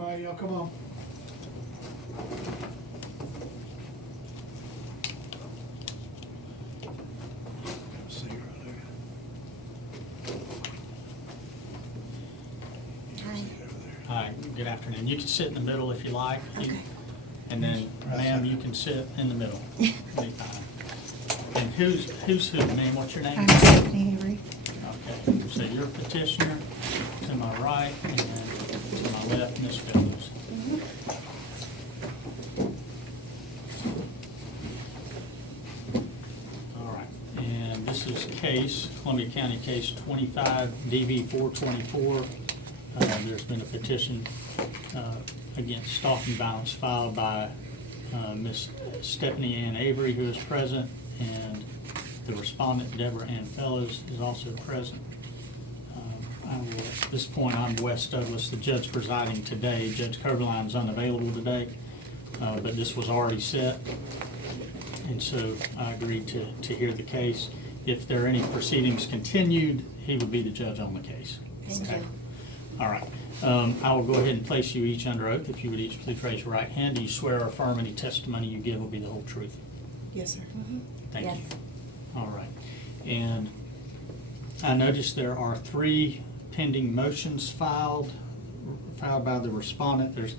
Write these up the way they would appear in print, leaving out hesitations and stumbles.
All right, y'all, come on. See you right there. Hi. See you over there. Hi, good afternoon. You can sit in the middle if you like. Okay. And then, ma'am, you can sit in the middle. Be fine. And who's who, ma'am? What's your name? I'm Stephanie Avery. Okay, so you're a petitioner to my right, and to my left, Ms. Phillips. All right, and this is case, Columbia County Case 25 DV 424. There's been a petition against stalking violence filed by Ms. Stephanie Ann Avery, who is present, and the respondent, Deborah Ann Fellows, is also present. At this point, I'm Wes Douglas, the judge presiding today. Judge Coberline is unavailable today, but this was already set, and so I agreed to hear the case. If there are any proceedings continued, he would be the judge on the case. Thank Okay? you. All right. I will go ahead and place you each under oath. If you would each please raise your right hand. Do you swear or affirm any testimony you give will be the whole truth? Yes, sir. Thank Yes. you. All right. And I noticed there are 3 pending motions filed by the respondent. There's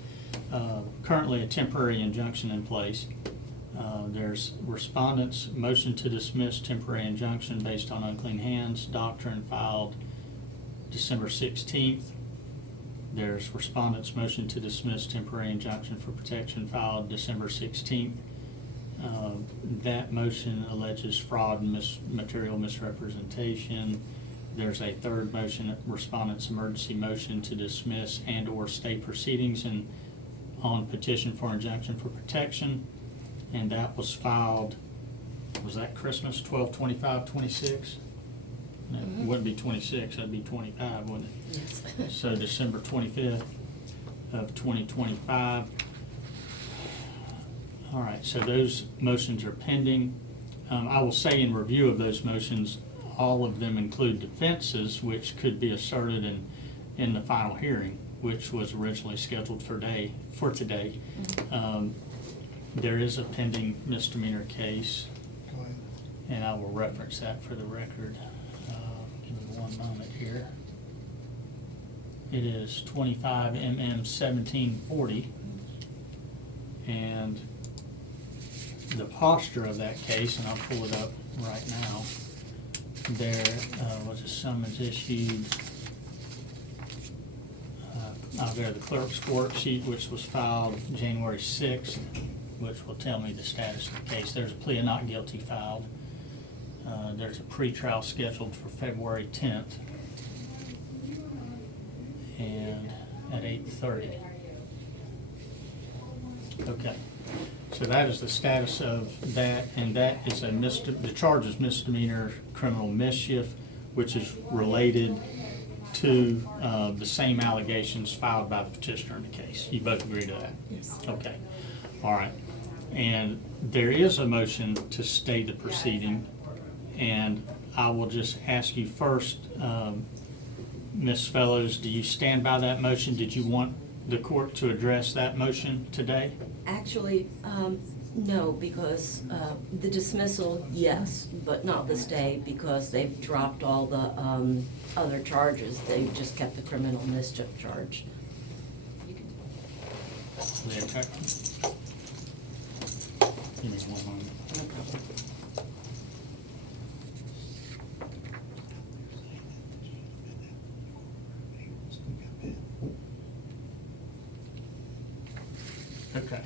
currently a temporary injunction in place. There's respondent's motion to dismiss temporary injunction based on unclean hands doctrine filed December 16th. There's respondent's motion to dismiss temporary injunction for protection filed December 16th. That motion alleges fraud and material misrepresentation. There's a third motion, respondent's emergency motion to dismiss and/or stay proceedings on petition for injunction for protection, and that was filed, was that Christmas, 12/25/26? No, it wouldn't be 26, that'd be 25, wouldn't it? Yes. So December 25th of 2025. All right, so those motions are pending. I will say in review of those motions, all of them include defenses which could be asserted in the final hearing, which was originally scheduled for today. There is a pending misdemeanor case, Go ahead. and I will reference that for the record. Give me one moment here. It is 25 MM 1740, and the posture of that case, and I'll pull it up right now. There was a summons issued. I'll go to the clerk's worksheet, which was filed January 6th, which will tell me the status of the case. There's a plea of not guilty filed. There's a pretrial scheduled for February 10th, and at 8:30. Okay, so that is the status of that, and that is the charge is misdemeanor criminal mischief, which is related to the same allegations filed by the petitioner in the case. You both agree to that? Yes. Okay, all right. And there is a motion to stay the proceeding, and I will just ask you first, Ms. Fellows, do you stand by that motion? Did you want the court to address that motion today? Actually, no, because the dismissal, yes, but not the stay, because they've dropped all the other charges. They've just kept the criminal mischief charge. Okay. Give me one moment. No problem. Okay.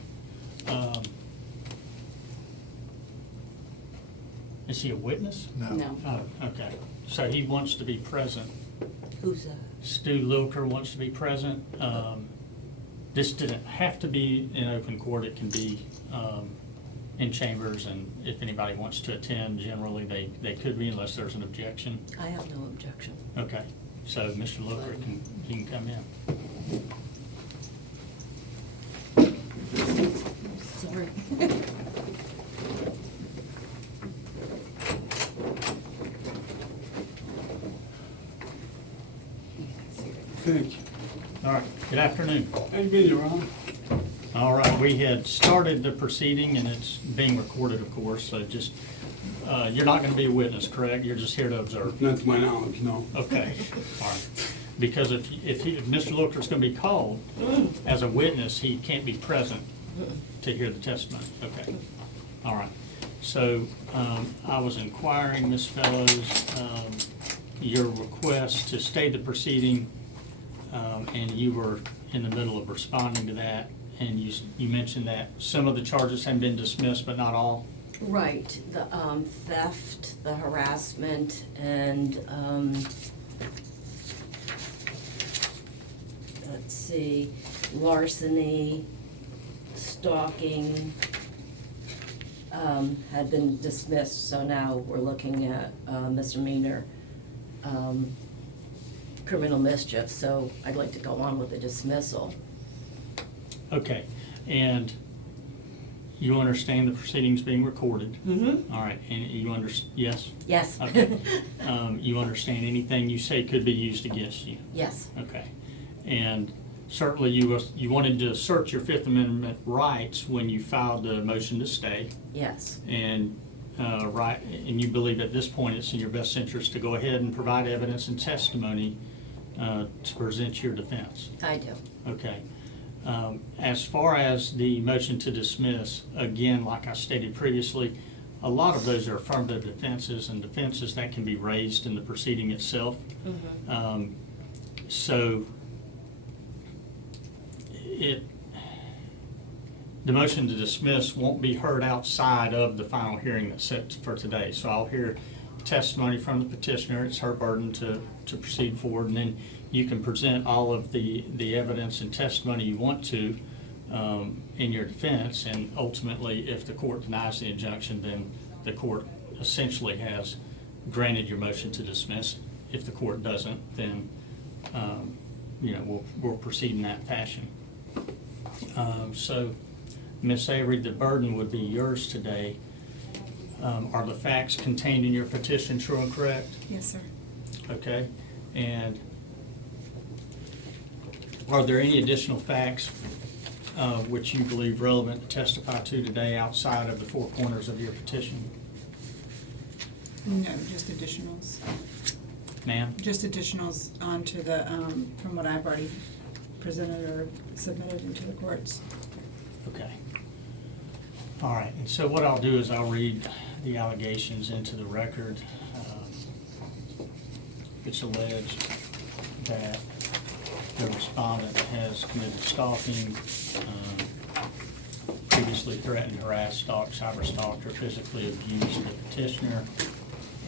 Is he a witness? No. Oh, okay. So he wants to be present. Who's that? Stu Lilker wants to be present. This didn't have to be in open court. It can be in chambers, and if anybody wants to attend, generally they could be, unless there's an objection. I have no objection. Okay. So Mr. Lilker can come in. Sorry. Thank you. All right. Good afternoon. How you been, Your Honor? All right, we had started the proceeding, and it's being recorded, of course, so just, you're not going to be a witness, correct? You're just here to observe? Not to my knowledge, no. Okay, all right. Because if Mr. Looker's going to be called as a witness, he can't be present to hear the testimony. Okay, all right. So I was inquiring, Ms. Fellows, your request to stay the proceeding, and you were in the middle of responding to that, and you mentioned that some of the charges have been dismissed, but not all? Right, the theft, the harassment, and, let's see, larceny, stalking, had been dismissed, so now we're looking at misdemeanor criminal mischief, so I'd like to go on with the dismissal. Okay, and you understand the proceedings being recorded? Mm-hmm. All right, and you yes? Yes. Okay. You understand anything you say could be used against you? Yes. Okay. And certainly you wanted to assert your Fifth Amendment rights when you filed the motion to stay. Yes. And and you believe at this point it's in your best interest to go ahead and provide evidence and testimony to present your defense. I do. Okay. As far as the motion to dismiss, again, like I stated previously, a lot of those are affirmative defenses and defenses that can be raised in the proceeding itself. Mm-hmm. So the motion to dismiss won't be heard outside of the final hearing that's set for today. So I'll hear testimony from the petitioner. It's her burden to proceed forward, and then you can present all of the evidence and testimony you want to in your defense, and ultimately, if the court denies the injunction, then the court essentially has granted your motion to dismiss. If the court doesn't, then we'll proceed in that fashion. So, Ms. Avery, the burden would be yours today. Are the facts contained in your petition true and correct? Yes, sir. Okay, and are there any additional facts which you believe relevant to testify to today outside of the four corners of your petition? No, just additionals. Ma'am? Just additionals onto the, from what I've already presented or submitted into the courts. Okay. All right, and so what I'll do is I'll read the allegations into the record. It's alleged that the respondent has committed stalking, previously threatened, harassed, stalked, cyber-stalked, or physically abused the petitioner,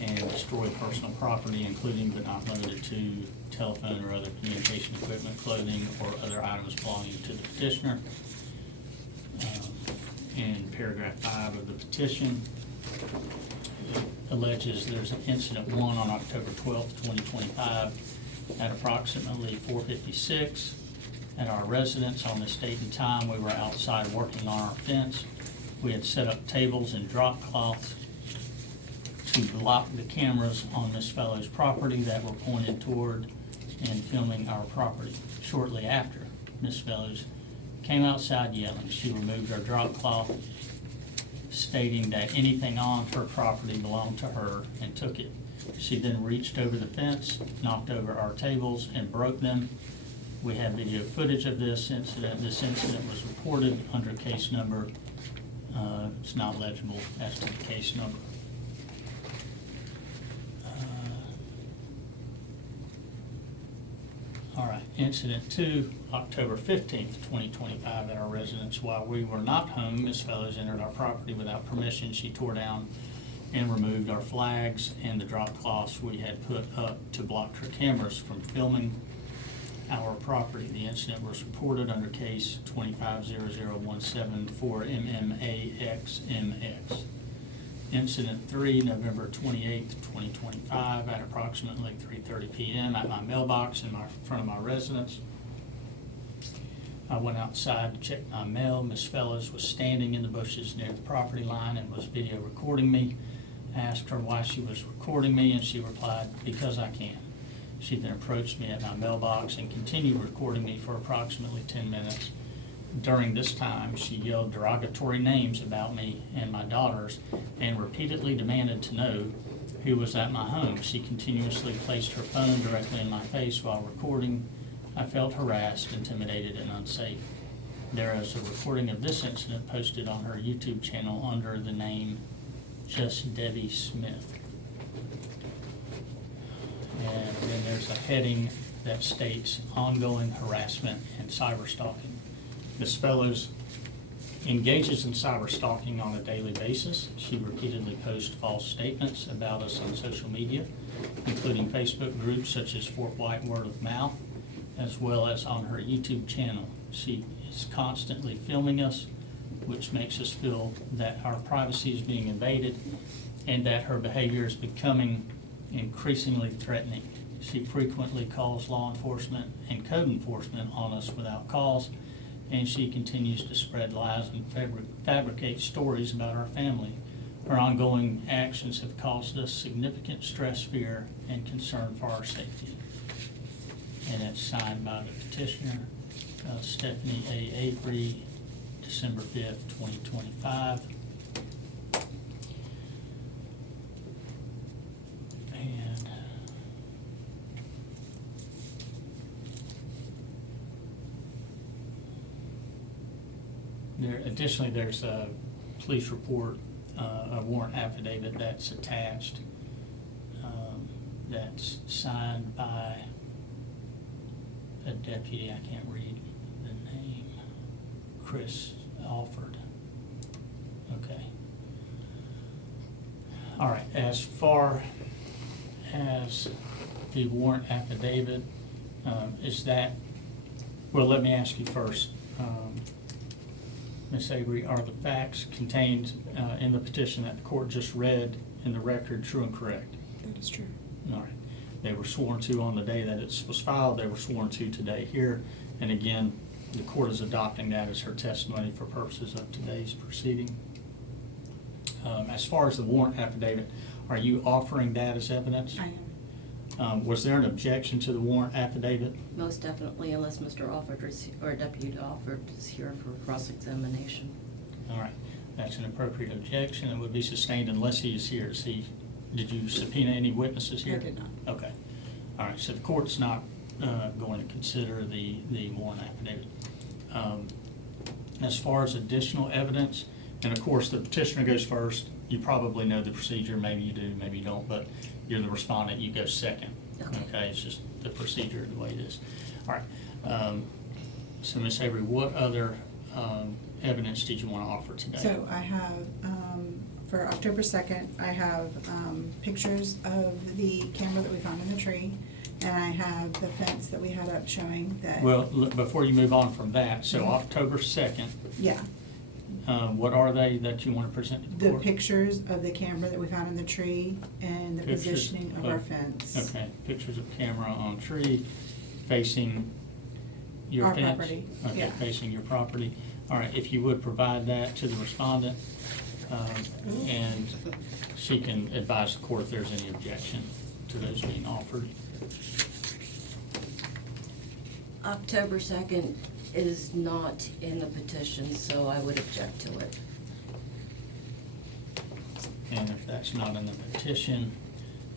and destroyed personal property, including but not limited to telephone or other communication equipment, clothing, or other items belonging to the petitioner. In paragraph 5 of the petition, it alleges there's an incident 1 on October 12th, 2025 at approximately 4:56 at our residence. On this date and time, we were outside working on our fence. We had set up tables and drop cloths to block the cameras on Ms. Fellow's property that were pointed toward and filming our property. Shortly after, Ms. Fellows came outside yelling. She removed her drop cloth, stating that anything on her property belonged to her, and took it. She then reached over the fence, knocked over our tables, and broke them. We have video footage of this incident. This incident was reported under case number. It's not legible as to the case number. All right, incident 2, October 15th, 2025 at our residence. While we were not home, Ms. Fellows entered our property without permission. She tore down and removed our flags and the drop cloths we had put up to block her cameras from filming our property. The incident was reported under case 250017 for MMAXMX. Incident 3, November 28th, 2025 at approximately 3:30 p.m. at my mailbox in front of my residence. I went outside to check my mail. Ms. Fellows was standing in the bushes near the property line and was video recording me. I asked her why she was recording me, and she replied, "Because I can." She then approached me at my mailbox and continued recording me for approximately 10 minutes. During this time, she yelled derogatory names about me and my daughters and repeatedly demanded to know who was at my home. She continuously placed her phone directly in my face while recording. I felt harassed, intimidated, and unsafe. There is a recording of this incident posted on her YouTube channel under the name Just Debbie Smith. And then there's a heading that states ongoing harassment and cyberstalking. Ms. Fellows engages in cyberstalking on a daily basis. She repeatedly posts false statements about us on social media, including Facebook groups such as Fort White Word of Mouth, as well as on her YouTube channel. She is constantly filming us, which makes us feel that our privacy is being invaded and that her behavior is becoming increasingly threatening. She frequently calls law enforcement and code enforcement on us without cause, and she continues to spread lies and fabricate stories about our family. Her ongoing actions have caused us significant stress, fear, and concern for our safety. And it's signed by the petitioner, Stephanie A. Avery, December 5th, 2025. And additionally, there's a police report, a warrant affidavit that's attached, that's signed by a deputy, I can't read the name, Chris Alford. Okay. All right, as far as the warrant affidavit, is that, well, let me ask you first, Ms. Avery, are the facts contained in the petition that the court just read in the record true and correct? That is true. All right. They were sworn to on the day that it was filed. They were sworn to today here. And again, the court is adopting that as her testimony for purposes of today's proceeding. As far as the warrant affidavit, are you offering that as evidence? I am. Was there an objection to the warrant affidavit? Most definitely, unless Mr. Alford or Deputy Alford is here for cross-examination. All right. That's an appropriate objection and would be sustained unless he is here. Did you subpoena any witnesses here? I did not. Okay. All right, so the court's not going to consider the warrant affidavit. As far as additional evidence, and of course, the petitioner goes first. You probably know the procedure. Maybe you do, maybe you don't, but you're the respondent. You go second. Okay, it's just the procedure, the way it is. All right. So, Ms. Avery, what other evidence did you want to offer today? So I have, for October 2nd, I have pictures of the camera that we found in the tree, and I have the fence that we had up showing that. Well, before you move on from that, so October 2nd, Yeah, what are they that you want to present to the the court? pictures of the camera that we found in the tree and the Pictures positioning of our fence. Okay, pictures of camera on tree facing your Our fence? property, Okay, yeah. facing your property. All right, if you would provide that to the respondent, and she can advise the court if there's any objection to those being offered. October 2nd is not in the petition, so I would object to it. And if that's not in the petition,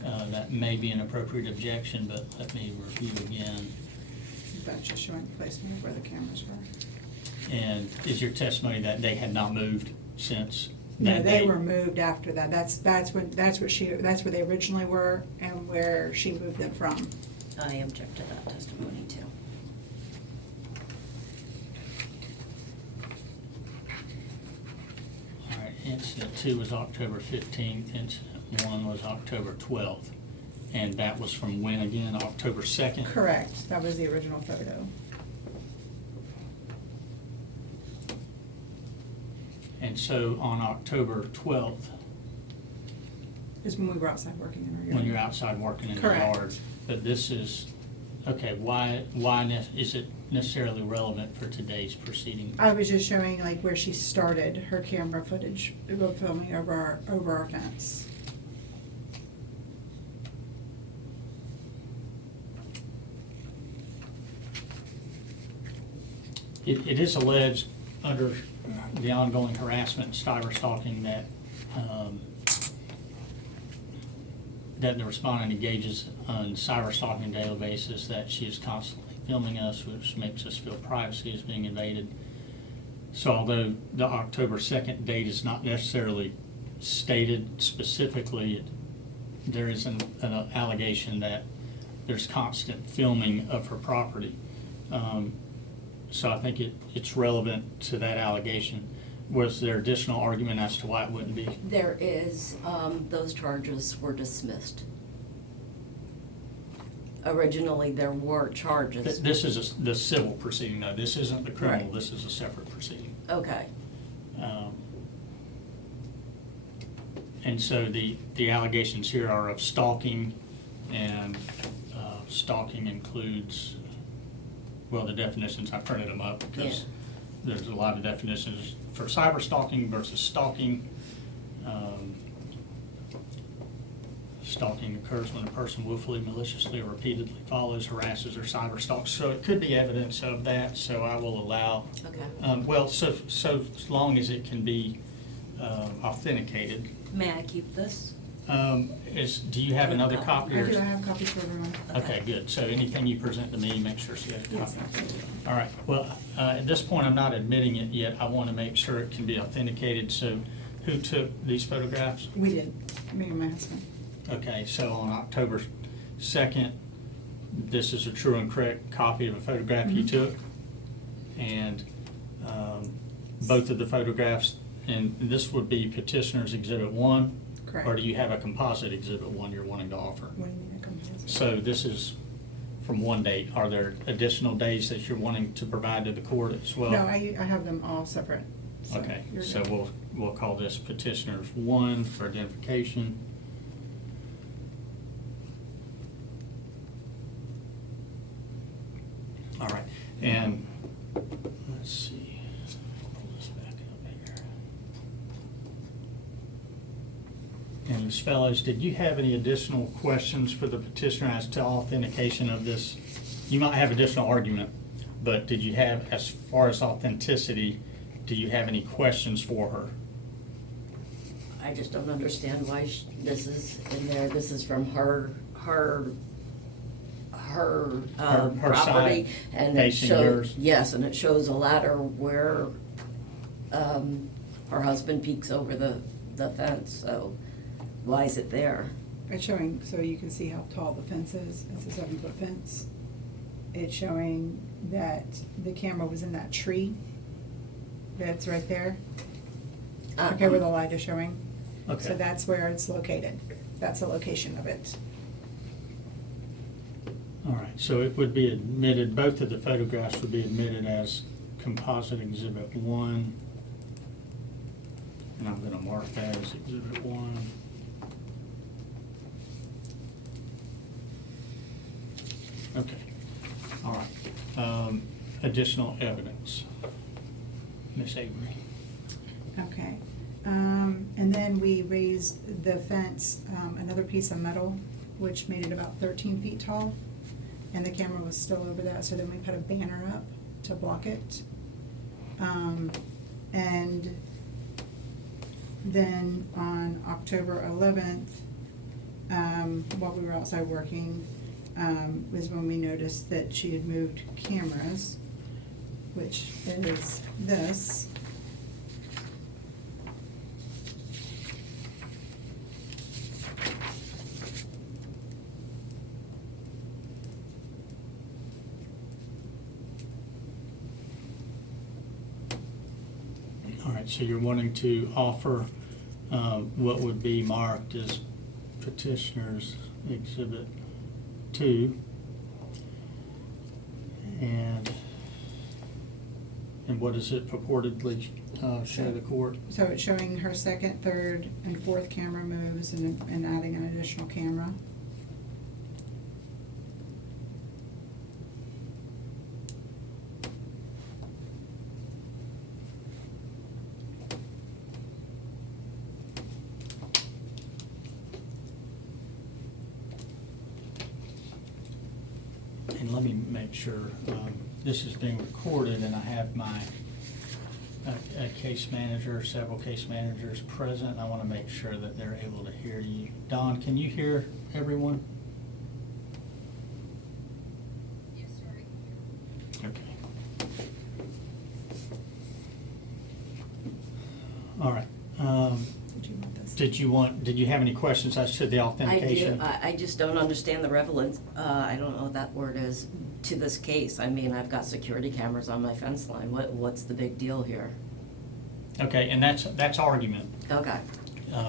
that may be an appropriate objection, but let me review again. That's just showing the placement of where the cameras were. And is your testimony that they had not moved since No, that they date? were moved after that. That's where they originally were and where she moved them from. I object to that testimony too. All right, incident 2 was October 15th, incident 1 was October 12th. And that was from when again, October 2nd? Correct. That was the original photo. And so on October 12th, Is when we were outside working in our yard. when you're outside working in the Correct. yard, but this is, okay, why is it necessarily relevant for today's proceeding? I was just showing like where she started her camera footage, filming over our fence. it is alleged under the ongoing harassment and cyber stalking that, that the respondent engages on cyber stalking on a daily basis, that she is constantly filming us, which makes us feel privacy is being invaded. So although the October 2nd date is not necessarily stated specifically, there is an allegation that there's constant filming of her property. So I think it's relevant to that allegation. Was there additional argument as to why it wouldn't be? There is, those charges were dismissed. Originally, there were charges. This is the civil proceeding, though. This isn't the criminal. Right. This is a separate proceeding. Okay. And so the allegations here are of stalking, and stalking includes, well, the definitions, I printed them up because there's a lot of definitions for cyber stalking versus stalking. Stalking occurs when a person willfully, maliciously, or repeatedly follows, harasses, or cyber stalks. So it could be evidence of that, so I will allow. Okay. Well, so as long as it can be authenticated. May I keep this? Do you have another copy? I or- do, I have copies for everyone. Okay, good. So anything you present to me, make sure she has a Yes, copy. absolutely. All right. Well, at this point, I'm not admitting it yet. I want to make sure it can be authenticated. So who took these photographs? We did, me and my husband. Okay, so on October 2nd, this is a true and correct copy of a photograph you Mhm. took? And both of the photographs, and this would be petitioner's Exhibit 1? Correct. Or do you have a composite Exhibit 1 you're wanting to offer? What do you mean, a composite? So this is from one date. Are there additional days that you're wanting to provide to the court as well? No, I have them all separate. So Okay, you're so good. we'll call this petitioner's 1 for identification. All right, and let's see, pull this back up here. And Ms. Fellows, did you have any additional questions for the petitioner as to authentication of this? You might have additional argument, but did you have, as far as authenticity, do you have any questions for her? I just don't understand why this is in there. This is from her property. side And it facing shows, yours? yes, and it shows a ladder where her husband peeks over the fence, so why is it there? It's showing, so you can see how tall the fence is. It's a 7-foot fence. It's showing that the camera was in that tree that's right there. Okay, where the light is showing. Okay. So that's where it's located. That's the location of it. All right, so it would be admitted, both of the photographs would be admitted as composite Exhibit 1. And I'm going to mark that as Exhibit 1. Okay, all right. Additional evidence. Ms. Avery. Okay. And then we raised the fence, another piece of metal, which made it about 13 feet tall. And the camera was still over that, so then we put a banner up to block it. And then on October 11th, while we were outside working, was when we noticed that she had moved cameras, which is this. All right, so you're wanting to offer what would be marked as petitioner's Exhibit 2. And what does it purportedly show the court? So it's showing her second, third, and fourth camera moves and adding an additional camera. And let me make sure, this is being recorded and I have my, a case manager, several case managers present. I want to make sure that they're able to hear you. Don, can you hear everyone? Yes, sir. Okay. All right. Did you want this? Did you have any questions as to the I authentication? do, I just don't understand the relevance, I don't know what that word is, to this case. I mean, I've got security cameras on my fence line, what's the big deal here? Okay, and that's argument Okay,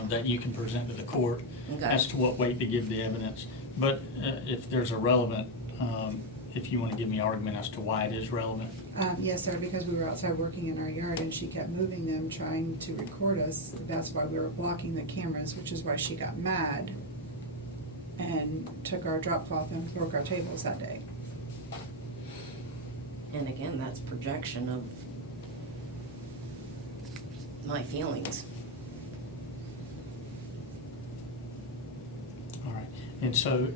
that you can present to the court Okay. as to what weight to give the evidence. But if there's a relevant, if you want to give me argument as to why it is relevant. Yes, sir, because we were outside working in our yard and she kept moving them, trying to record us. That's why we were blocking the cameras, which is why she got mad and took our drop cloth and broke our tables that day. and again, that's projection of my feelings. All right. And so,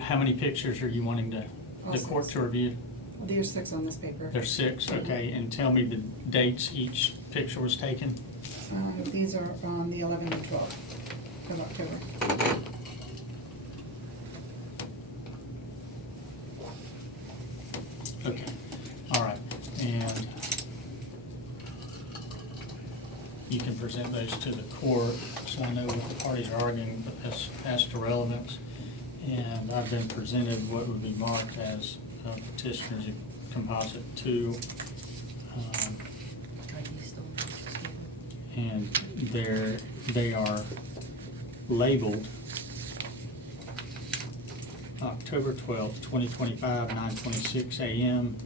how many pictures are you wanting the All court 6. to review? There's 6 on this paper. There's 6, okay. And tell me the dates each picture was taken. These are on the 11th and 12th of October. Okay, all right, and you can present those to the court, so I know what the parties are arguing, but as to relevance. And I've been presented what would be marked as petitioner's composite 2. And they are labeled October 12th, 2025, 9:26 a.m.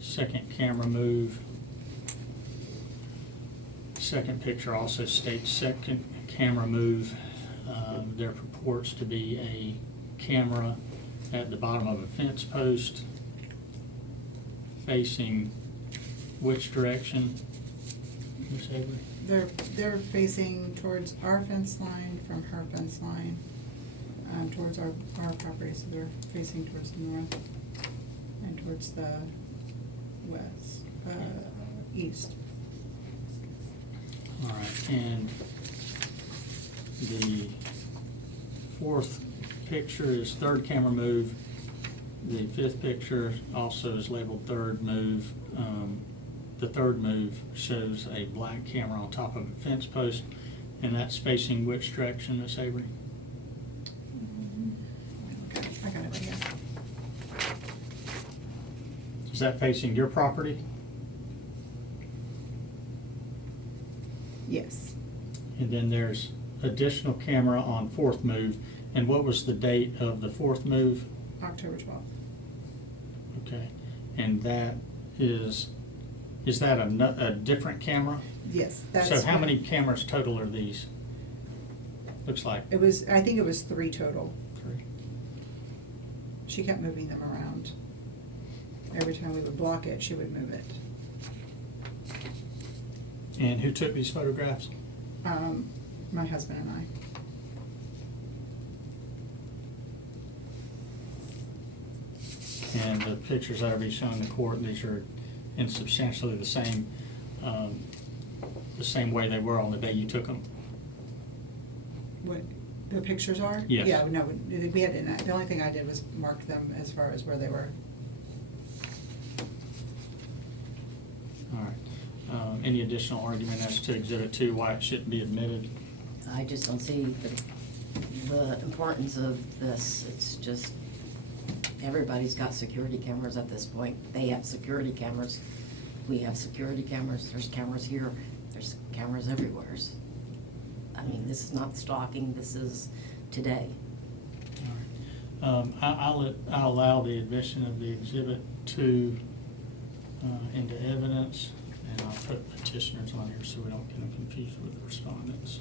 Second camera move. Second picture also states second camera move. There purports to be a camera at the bottom of a fence post facing which direction, Ms. Avery? They're facing towards our fence line from her fence line, towards our property, so they're facing towards the north and towards the west, east. All right, and the fourth picture is third camera move. The fifth picture also is labeled third move. The third move shows a black camera on top of a fence post, and that's facing which direction, Miss Avery? Okay, I got it right here. Is that facing your property? Yes. And then there's additional camera on fourth move. And what was the date of the fourth move? October 12th. Okay, and that is that a different camera? Yes, that's. So how what- many cameras total are these? Looks like I think it was 3 total. 3. She kept moving them around. Every time we would block it, she would move it. And who took these photographs? My husband and I. And the pictures that will be shown in the court, these are in substantially the same way they were on the day you took them? What the pictures are? Yes. Yeah, no, we had, the only thing I did was mark them as far as where they were. All right. Any additional argument as to Exhibit 2, why it shouldn't be admitted? I just don't see the importance of this. It's just, everybody's got security cameras at this point. They have security cameras. We have security cameras. There's cameras here. There's cameras everywhere. I mean, this is not stalking. This is today. All right. I'll allow the admission of the Exhibit 2 into evidence, and I'll put petitioners on here so we don't get them confused with the respondents.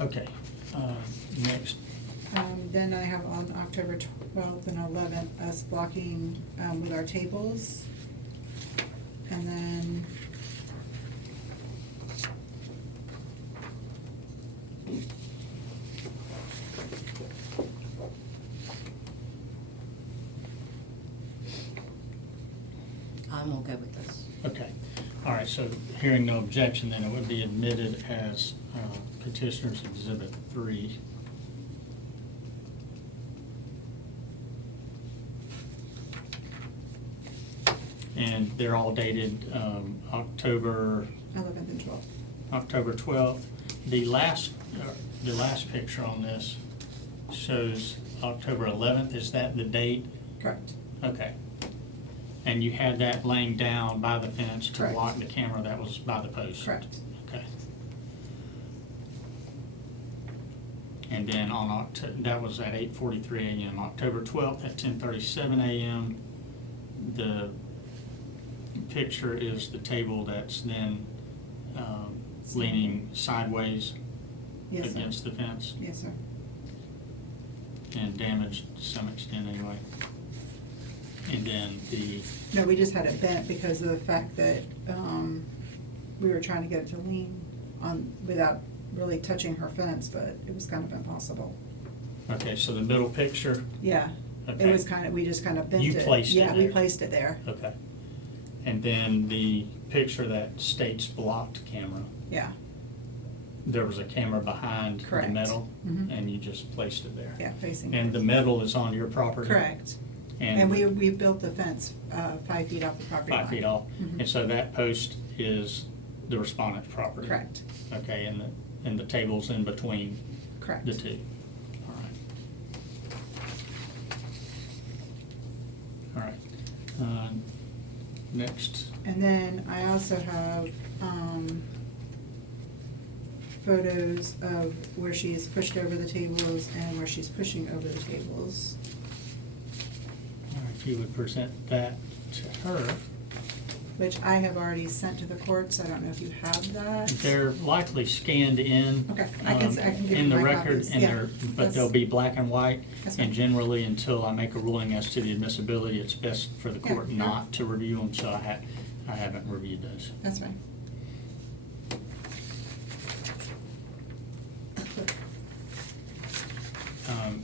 Okay, next. Then I have on October 12th and 11th, us blocking with our tables. And then I'm okay with this. Okay, all right, so hearing no objection, then it would be admitted as petitioner's exhibit 3. And they're all dated October 11th and 12th. October 12th. The last picture on this shows October 11th. Is that the date? Correct. Okay. And you had that laying down by the fence to Correct. block the camera that was by the post? Correct. Okay. And then on that was at 8:43 a.m. October 12th at 10:37 a.m. The picture is the table that's then leaning sideways Yes, sir. against the fence Yes, sir. and damaged to some extent anyway. And then No, we just had it bent because of the fact that we were trying to get it to lean on without really touching her fence, but it was kind of impossible. okay, so the middle picture, Yeah. Okay. It was we just kind of bent it. You placed it Yeah, we there. placed it there. okay. And then the picture that states blocked camera, Yeah, there was a camera behind the Correct. metal, Mhm. and you just placed it there. yeah, facing. And the metal is on your property? Correct. And we built the fence 5 feet off the property line. 5 feet off? Mhm. And so that post is the respondent's property? Correct. Okay, and the table's in between Correct. the two? All right. All right. Next. And then I also have photos of where she's pushed over the tables and where she's pushing over the tables. All right, if you would present that to her. Which I have already sent to the courts. I don't know if you have that. They're likely scanned in. Okay, I can give in you the my record, copies. and Yeah, but that's- they'll be black and white. That's And fine. generally, until I make a ruling as to the admissibility, it's best for the Yeah, court sure. not to review them, so I haven't reviewed those. That's fine.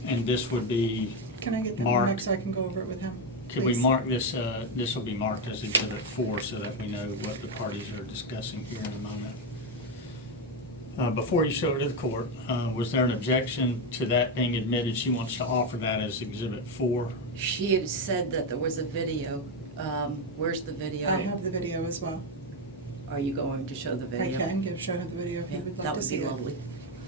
And this would be, Can I get that Mark. marked so I can go over it with him? can we please? mark this, this will be marked as Exhibit 4 so that we know what the parties are discussing here in a moment. Before you show it to the court, was there an objection to that being admitted? She wants to offer that as Exhibit 4. She had said that there was a video. Where's the video? I have the video as well. Are you going to show the I video? can show him the video if Yeah, you would like that to would see be it. lovely.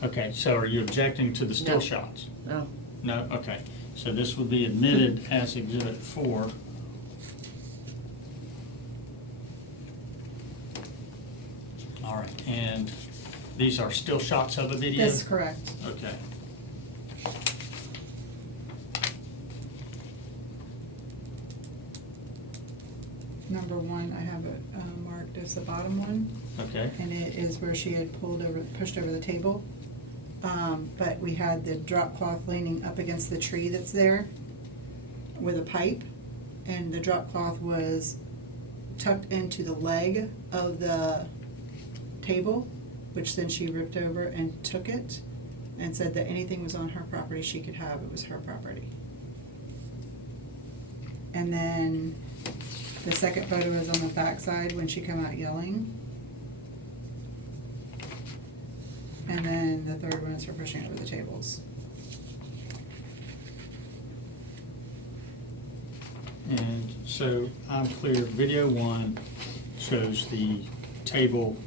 Okay, so are you objecting to the still No. shots? No. No, okay. So this would be admitted as Exhibit 4. All right, and these are still shots of a video? That's correct. Okay. Number 1, I have it marked as the bottom one. Okay. And it is where she had pushed over the table. But we had the drop cloth leaning up against the tree that's there with a pipe. And the drop cloth was tucked into the leg of the table, which then she ripped over and took it and said that anything was on her property she could have, it was her property. And then the second photo is on the back side when she came out yelling. And then the third one is her pushing over the tables. And so I'm clear, video 1 shows the table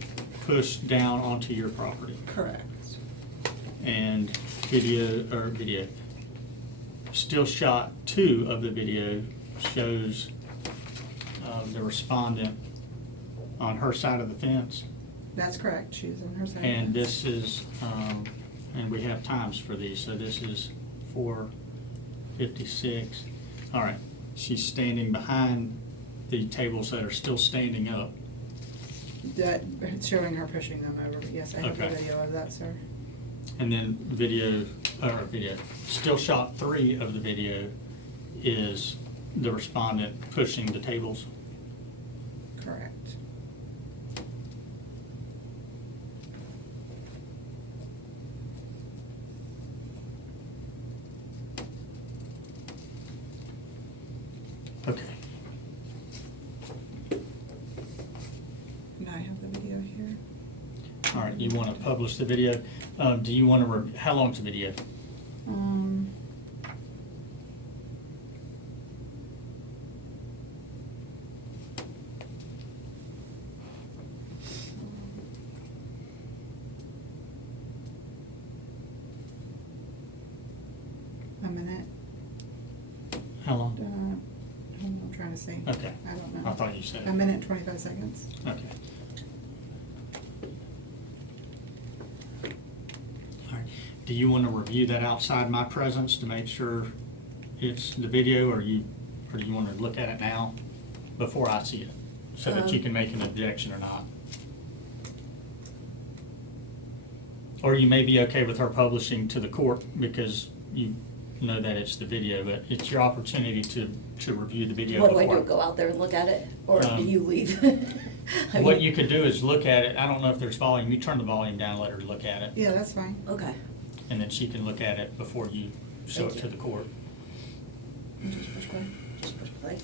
pushed down onto your property. Correct. And still shot 2 of the video shows the respondent on her side of the fence. That's correct, she was on her side. And this is, and we have times for these, so this is 4:56. All right, she's standing behind the tables that are still standing up. That, showing her pushing them over, but yes, I have the Okay. video of that, sir. And then still shot 3 of the video is the respondent pushing the tables. Correct. right, you want to publish the video. Do you want to, how long's the video? Um, a minute. How long? I'm trying to see. Okay. I don't know. I thought you said. A minute and 25 seconds. Okay. All right. Do you want to review that outside my presence to make sure it's the video, or do you want to look at it now before I see it? So that you can make an objection or not? Or you may be okay with her publishing to the court because you know that it's the video, but it's your opportunity to review the video What do before. I do, go out there and look at it, or do you leave? I What mean- you could do is look at it, I don't know if there's volume, you turn the volume down, let her look at it. Yeah, that's fine. Okay. And then she can look at it before you show it Thank to you. the court. Just push play, just push play.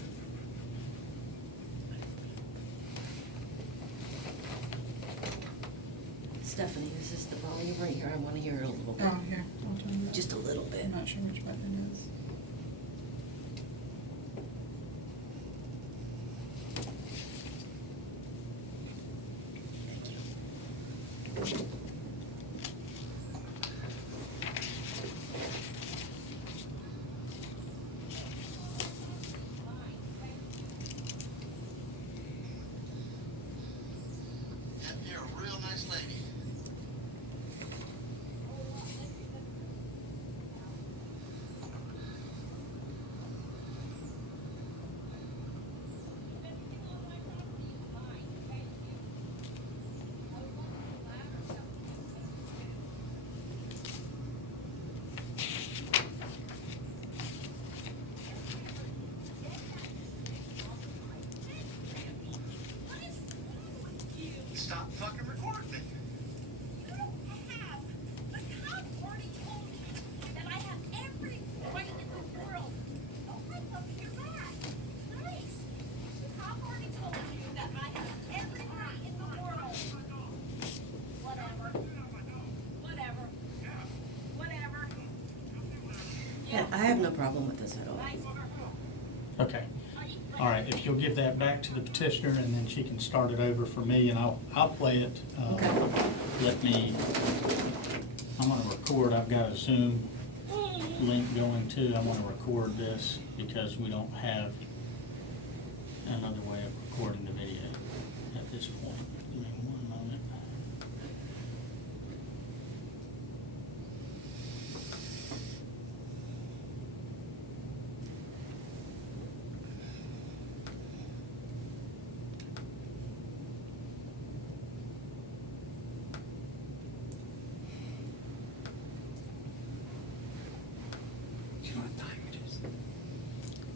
Stephanie, is this the volume right here? I want to hear it a little bit. Oh, here, I'll turn it. Just a little bit. I'm not sure which button it is. You're a real nice lady. Stop fucking recording me. You have. The cop already told me that I have every right in the world. Oh, I'd love to hear that. Nice. The cop already told you that I have every right in the world. Whatever. Whatever. Whatever. Yeah, I have no problem with this at all. Nice. Okay. All right, if you'll give that back to the petitioner, and then she can start it over for me, and I'll play it. Okay. I'm gonna record, I've got a Zoom link going too. I wanna record this because we don't have another way of recording the video at this point. Give me one moment.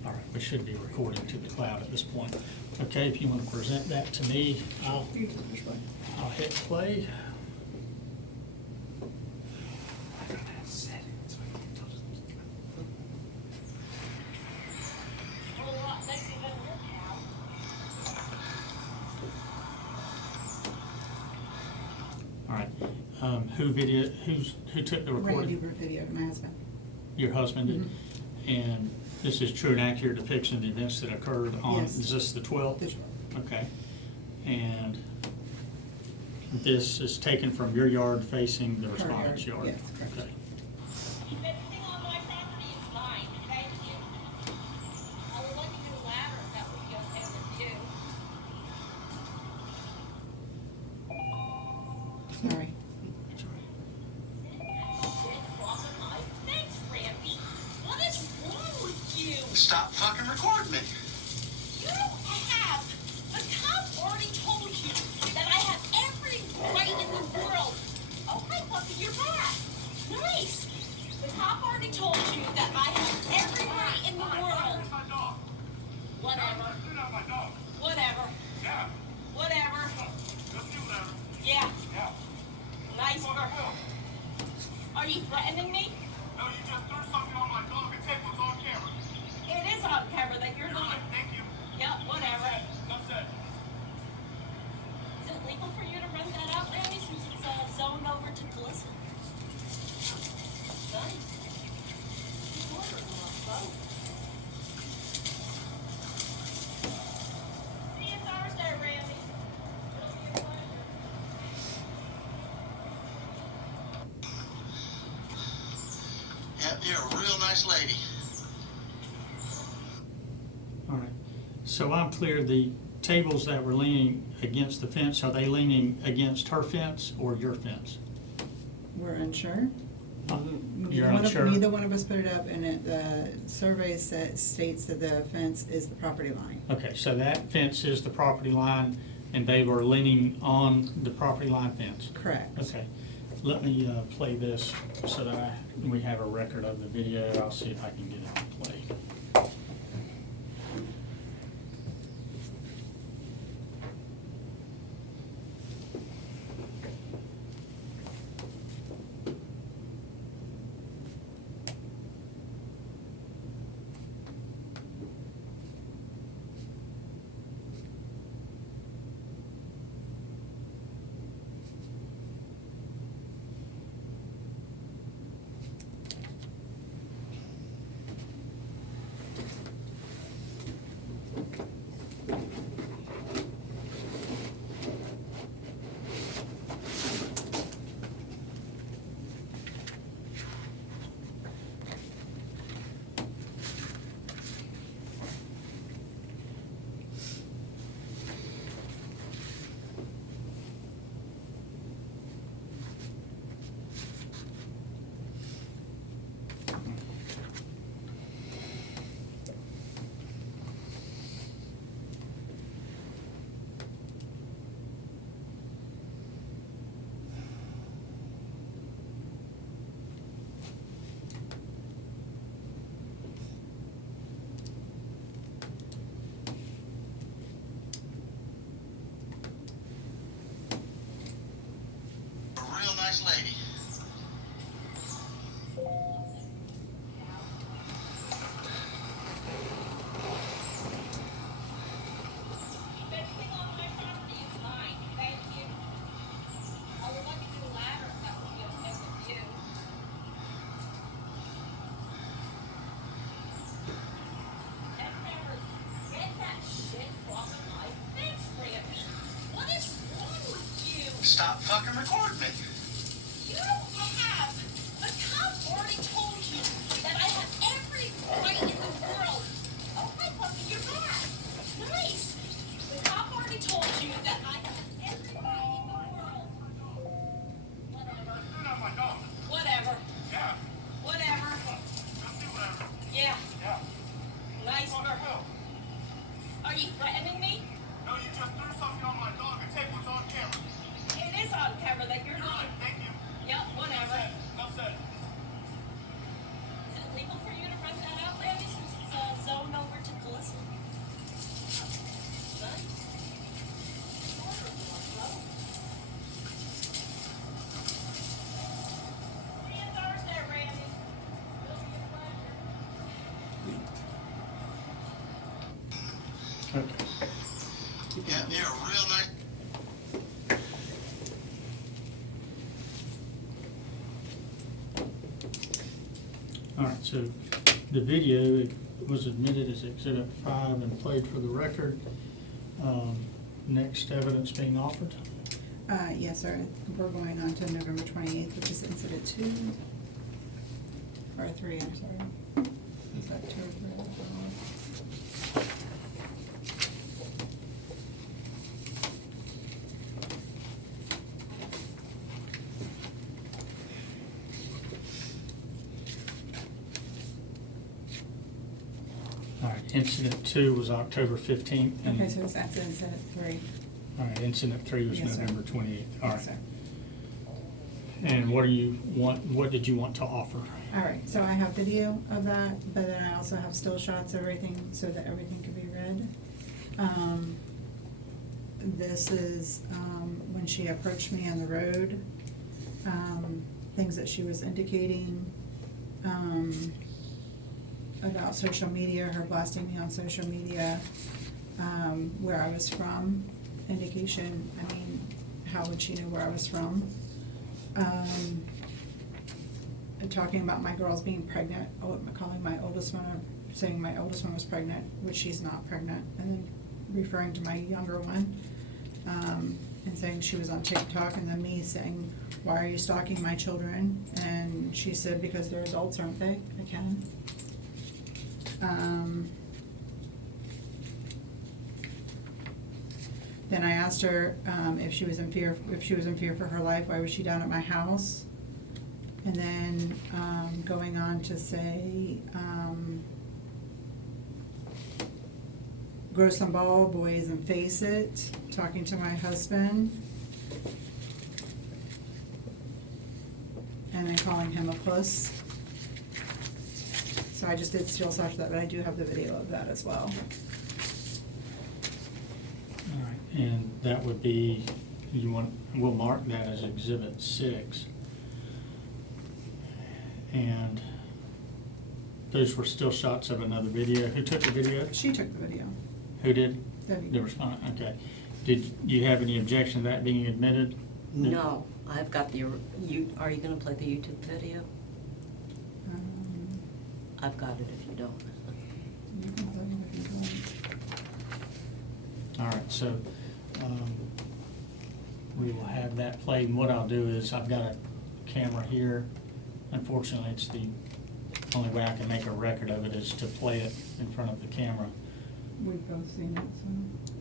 All right, we should be recording to the cloud at this point. Okay, if you want to present that to me, I'll hit play. All right, who took the Randy recording? videoed my husband. Your husband did? Mhm. And this is true and accurate depiction of the events that occurred on, Yes. is this the 12th? The 12th. Okay. And this is taken from your yard facing the Her respondent's yard, yard? yes, correct. Okay. Everything on my property is mine, thank you. I would like to do a ladder if that would be okay with you. Sorry. That's all right. Thanks, Randy. What is wrong with you? Stop fucking recording me. You have. The cop already told you that I have every right in the world. Oh, I'd love to hear that. Nice. The cop already told you that I have every right in the world. Whatever. Whatever. Whatever. Yeah. Nice work. Are you threatening me? No, you just threw something on my dog and tape was on camera. It is on camera that you're looking. Thank you. Yep, whatever. Enough said. Is it legal for you to rent that out, Randy, since it's Yeah, you're a real nice lady. All right. So I'm clear, the tables that were leaning against the fence, are they leaning against her fence or your fence? We're unsure. You're unsure? Neither one of us put it up, and the survey states that the fence is the property line. Okay, so that fence is the property line, and they were leaning on the property line fence? Correct. Okay. Let me play this so that we have a record of the video. I'll see if I can get it to play. A real nice lady. Everything on my property is mine. Thank you. I would like to do a ladder if that would be okay with you. And never get that shit off of my face, Randy. What is wrong with you? Stop fucking recording me. You have. The cop already told you that I have every right in the world. Oh, hi, puppy, you're back. Nice. The cop already told you that I have every right in the world. Whatever. You're not my dog. Whatever. Yeah. Whatever. Just do whatever. Yeah. Yeah. Nice Fuck work. Phil. Are you threatening me? No, you just threw something on my dog and tape was on camera. It is on camera that you're You're not. right. Thank you. Yep, whatever. Enough said. Is it legal for you to rent that out, Randy, since it's zoned over to Calista? None? See you Thursday, Randy. It'll be a pleasure. Okay. Yeah, you're a real nice. All right, so the video was admitted as Exhibit 5 and played for the record. Next evidence being offered. Yes, sir. We're going on to November 28th, which is incident 2. Or 3, I'm sorry. Is that 2 or 3? I don't know. All right, incident 2 was October 15th. and- Okay, so it's after incident 3. All right, incident 3 was Yes, sir. November 28th. All right. Yes, sir. And what did you want to offer? All right, so I have video of that, but then I also have still shots of everything so that everything can be read. This is when she approached me on the road, things that she was indicating about social media, her blasting me on social media, where I was from, indication, I mean, how would she know where I was from? Talking about my girls being pregnant, calling my oldest one, saying my oldest one was pregnant, which she's not pregnant, and then referring to my younger one. and saying she was on TikTok, and then me saying, why are you stalking my children? And she said, because they're adults, aren't they? I can. Then I asked her, if she was in fear for her life, why was she down at my house? And then, going on to say, grow some ball, boys, and face it, talking to my husband. And then calling him a puss. So I just did steal such that, but I do have the video of that as well. All right, and that would be, we'll mark that as Exhibit 6. And those were still shots of another video. Who took the video? She took the video. Who did? Debbie. The respondent, okay. Did you have any objection to that being admitted? No, I've got the, are you gonna play the YouTube video? I've got it if you don't. You can play it if you want. All right, so we will have that played, and what I'll do is, I've got a camera here. Unfortunately, it's the only way I can make a record of it is to play it in front of the camera. We've both seen it,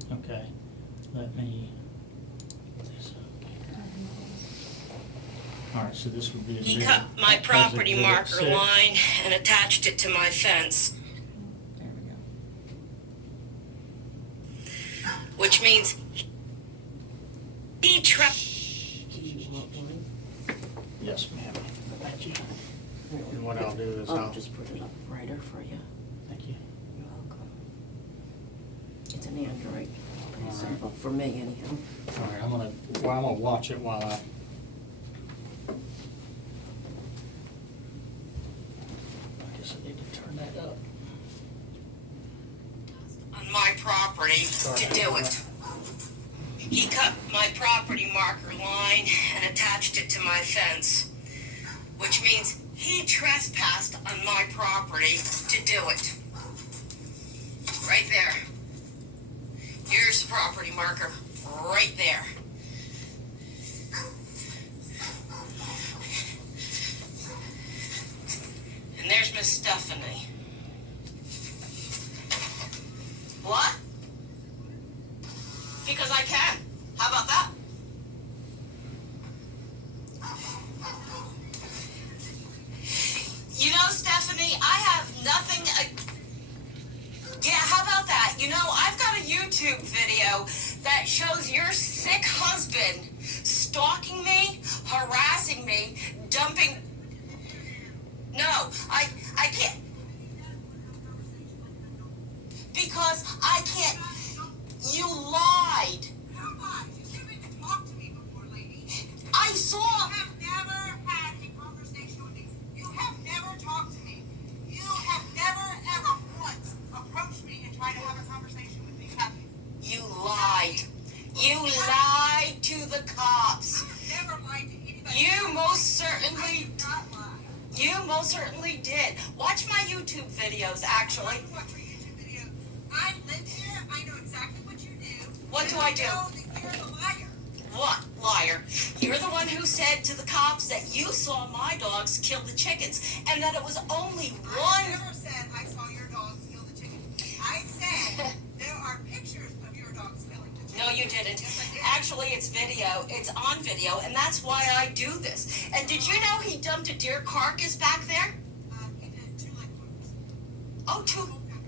so. Okay, let me put this up here. All right, so this would be. He cut my property marker line and attached it to my fence, There we go. which means he trapped. Do you want one? Yes, ma'am. Thank you. And what I'll do is I'll just put it up brighter for you. Thank you. You're welcome. It's an Android, pretty All right. simple, for me anyhow. All right, I'm gonna watch it while I. I guess I need to turn that up. On my property to do it. He cut my property marker line and attached it to my fence, which means he trespassed on my property to do it. Right there. Here's the property marker, right there. And there's Miss Stephanie. What? Because I can. How about that? You know, Stephanie, I have nothing. Yeah, how about that? You know, I've got a YouTube video that shows your sick husband stalking me, harassing me, dumping. No, I can't. Because I can't. You lied. I saw. You have never had a conversation with me. You have never talked to me. You have never, ever once approached me and tried to have a conversation with me. Have you? You lied. You lied to the cops. Never lied to anybody. You most I certainly. did not lie. You most certainly did. Watch my YouTube videos, actually. I watch your YouTube video. I live here. I know exactly what you do. What do I do? know that you're the liar. What, liar? You're the one who said to the cops that you saw my dogs kill the chickens, and that it was only I one. never said I saw your dogs kill the chickens. I said there are pictures of your dogs killing the chickens. No, you didn't. Yes, I did. Actually, it's video. It's on video, and that's why I do this. And did you know he dumped a deer carcass back there? He did 2 leg quarters. Oh, two.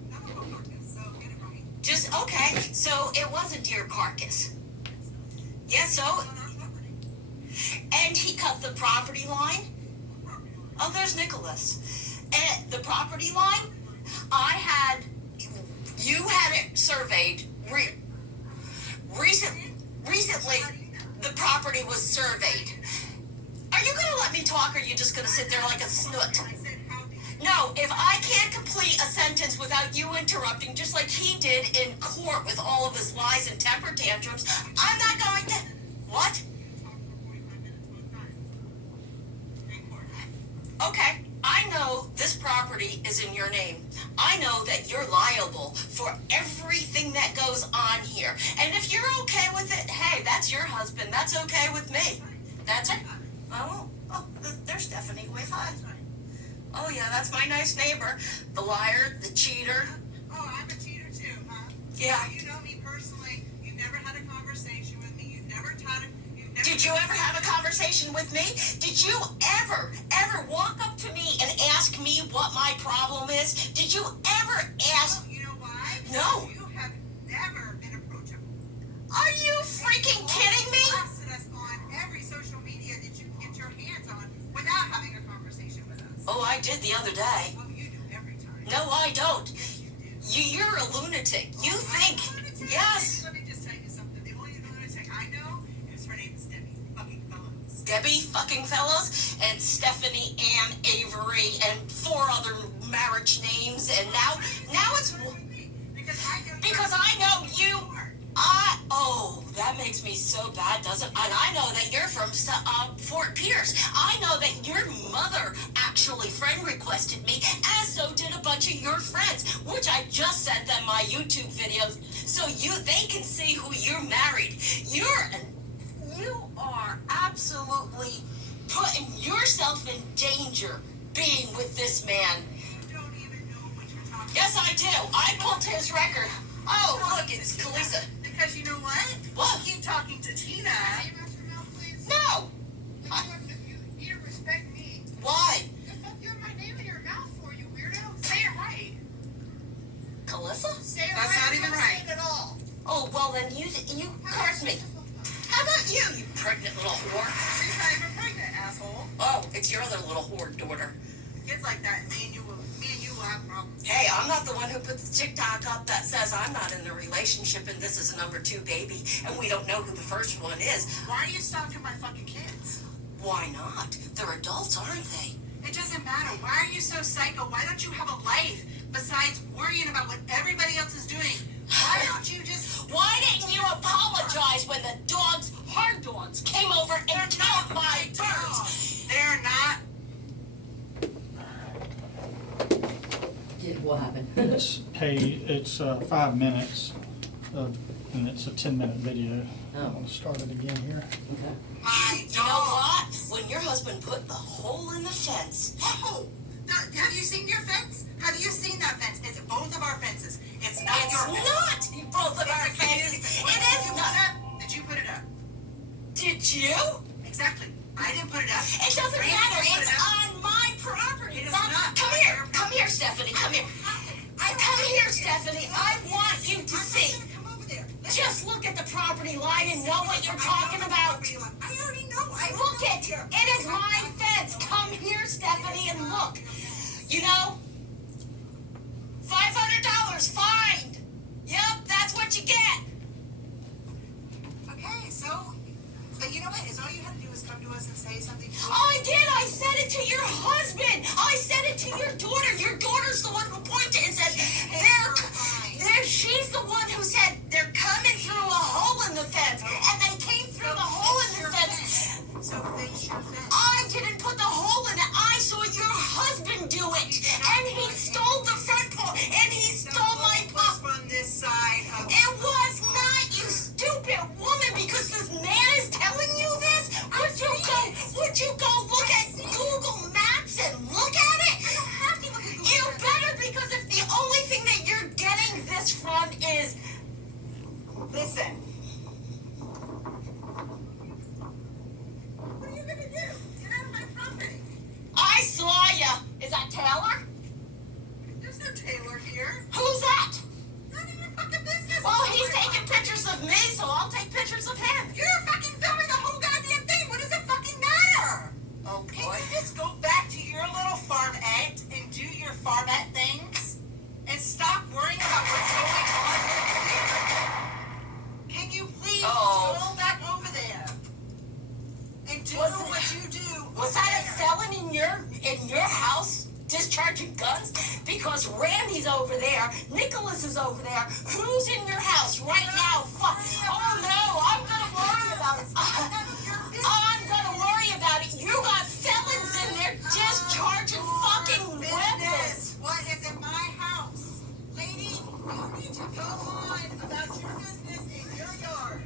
Not a whole carcass, so get it right. Just, okay, so it was a deer carcass. Yeah, so, On our property. and he cut the property line. Oh, there's Nicholas. And the property line, you had it surveyed. Recently, the property was surveyed. Are you going to let me talk, or are you just going to sit there like a snoot? I said, how did you? No, if I can't complete a sentence without you interrupting, just like he did in court with all of his lies and temper tantrums, I'm not going to. What? Talk for 45 minutes both times. In court. Okay, I I know this property is in your name. I know that you're liable for everything that goes on here. And if you're okay with it, hey, that's your husband. That's okay with me. That's it. Oh, there's Stephanie. Wave hi. Oh, yeah, that's my nice neighbor. The liar, the cheater. Oh, I'm a cheater too, huh? Yeah. You know me personally. You've never had a conversation with me. You've never taught it. Did you ever have a conversation with me? Did you ever walk up to me and ask me what my problem is? Did you ever ask? You know why? No. You have never been approachable. Are you freaking kidding me? You blasted us on every social media that you can get your hands on without having a conversation with us. Oh, I did the other day. Oh, you do every time. No, I don't. Yes, you do. You're a lunatic. You I'm think? a lunatic? Yes. Let me just tell you something. The only lunatic I know is her name is Debbie fucking Fellows. Debbie fucking Fellows and Stephanie Ann Avery and 4 other marriage names, and now it's because I know you. That makes me so bad, doesn't it? And I know that you're from Fort Pierce. I know that your mother actually friend requested me, as so did a bunch of your friends, which I just sent them my YouTube videos so they can see who you're married. You are absolutely putting yourself in danger being with this man. You don't even know what you're talking about. Yes, I do. I pulled his record. Oh, look, it's Kalisa. Because you know what? What? You keep talking to Tina. Can you mouth your mouth, please? No. You need to respect me. Why? The fuck you have my name in your mouth for, you weirdo? Say it right. Kalisa? Say it That's right. not even Don't right. say it at all. Oh, well then you cursed me. How about you, you pregnant little whore? She's not even pregnant, asshole. Oh, it's your other little whore daughter. Kids like that, and me and you will have problems. Hey, I'm not the one who put the TikTok up that says I'm not in the relationship and this is a number 2 baby and we don't know who the first one is. Why are you stalking my fucking kids? Why not? They're adults, aren't they? It doesn't matter. Why are you so psycho? Why don't you have a life besides worrying about what everybody else is doing? Why don't you just... Why didn't you apologize when the dogs, hard dogs, came over and killed my birds? They're not... What happened? It's 5 minutes, and it's a 10-minute video. Oh. I'm gonna start it again here. Okay. My You know what? When your husband put the hole in the fence, Oh! Have you seen your fence? Have you seen that fence? It's both of our fences. It's not it's your fence. not both of our It's a community fences. fence. It is not. Did you put it up? Did you? Exactly. I didn't put it up. It doesn't Randy matter. put It's it up. on my property. It is That's- not Come on here. your Come here, Stephanie. Come here. Come here, Stephanie. I want you to see. Come over there. Just look at the property line and know what you're talking about. I already know. Look at it. It is my fence. Come here, Stephanie, and look. You know, $500 fine. Yep, that's what you get. Okay, so, but you know what? Is all you had to do is come to us and say something. I did. I said it to your husband. I said it to your daughter. Your daughter's the one who pointed and said, she's the one who said they're coming through a hole in the fence. And they came through the hole in the fence. So fix your fence. I didn't put the hole in it. I saw your husband do it. And he stole the front part. And he stole my pup. From this side of It was not, you stupid woman, because this man is telling you this? Would you go look at Google Maps and look at it? I don't have to look at Google You Maps. better, because if the only thing that you're getting this from is, Listen. What are you gonna do? Get out of my property. I saw ya. Is that Taylor? There's no Taylor here. Who's that? None of your fucking business. Well, he's taking pictures of me, so I'll take pictures of him. You're fucking filming the whole goddamn thing. What does it fucking matter? Oh, Can boy. you just go back to your little farmette and do your farmette things? And stop worrying about what's going on here? Can you please go back over there? And do what you do. Was that a felon in your house discharging guns? Because Randy's over there, Nicholas is over there. Who's in your house right now? Oh no, I'm gonna worry about it. I'm gonna worry about it. You got felons in there discharging fucking to go on about your business in your yard.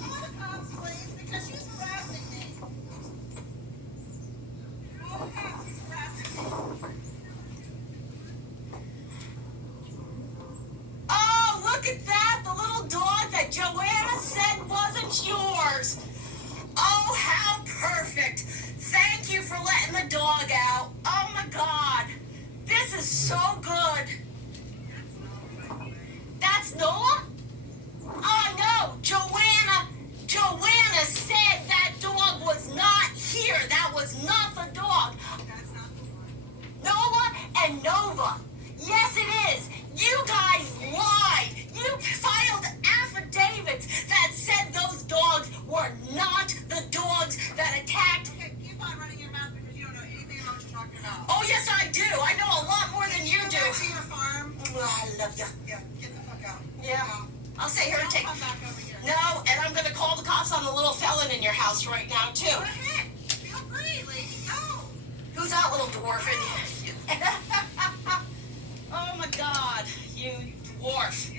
Call the cops, please, because she's harassing me. Call the cops, she's harassing me. Oh, look at that! The little dog that Joanna said wasn't yours. Oh, how perfect. Thank you for letting the dog out. Oh my God. This is so good. That's Noah? Oh no, Joanna said that dog was not here. That was not the dog. Noah and Nova. Yes, it is. You guys lied. You filed affidavits that said those dogs were not the dogs that attacked. Okay, keep on running your mouth because you don't know anything about what you're talking about. Oh, yes, I do. I know a lot more than you do. Go back to your farm. Oh, I love you. Yeah, get the fuck out. Yeah. I'll stay here and take. Come back over here. No, and I'm going to call the cops on the little felon in your house right now, too. Go ahead. Feel free, lady. Go. Who's that little dwarf in here? Oh, my God. You dwarf.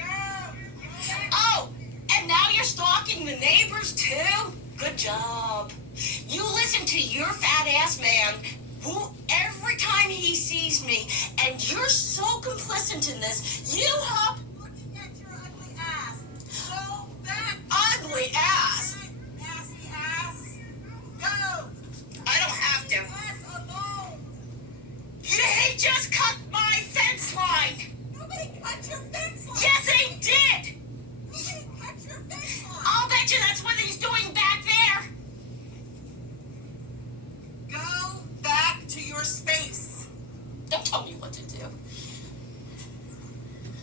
Oh, and now you're stalking the neighbors, too? Good job. You listen to your fat ass man, who every time he sees me, and you're so complicit in this, you hop looking at your ugly ass. Go back. Ugly ass? Nasty ass. Go. I don't have to. Ass alone. He just cut my fence line. Nobody cut your fence line. Yes, they did. Nobody cut your fence line. I'll bet you that's what he's doing back there. Go back to your space. Don't tell me what to do.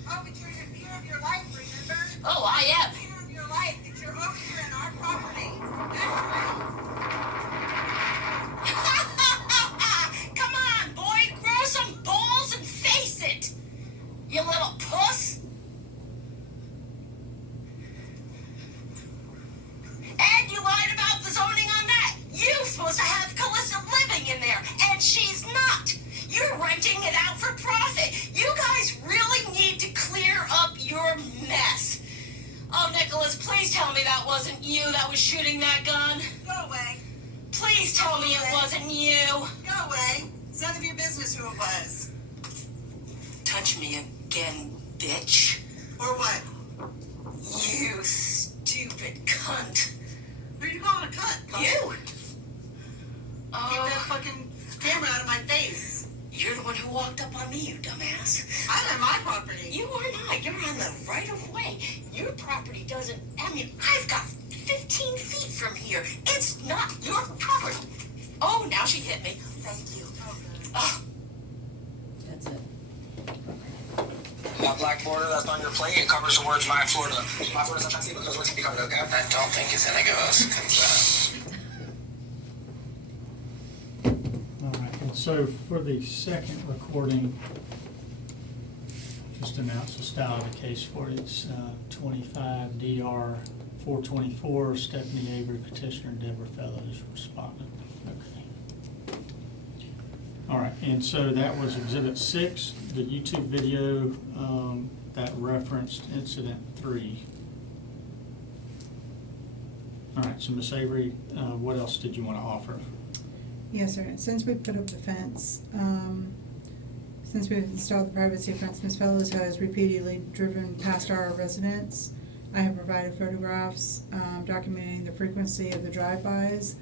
Oh, but you're in fear of your life, remember? Oh, I am. Fear of your life that you're over here in our property. That's right. Come on, boy. Grow some balls and face it. You little puss. And you lied about the zoning on that. You're supposed to have Calista living in there, and she's not. You're renting it out for profit. You guys really need to clear up your mess. Oh, Nicholas, please tell me that wasn't you that was shooting that gun. Go away. Please tell me it wasn't you. Go away. It's none of your business who it was. Touch me again, bitch. Or what? You stupid cunt. Who are you calling a cunt? You. Get that fucking camera out of my face. You're the one who walked up on me, you dumbass. I'm on my property. You are not. You're on the right of way. Your property doesn't. I mean, I've got 15 feet from here. It's not your property. Oh, now she hit me. Thank you. Oh. That's it. That black border that's on your plate, it covers the words My Florida. My Florida's not because what's becoming okay? I don't think it's any of us. All right, and so for the second recording, just announce the style of the case for it. It's 25 DR 424, Stephanie Avery, petitioner, Deborah Fellows, respondent. Okay. All right, and so that was Exhibit 6, the YouTube video that referenced Incident 3. All right, so Ms. Avery, what else did you want to offer? Yes, sir. Since we put up the fence, since we've installed the privacy fence, Ms. Fellows has repeatedly driven past our residence. I have provided photographs documenting the frequency of the drive-bys,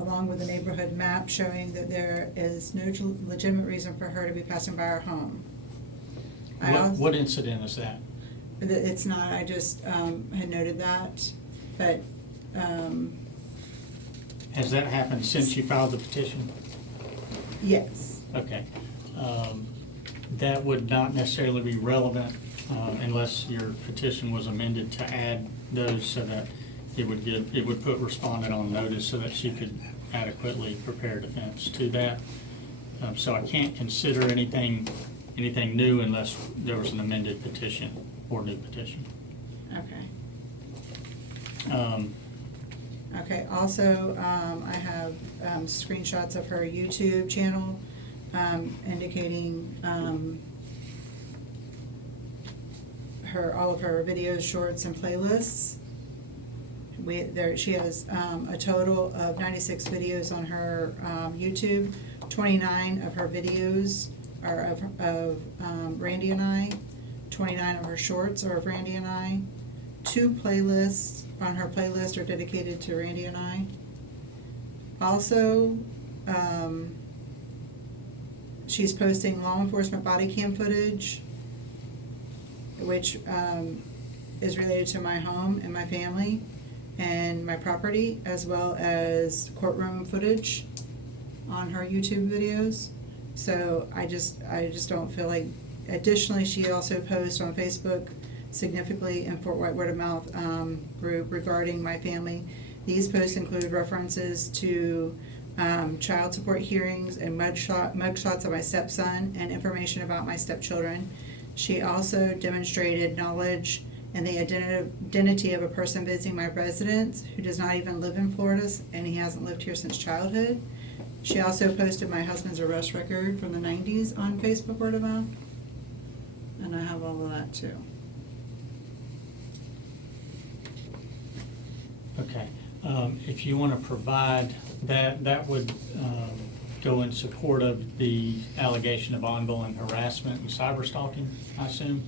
along with a neighborhood map showing that there is no legitimate reason for her to be passing by our home. What incident is that? It's not, I just had noted that, but Has that happened since you filed the petition? yes. Okay. That would not necessarily be relevant unless your petition was amended to add those so that it would put respondent on notice so that she could adequately prepare defense to that. So I can't consider anything new unless there was an amended petition or new petition. Okay. Okay, also, I have screenshots of her YouTube channel indicating all of her videos, shorts, and playlists. She has a total of 96 videos on her YouTube. 29 of her videos are of Randy and I. 29 of her shorts are of Randy and I. 2 playlists on her playlist are dedicated to Randy and I. Also, she's posting law enforcement body cam footage, which is related to my home and my family and my property, as well as courtroom footage on her YouTube videos. So I just don't feel like. Additionally, she also posts on Facebook significantly in Fort White Word of Mouth group regarding my family. These posts include references to child support hearings and mugshots of my stepson and information about my stepchildren. She also demonstrated knowledge and the identity of a person visiting my residence who does not even live in Florida, and he hasn't lived here since childhood. She also posted my husband's arrest record from the 90s on Facebook Word of Mouth, and I have all of that too. Okay, if you want to provide that, that would go in support of the allegation of ongoing harassment and cyber stalking, I assume?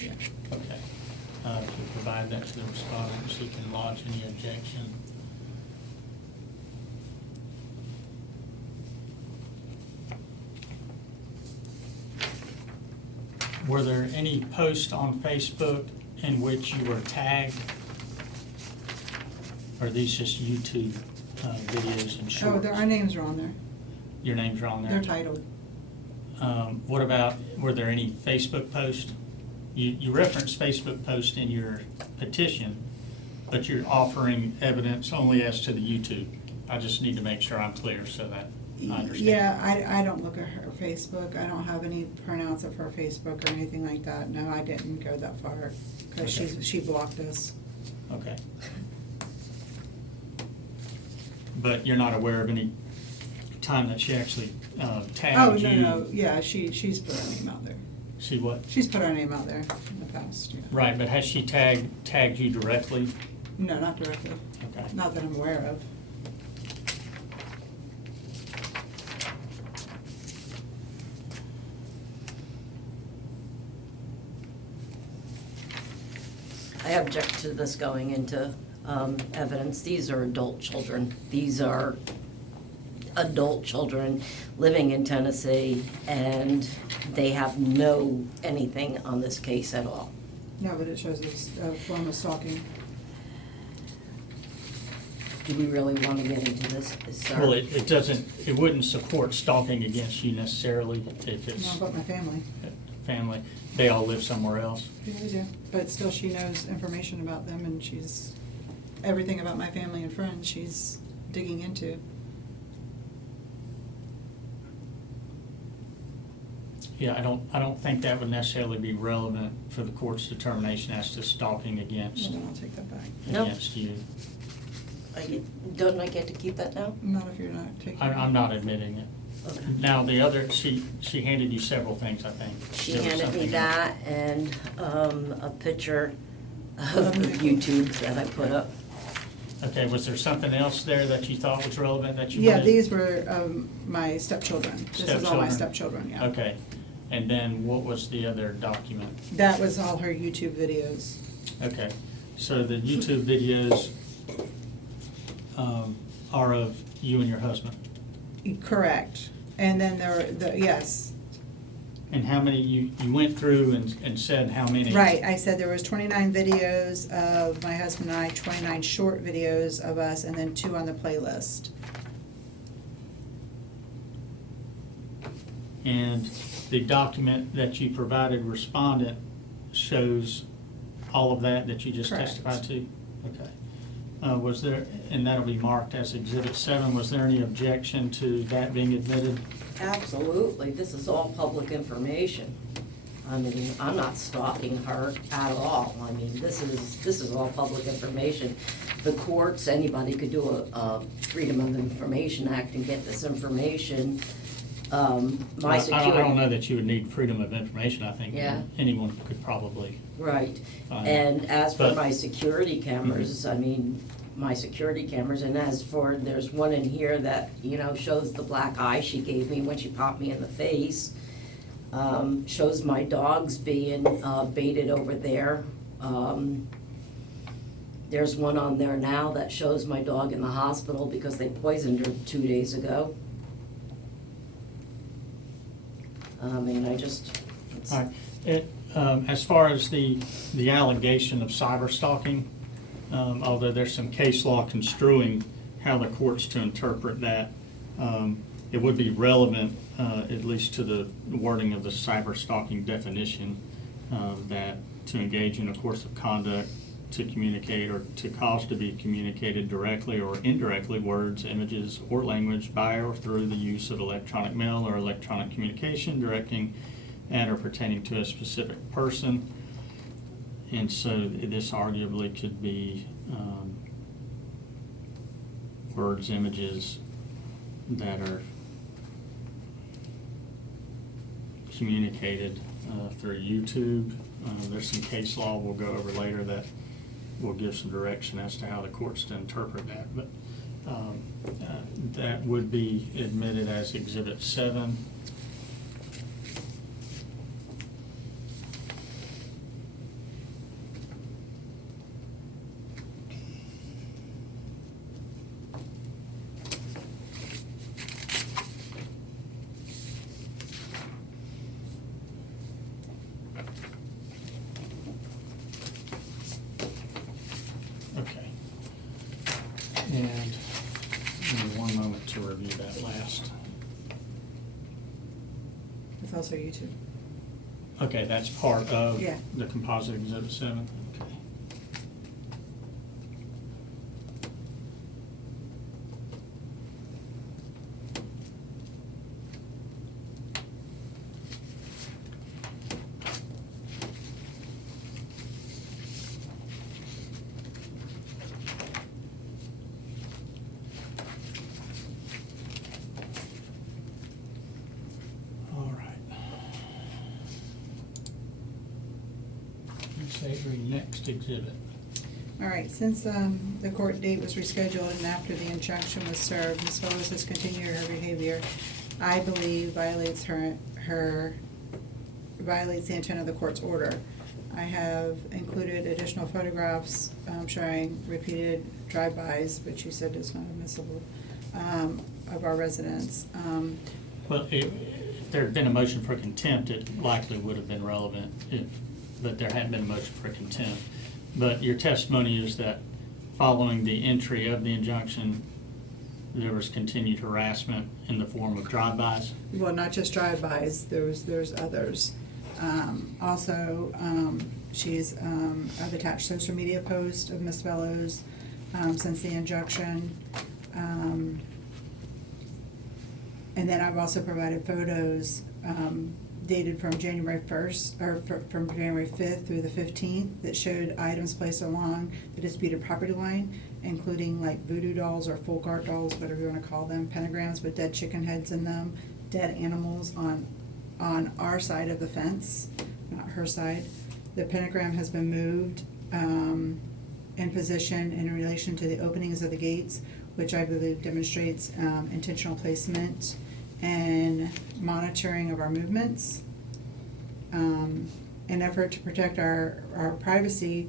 Yeah. Okay. If you provide that to the respondent, she can lodge any objection. Were there any posts on Facebook in which you were tagged? Or are these just YouTube videos and shorts? Oh, our names are on there. Your names are on there? They're titled. What about, were there any Facebook posts? You referenced Facebook posts in your petition, but you're offering evidence only as to the YouTube. I just need to make sure I'm clear so that I understand. Yeah, I don't look at her Facebook. I don't have any printouts of her Facebook or anything like that. No, I didn't go that far, because Okay. she blocked us. Okay. But you're not aware of any time that she actually tagged you? Oh, no, yeah, she's put her name out there. See what? She's put her name out there in the past, yeah. Right, but has she tagged you directly? No, not directly. Okay. Not that I'm aware of. I object to this going into evidence. These are adult children. These are adult children living in Tennessee, and they have no anything on this case at all. No, but it shows it's a form of stalking. Do we really want to get into this, sir? Well, it doesn't, it wouldn't support stalking against you necessarily if it's No, but my family. family. They all live somewhere else. Yeah, but still she knows information about them, and everything about my family and friends she's digging into. Yeah, I don't think that would necessarily be relevant for the court's determination as to stalking against, Well, then I'll take that back. Nope. against you. Don't I get to keep that now? Not if you're not taking it. I'm not admitting it. Okay. Now, the other, she handed you several things, I think. She There was handed me something- that and a picture of the YouTube that I put up. Okay, was there something else there that you thought was relevant that you Yeah, wanted? these were my stepchildren. This is all my Stepchildren. stepchildren, yeah. Okay, and then what was the other document? That was all her YouTube videos. Okay, so the YouTube videos are of you and your husband? Correct. And then yes. And how many, you went through and said how many? Right, I said there was 29 videos of my husband and I, 29 short videos of us, and then 2 on the playlist. And the document that you provided respondent shows all of that you just Correct. testified to? Okay. Was there, and that'll be marked as Exhibit 7, was there any objection to that being admitted? Absolutely, this is all public information. I mean, I'm not stalking her at all. I mean, this is all public information. The courts, anybody could do a Freedom of Information Act and get this information my security. I don't know that you would need freedom of information. I think Yeah. anyone could probably. Right, Fine. and as for But- my security cameras, I mean, my security cameras, and as for, there's one in here that, you know, shows the black eye she gave me when she popped me in the face. Shows my dogs being baited over there. There's one on there now that shows my dog in the hospital because they poisoned her 2 days ago. I mean, I just, it's, All right. As far as the allegation of cyber stalking, although there's some case law construing how the courts to interpret that, it would be relevant, at least to the wording of the cyber stalking definition, that to engage in a course of conduct to communicate or to cause to be communicated directly or indirectly words, images, or language by or through the use of electronic mail or electronic communication directing and or pertaining to a specific person. And so this arguably could be words, images that are communicated through YouTube. There's some case law we'll go over later that will give some direction as to how the courts to interpret that. But that would be admitted as Exhibit 7. Okay. And give me 1 moment to review that last. It's also YouTube. Okay, that's part of Yeah. the composite Exhibit 7? Okay. All right. Ms. Avery, next exhibit. All right, since the court date was rescheduled and after the injunction was served, Ms. Phillips has continued her behavior, I believe violates violates the intent of the court's order. I have included additional photographs showing repeated drive-bys, which you said is not admissible, of our residents. Well, if there had been a motion for contempt, it likely would have been relevant but there hadn't been a motion for contempt. But your testimony is that following the entry of the injunction, there was continued harassment in the form of drive-bys? Well, not just drive-bys, there's others. Also, I've attached social media posts of Ms. Fellows since the injunction. And then I've also provided photos dated from January 1st, or from January 5th through the 15th, that showed items placed along the disputed property line, including like voodoo dolls or folk art dolls, whatever you want to call them, pentagrams with dead chicken heads in them, dead animals on our side of the fence, not her side. The pentagram has been moved in position in relation to the openings of the gates, which I believe demonstrates intentional placement and monitoring of our movements. In effort to protect our privacy,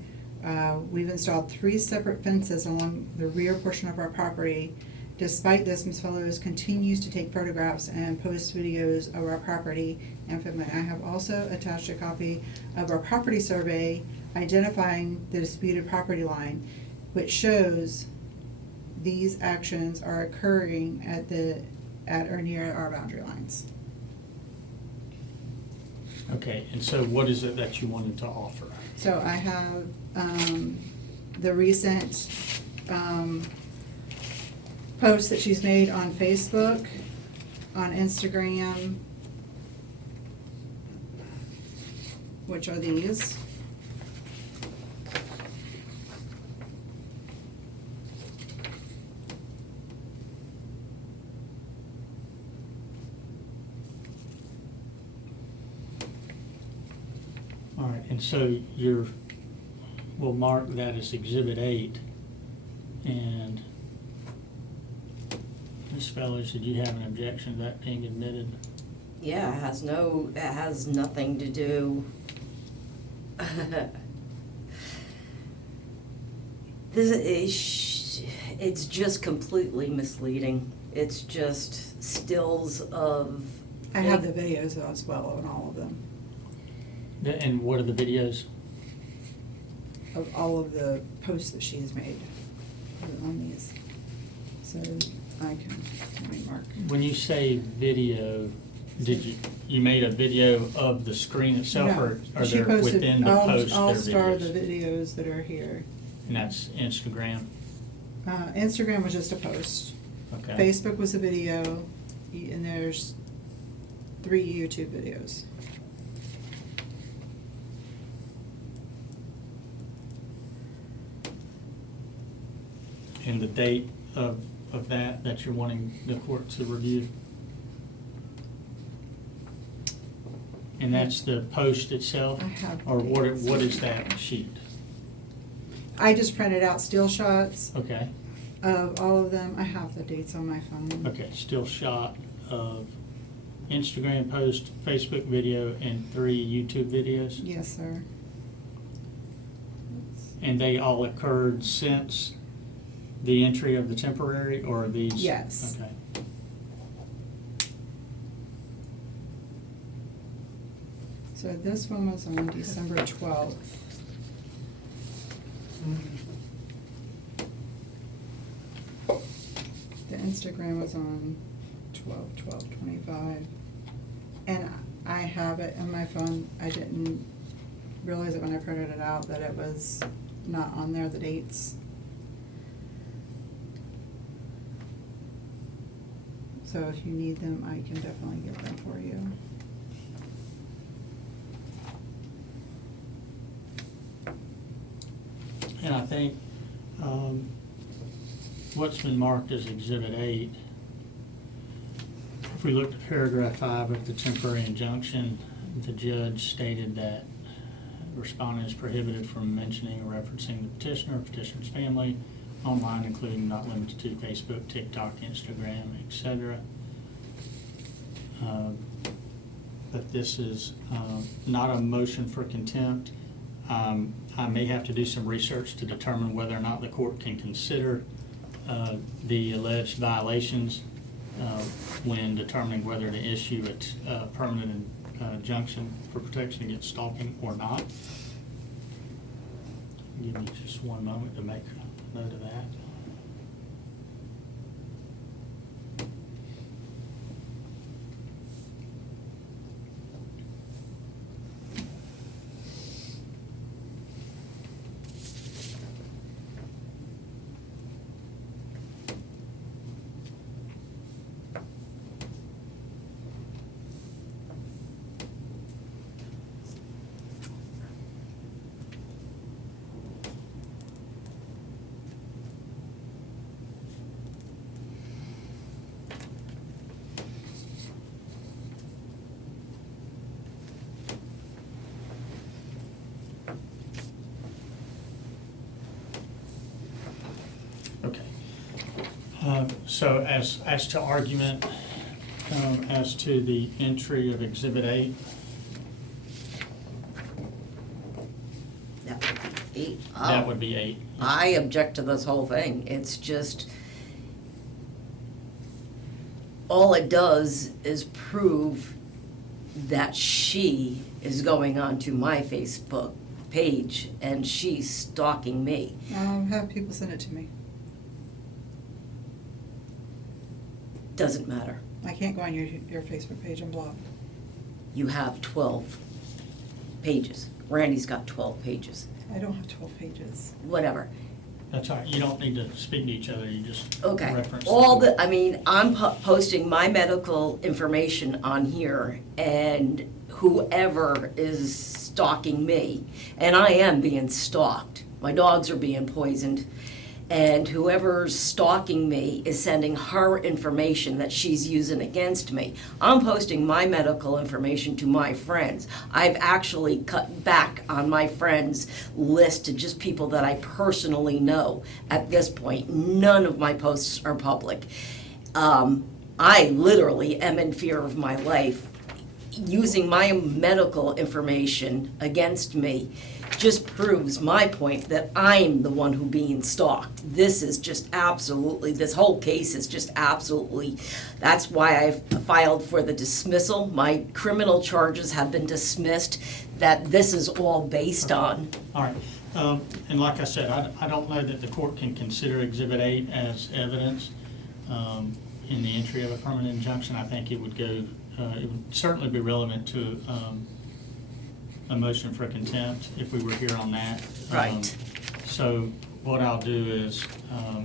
we've installed 3 separate fences along the rear portion of our property. Despite this, Ms. Fellows continues to take photographs and post videos of our property and family. I have also attached a copy of our property survey identifying the disputed property line, which shows these actions are occurring at or near our boundary lines. Okay, and so what is it that you wanted to offer? So I have the recent posts that she's made on Facebook, on Instagram, which are these. and so we'll mark that as Exhibit 8. And Ms. Fellows, did you have an objection to that being admitted? Yeah, it has nothing to do. It's just completely misleading. It's just stills of. I have the videos as well on all of them, And what are the videos? of all of the posts that she has made on these. So I can, let me mark. When you say video, did you made a video of the screen itself, No, or are she there posted- within the post I'll there star the videos? videos that are here. And that's Instagram? Instagram was just a post. Okay. Facebook was a video, and there's 3 YouTube videos. And the date of that you're wanting the court to review? And that's the post itself? I have Or what dates. what is that sheet? I just printed out still shots Okay, of all of them. I have the dates on my phone. okay, still shot of Instagram post, Facebook video, and 3 YouTube videos? Yes, sir. And they all occurred since the entry of the temporary, or are these? Yes. Okay. So this one was on December 12th. The Instagram was on 12/12/25. And I have it in my phone. I didn't realize it when I printed it out that it was not on there, the dates. So if you need them, I can definitely get them for you. And I think what's been marked as Exhibit 8, if we look at paragraph 5 of the temporary injunction, the judge stated that respondent is prohibited from mentioning or referencing the petitioner or petitioner's family online, including not limited to Facebook, TikTok, Instagram, etc. But this is not a motion for contempt. I may have to do some research to determine whether or not the court can consider the alleged violations when determining whether to issue a permanent injunction for protection against stalking or not. Give me just one moment to make a note of that. Okay. So as to argument, as to the entry of Exhibit 8, That would be 8. that would be 8. I object to this whole thing. It's just, all it does is prove that she is going onto my Facebook page and she's stalking me. I'll have people send it to me. Doesn't matter. I can't go on your Facebook page and block. You have 12 pages. Randy's got 12 pages. I don't have 12 pages. Whatever. That's all right. You don't need to speak to each other. You just Okay. reference. All the, I mean, I'm posting my medical information on here, and whoever is stalking me, and I am being stalked. My dogs are being poisoned, And whoever's stalking me is sending her information that she's using against me. I'm posting my medical information to my friends. I've actually cut back on my friends list to just people that I personally know at this point. None of my posts are public. I literally am in fear of my life. Using my medical information against me just proves my point that I'm the one who's being stalked. This is just absolutely, this whole case is just absolutely, that's why I filed for the dismissal. My criminal charges have been dismissed, that this is all based on. All right, and like I said, I don't know that the court can consider Exhibit 8 as evidence in the entry of a permanent injunction. I think it would go, it would certainly be relevant to a motion for contempt if we were here on that. Right. So what I'll do is,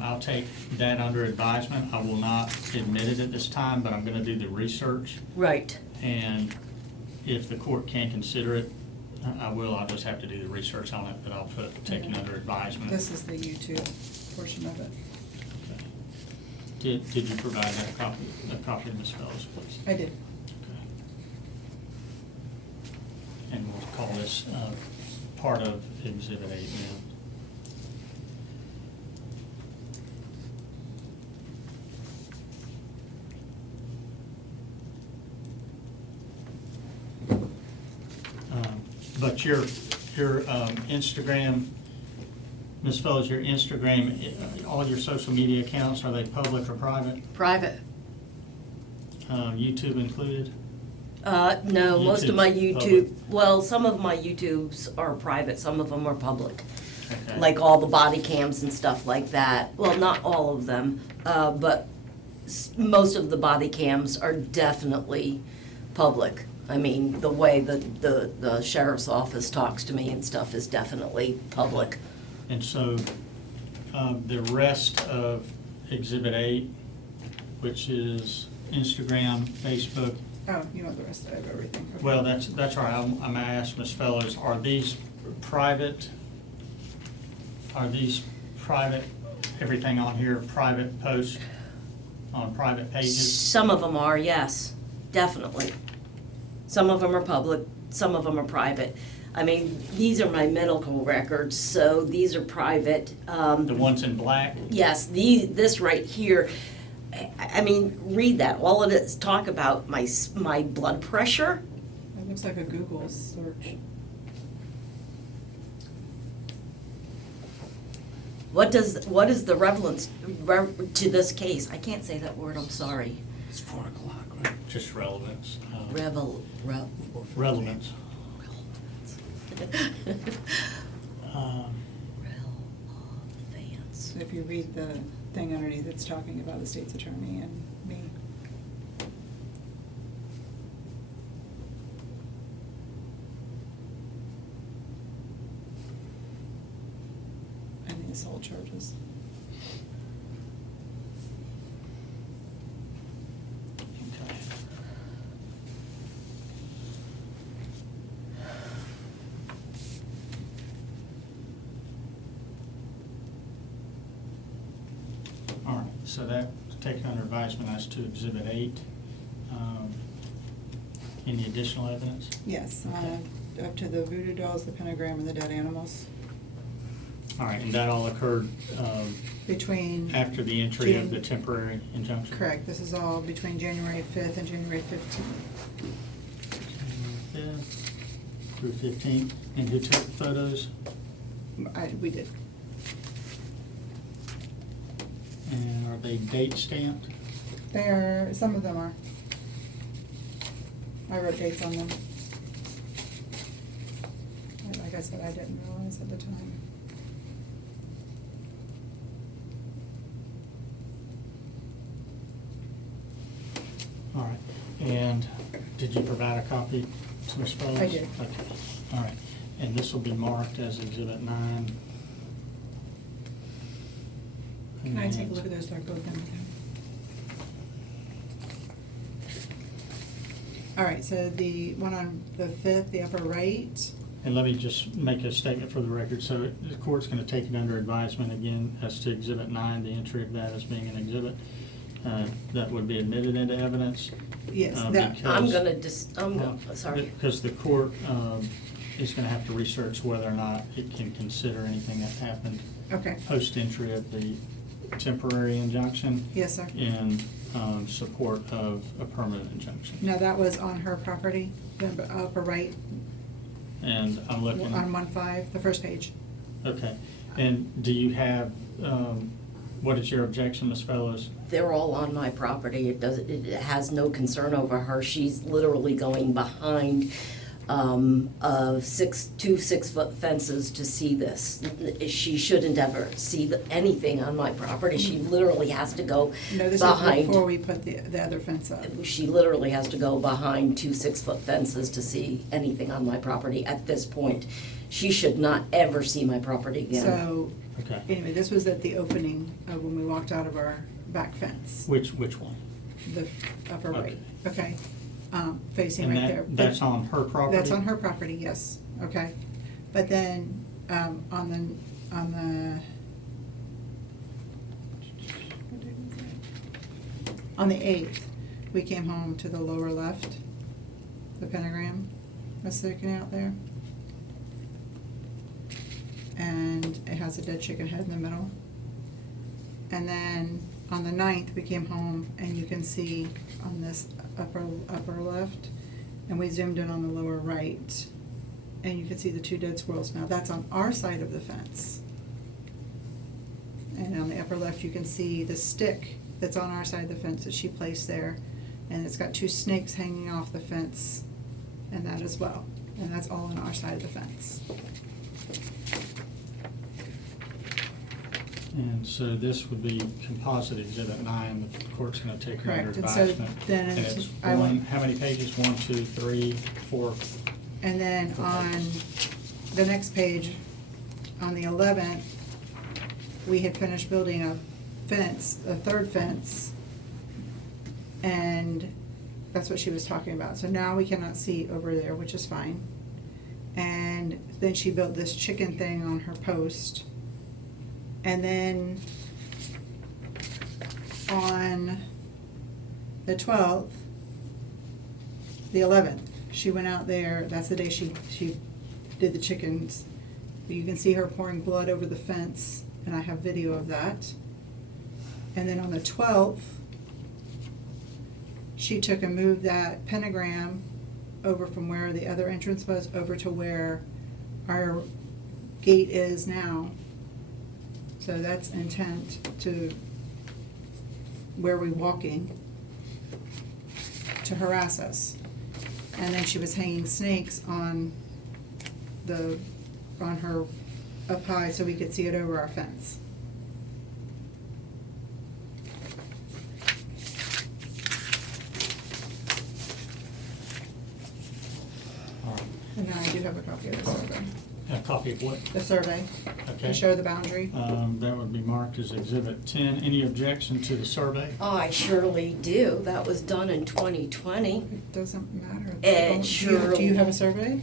I'll take that under advisement. I will not admit it at this time, but I'm gonna do the research. Right. And if the court can't consider it, I will. I'll just have to do the research on it, but I'll put taken under advisement. This is the YouTube portion of it. Did you provide that copy of Ms. Fellows, please? I did. Okay. And we'll call this part of Exhibit 8 now. But your Instagram, Ms. Fellows, your Instagram, all your social media accounts, are they public or private? Private. YouTube included? No, most of my YouTube's YouTube, public. well, some of my YouTubes are private, some of them are public. Okay. Like all the body cams and stuff like that. Well, not all of them, but most of the body cams are definitely public. I mean, the way the sheriff's office talks to me and stuff is definitely public. And so, the rest of Exhibit 8, which is Instagram, Facebook, Oh, you want the rest of everything? Okay. well, that's all right. I'm gonna ask Ms. Fellows, are these private, everything on here, private posts on private pages? Some of them are, yes, definitely. Some of them are public, some of them are private. I mean, these are my medical records, so these are private. The ones in black? Yes, this right here, I mean, read that. All of it is talk about my blood pressure. It looks like a Google search. What is the relevance to this case? I can't say that word, I'm sorry. It's 4 o'clock, right? Just relevance. Relevance. Relevance. So if you read the thing underneath, it's talking about the state's attorney and me. And the assault charges. Okay. All right, so that, taken under advisement as to Exhibit 8. Any additional evidence? Yes, Okay. up to the voodoo dolls, the pentagram, and the dead animals. All right, and that all occurred Between. after the entry of June- the temporary injunction? Correct, this is all between January 5th and January 15th. January 5th through 15th. And who took the photos? We did. And are they date stamped? They are, some of them are. I wrote dates on them. Like I said, I didn't realize at the time. All right, and did you provide a copy to Ms. Fellows? I did. Okay, all right, and this will be marked as Exhibit 9. Can I take a look at those so I go with them again? All right, so the one on the 5th, the upper right, And let me just make a statement for the record. So the court's going to take it under advisement again as to Exhibit 9, the entry of that as being an exhibit. That would be admitted into evidence. Yes, sorry. Because the court is going to have to research whether or not it can consider anything that happened Okay. post-entry of the temporary injunction Yes, sir. in support of a permanent injunction. Now, that was on her property, the upper right, And I'm looking. on 1.5, the first page. Okay. And do you have, what is your objection, Ms. Fellows? They're all on my property. It has no concern over her. She's literally going behind two 6-foot fences to see this. She shouldn't ever see anything on my property. She literally has to go No, this is behind. before we put the other fence up. She literally has to go behind two 6-foot fences to see anything on my property at this point. She should not ever see my property again. So, Okay. anyway, this was at the opening of when we walked out of our back fence, Which one? the upper Okay. right, okay? Facing And right there. that's on her property? That's on her property, yes, okay. But then, on the 8th, we came home to the lower left, the pentagram that's sticking out there. And it has a dead chicken head in the middle. And then on the 9th, we came home and you can see on this upper left, and we zoomed in on the lower right, and you can see the two dead squirrels. Now that's on our side of the fence. And on the upper left, you can see the stick that's on our side of the fence that she placed there, and it's got two snakes hanging off the fence, and that as well. And that's all on our side of the fence. And so this would be composite Exhibit 9, that the court's going to take under Correct, and so advisement. then And it's- it's I one, went- how many pages? 1, 2, 3, 4? And then on the next page, on the 11th, we had finished building a fence, a third fence, and that's what she was talking about. So now we cannot see over there, which is fine. And then she built this chicken thing on her post. And then on the 12th, the 11th, she went out there, that's the day she did the chickens. You can see her pouring blood over the fence, and I have video of that. And then on the 12th, she took and moved that pentagram over from where the other entrance was over to where our gate is now. So that's intent to where we're walking to harass us. And then she was hanging snakes on her up high so we could see it over our fence. All right. And now I do have a copy of the survey. A copy of what? The survey, Okay. to show the boundary. That would be marked as Exhibit 10. Any objection to the survey? Oh, I surely do. That was done in 2020. It doesn't matter. It Do you have a survey?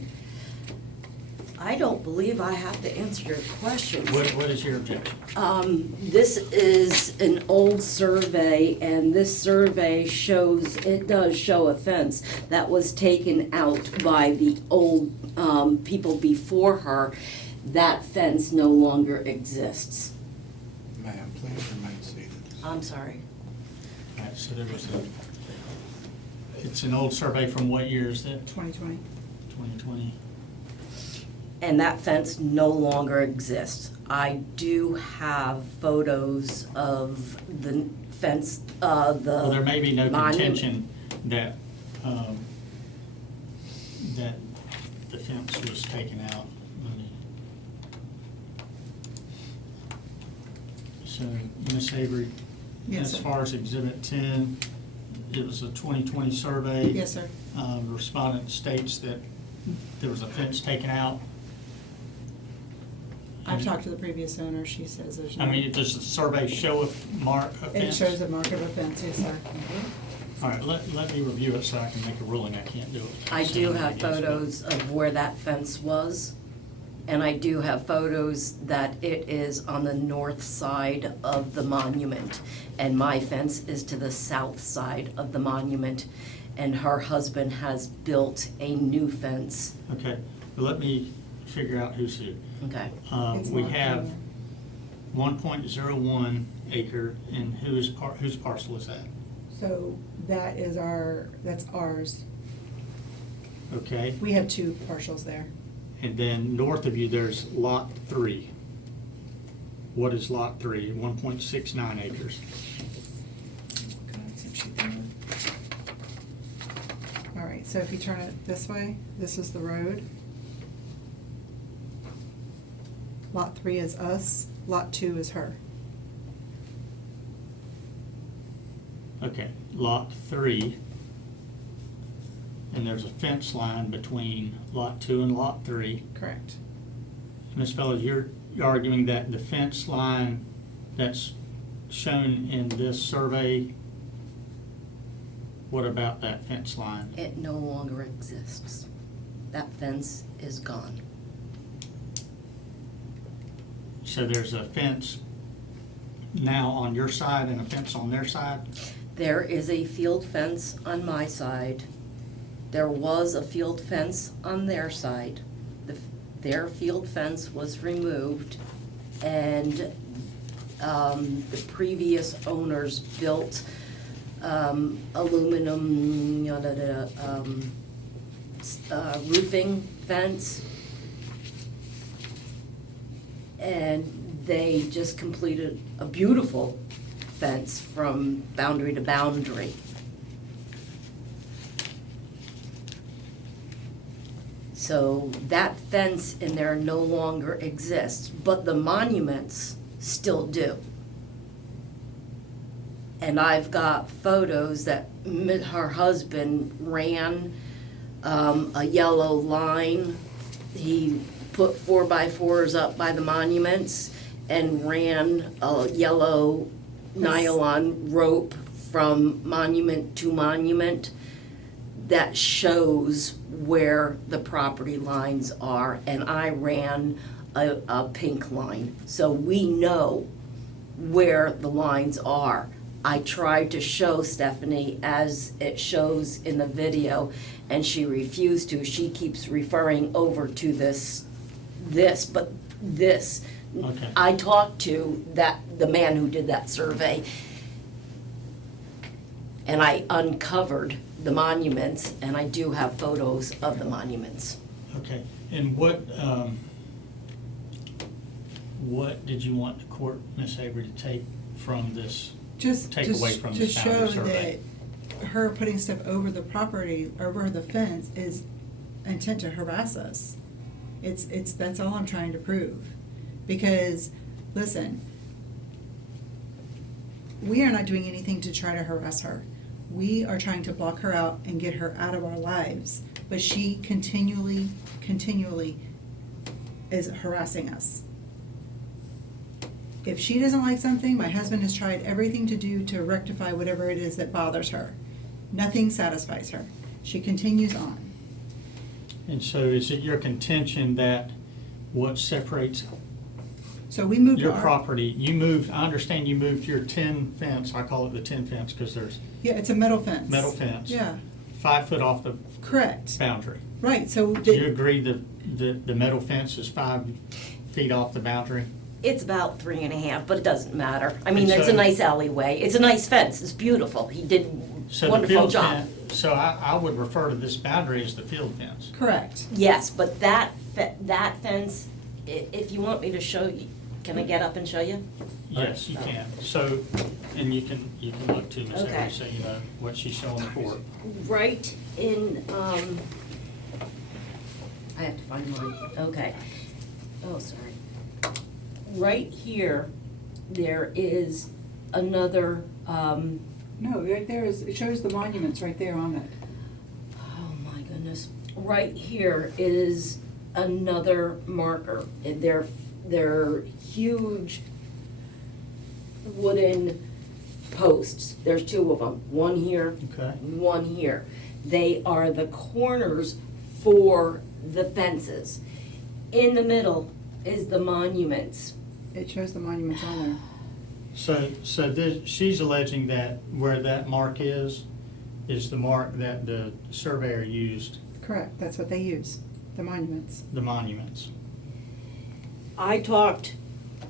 I don't believe I have to answer your questions. What is your objection? This is an old survey, and this survey shows, it does show a fence that was taken out by the old people before her. That fence no longer exists. Ma'am, please remain seated. I'm sorry. All right, so there was it's an old survey from what year is that? 2020. 2020. And that fence no longer exists. I do have photos of the fence, Well, there may be no monument. contention that, that the fence was taken out. So, Ms. Avery, Yes, as sir. far as Exhibit 10, it was a 2020 survey. Yes, sir. The respondent states that there was a fence taken out. I've talked to the previous owner, she says there's no. I mean, does the survey show a mark, a It fence? shows a mark of a fence, yes, sir. All right, let me review it so I can make a ruling. I can't do it. I do have photos of where that fence was, and I do have photos that it is on the north side of the monument, and my fence is to the south side of the monument, and her husband has built a new fence. Okay, well, let me figure out who's who. Okay. It's We marked have on 1.01 acre, and whose parcel is that? So that's ours. Okay, We have 2 parcels there. and then north of you, there's lot 3. What is lot 3? 1.69 acres. All right, so if you turn it this way, this is the road. Lot 3 is us, lot 2 is her. Okay, lot 3, and there's a fence line between lot 2 and lot 3. Correct. Ms. Fellows, you're arguing that the fence line that's shown in this survey, what about that fence line? It no longer exists. That fence is gone. So there's a fence now on your side and a fence on their side? There is a field fence on my side. There was a field fence on their side. Their field fence was removed, and the previous owners built aluminum roofing fence, and they just completed a beautiful fence from boundary to boundary. So that fence in there no longer exists, but the monuments still do. And I've got photos that her husband ran a yellow line. He put 4x4s up by the monuments and ran a yellow nylon rope from monument to monument that shows where the property lines are, and I ran a pink line. So we know where the lines are. I tried to show Stephanie as it shows in the video, and she refused to. She keeps referring over to this. Okay. I talked to the man who did that survey, and I uncovered the monuments, and I do have photos of the monuments. Okay, and what did you want the court, Ms. Avery, to take from this, take away from To this boundary show survey? that her putting stuff over the property, over the fence, is intent to harass us. That's all I'm trying to prove. Because, listen, we are not doing anything to try to harass her. We are trying to block her out and get her out of our lives. But she continually is harassing us. If she doesn't like something, my husband has tried everything to do to rectify whatever it is that bothers her. Nothing satisfies her. She continues on. And so is it your contention that what separates So we moved your our property, I understand you moved your tin fence, I call it the tin fence because there's Yeah, it's a metal fence. metal fence. Yeah, 5 foot off the correct. boundary. Right, so Do you agree that the metal fence is 5 feet off the boundary? It's about 3.5, but it doesn't matter. I mean, And it's so- a nice alleyway. It's a nice fence. It's beautiful. He did So a the wonderful field job. So I would refer to this boundary as the field fence. correct. Yes, but that fence, if you want me to show you, can I get up and show you? Yes, you can. So, and you can look too, Ms. Okay. Avery, so you know what she's showing the court. Right in, I have to find mine. Okay. Oh, sorry. Right here, there is another, No, right there it shows the monuments right there on it. oh my goodness. Right here is another marker. And they're huge wooden posts. There's two of them, one here, Okay. one here. They are the corners for the fences. In the middle is the monuments. It shows the monuments on there. So this, she's alleging that where that mark is the mark that the surveyor used, Correct, that's what they use, the monuments. the monuments. I talked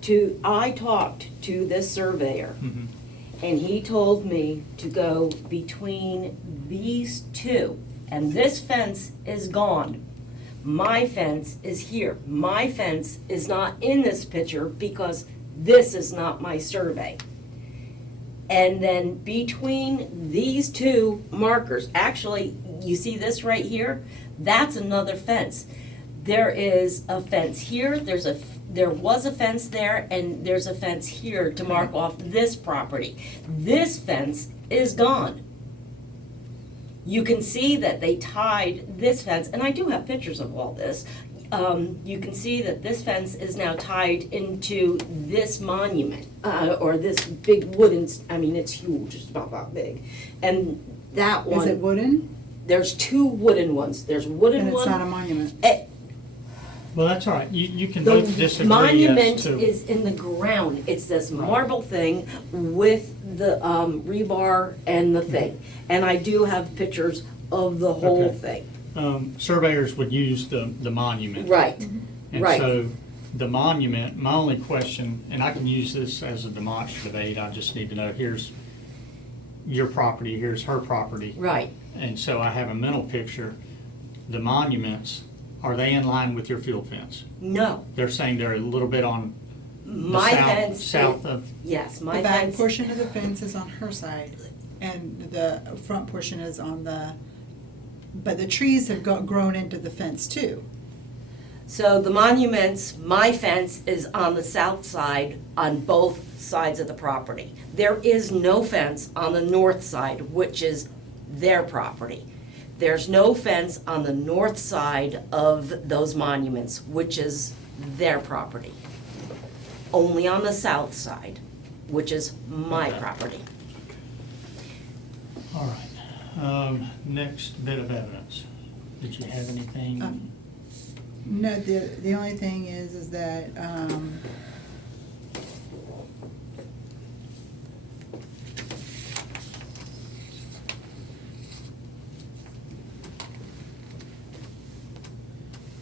to this surveyor, Mhm. and he told me to go between these two, and this fence is gone. My fence is here. My fence is not in this picture because this is not my survey. And then between these two markers, actually, you see this right here? That's another fence. There is a fence here, there was a fence there, and there's a fence here to mark off this property. This fence is gone. You can see that they tied this fence, and I do have pictures of all this. You can see that this fence is now tied into this monument, or this big wooden, it's huge, it's about that big. And that Is it one, wooden? there's two wooden ones. There's a wooden Then it's one. not a monument. Well, that's all right. You can both The disagree as monument to. is in the ground. It's this marble thing with the rebar and the thing. And I do have pictures of the whole Okay. thing. Surveyors would use the monument. Right, And right. so the monument, my only question, and I can use this as a demonstrative aid, I just need to know, here's your property, here's her property. Right. And so I have a mental picture. The monuments, are they in line with your field fence? No, They're saying they're a little bit on the my fence. south of, Yes, my The back fence. portion of the fence is on her side, and the front portion is on but the trees have grown into the fence too. So the monuments, my fence is on the south side on both sides of the property. There is no fence on the north side, which is their property. There's no fence on the north side of those monuments, which is their property. Only on the south side, which is my Okay. property. all right. Next bit of evidence. Did you have anything? No, the only thing is that,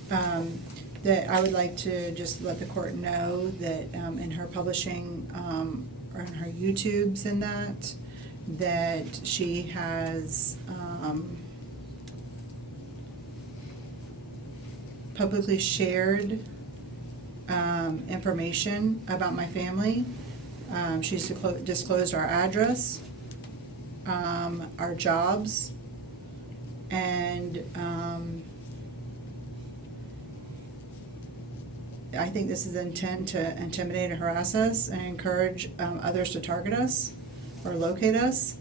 that I would like to just let the court know that in her publishing, or in her YouTubes and that she has publicly shared information about my family. She's disclosed our address, our jobs, and I think this is intent to intimidate and harass us and encourage others to target us or locate us.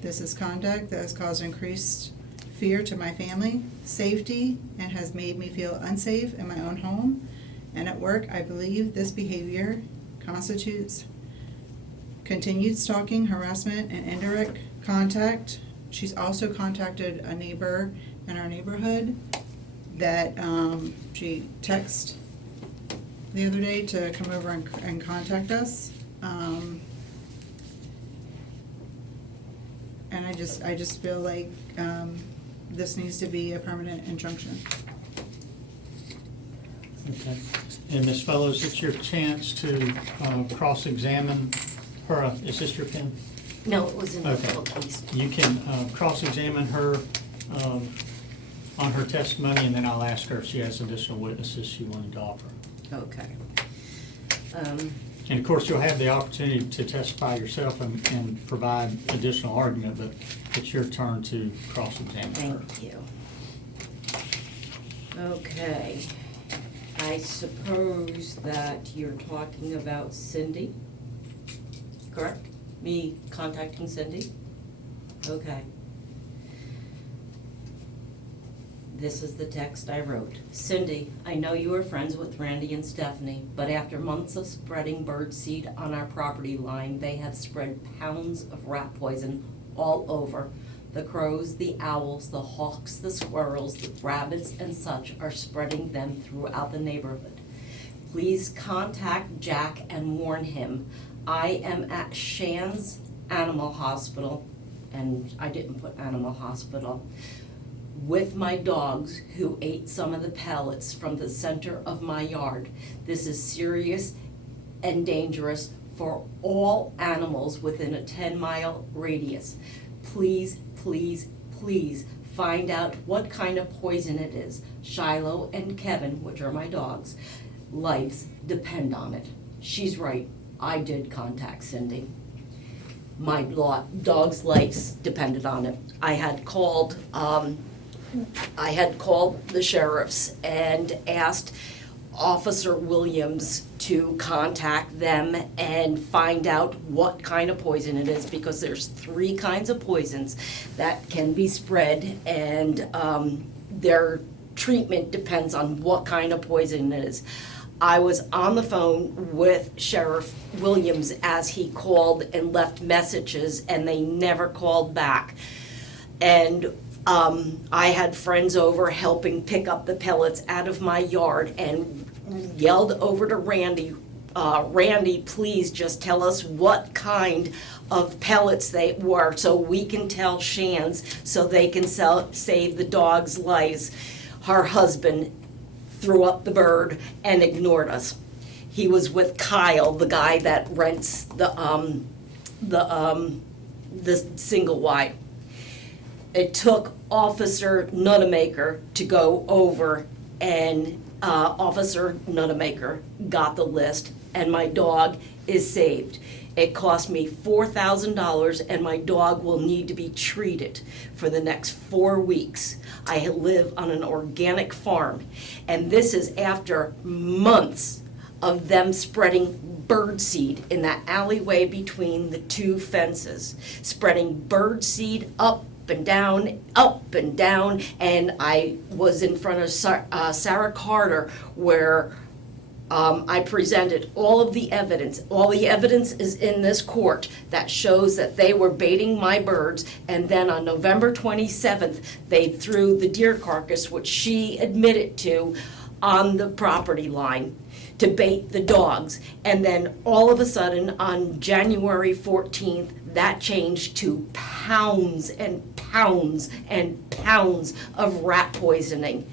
This is conduct that has caused increased fear to my family, safety, and has made me feel unsafe in my own home and at work. I believe this behavior constitutes continued stalking, harassment, and indirect contact. She's also contacted a neighbor in our neighborhood that she texted the other day to come over and contact us. And I just feel like this needs to be a permanent injunction. Okay. And Ms. Fellows, it's your chance to cross-examine her. Is this your pen? No, it was in the Okay. book, please. You can cross-examine her on her testimony, and then I'll ask her if she has additional witnesses she wanted to offer. Okay. And of course, you'll have the opportunity to testify yourself and provide additional argument, but it's your turn to cross-examine her. Thank you. Okay. I suppose that you're talking about Cindy, correct? Me contacting Cindy? Okay. This is the text I wrote. Cindy, I know you are friends with Randy and Stephanie, but after months of spreading bird seed on our property line, they have spread pounds of rat poison all over. The crows, the owls, the hawks, the squirrels, the rabbits, and such are spreading them throughout the neighborhood. Please contact Jack and warn him. I am at Shands Animal Hospital, and I didn't put Animal Hospital, with my dogs who ate some of the pellets from the center of my yard. This is serious and dangerous for all animals within a 10-mile radius. Please, please, please find out what kind of poison it is. Shiloh and Kevin, which are my dogs, lives depend on it. She's right. I did contact Cindy. My dog's lives depended on it. I had called the sheriffs and asked Officer Williams to contact them and find out what kind of poison it is, because there's 3 kinds of poisons that can be spread, and their treatment depends on what kind of poison it is. I was on the phone with Sheriff Williams as he called and left messages, and they never called back. And I had friends over helping pick up the pellets out of my yard and yelled over to Randy, Randy, please just tell us what kind of pellets they were so we can tell Shands so they can save the dog's lives. Her husband threw up the bird and ignored us. He was with Kyle, the guy that rents the single wide. It took Officer Nuttemaker to go over, and Officer Nuttemaker got the list, and my dog is saved. It cost me $4,000, and my dog will need to be treated for the next 4 weeks. I live on an organic farm, and this is after months of them spreading bird seed in that alleyway between the 2 fences, spreading bird seed up and down, and I was in front of Sarah Carter, where I presented all of the evidence. All the evidence is in this court that shows that they were baiting my birds, and then on November 27th, they threw the deer carcass, which she admitted to, on the property line to bait the dogs. And then all of a sudden, on January 14th, that changed to pounds and pounds and pounds of rat poisoning.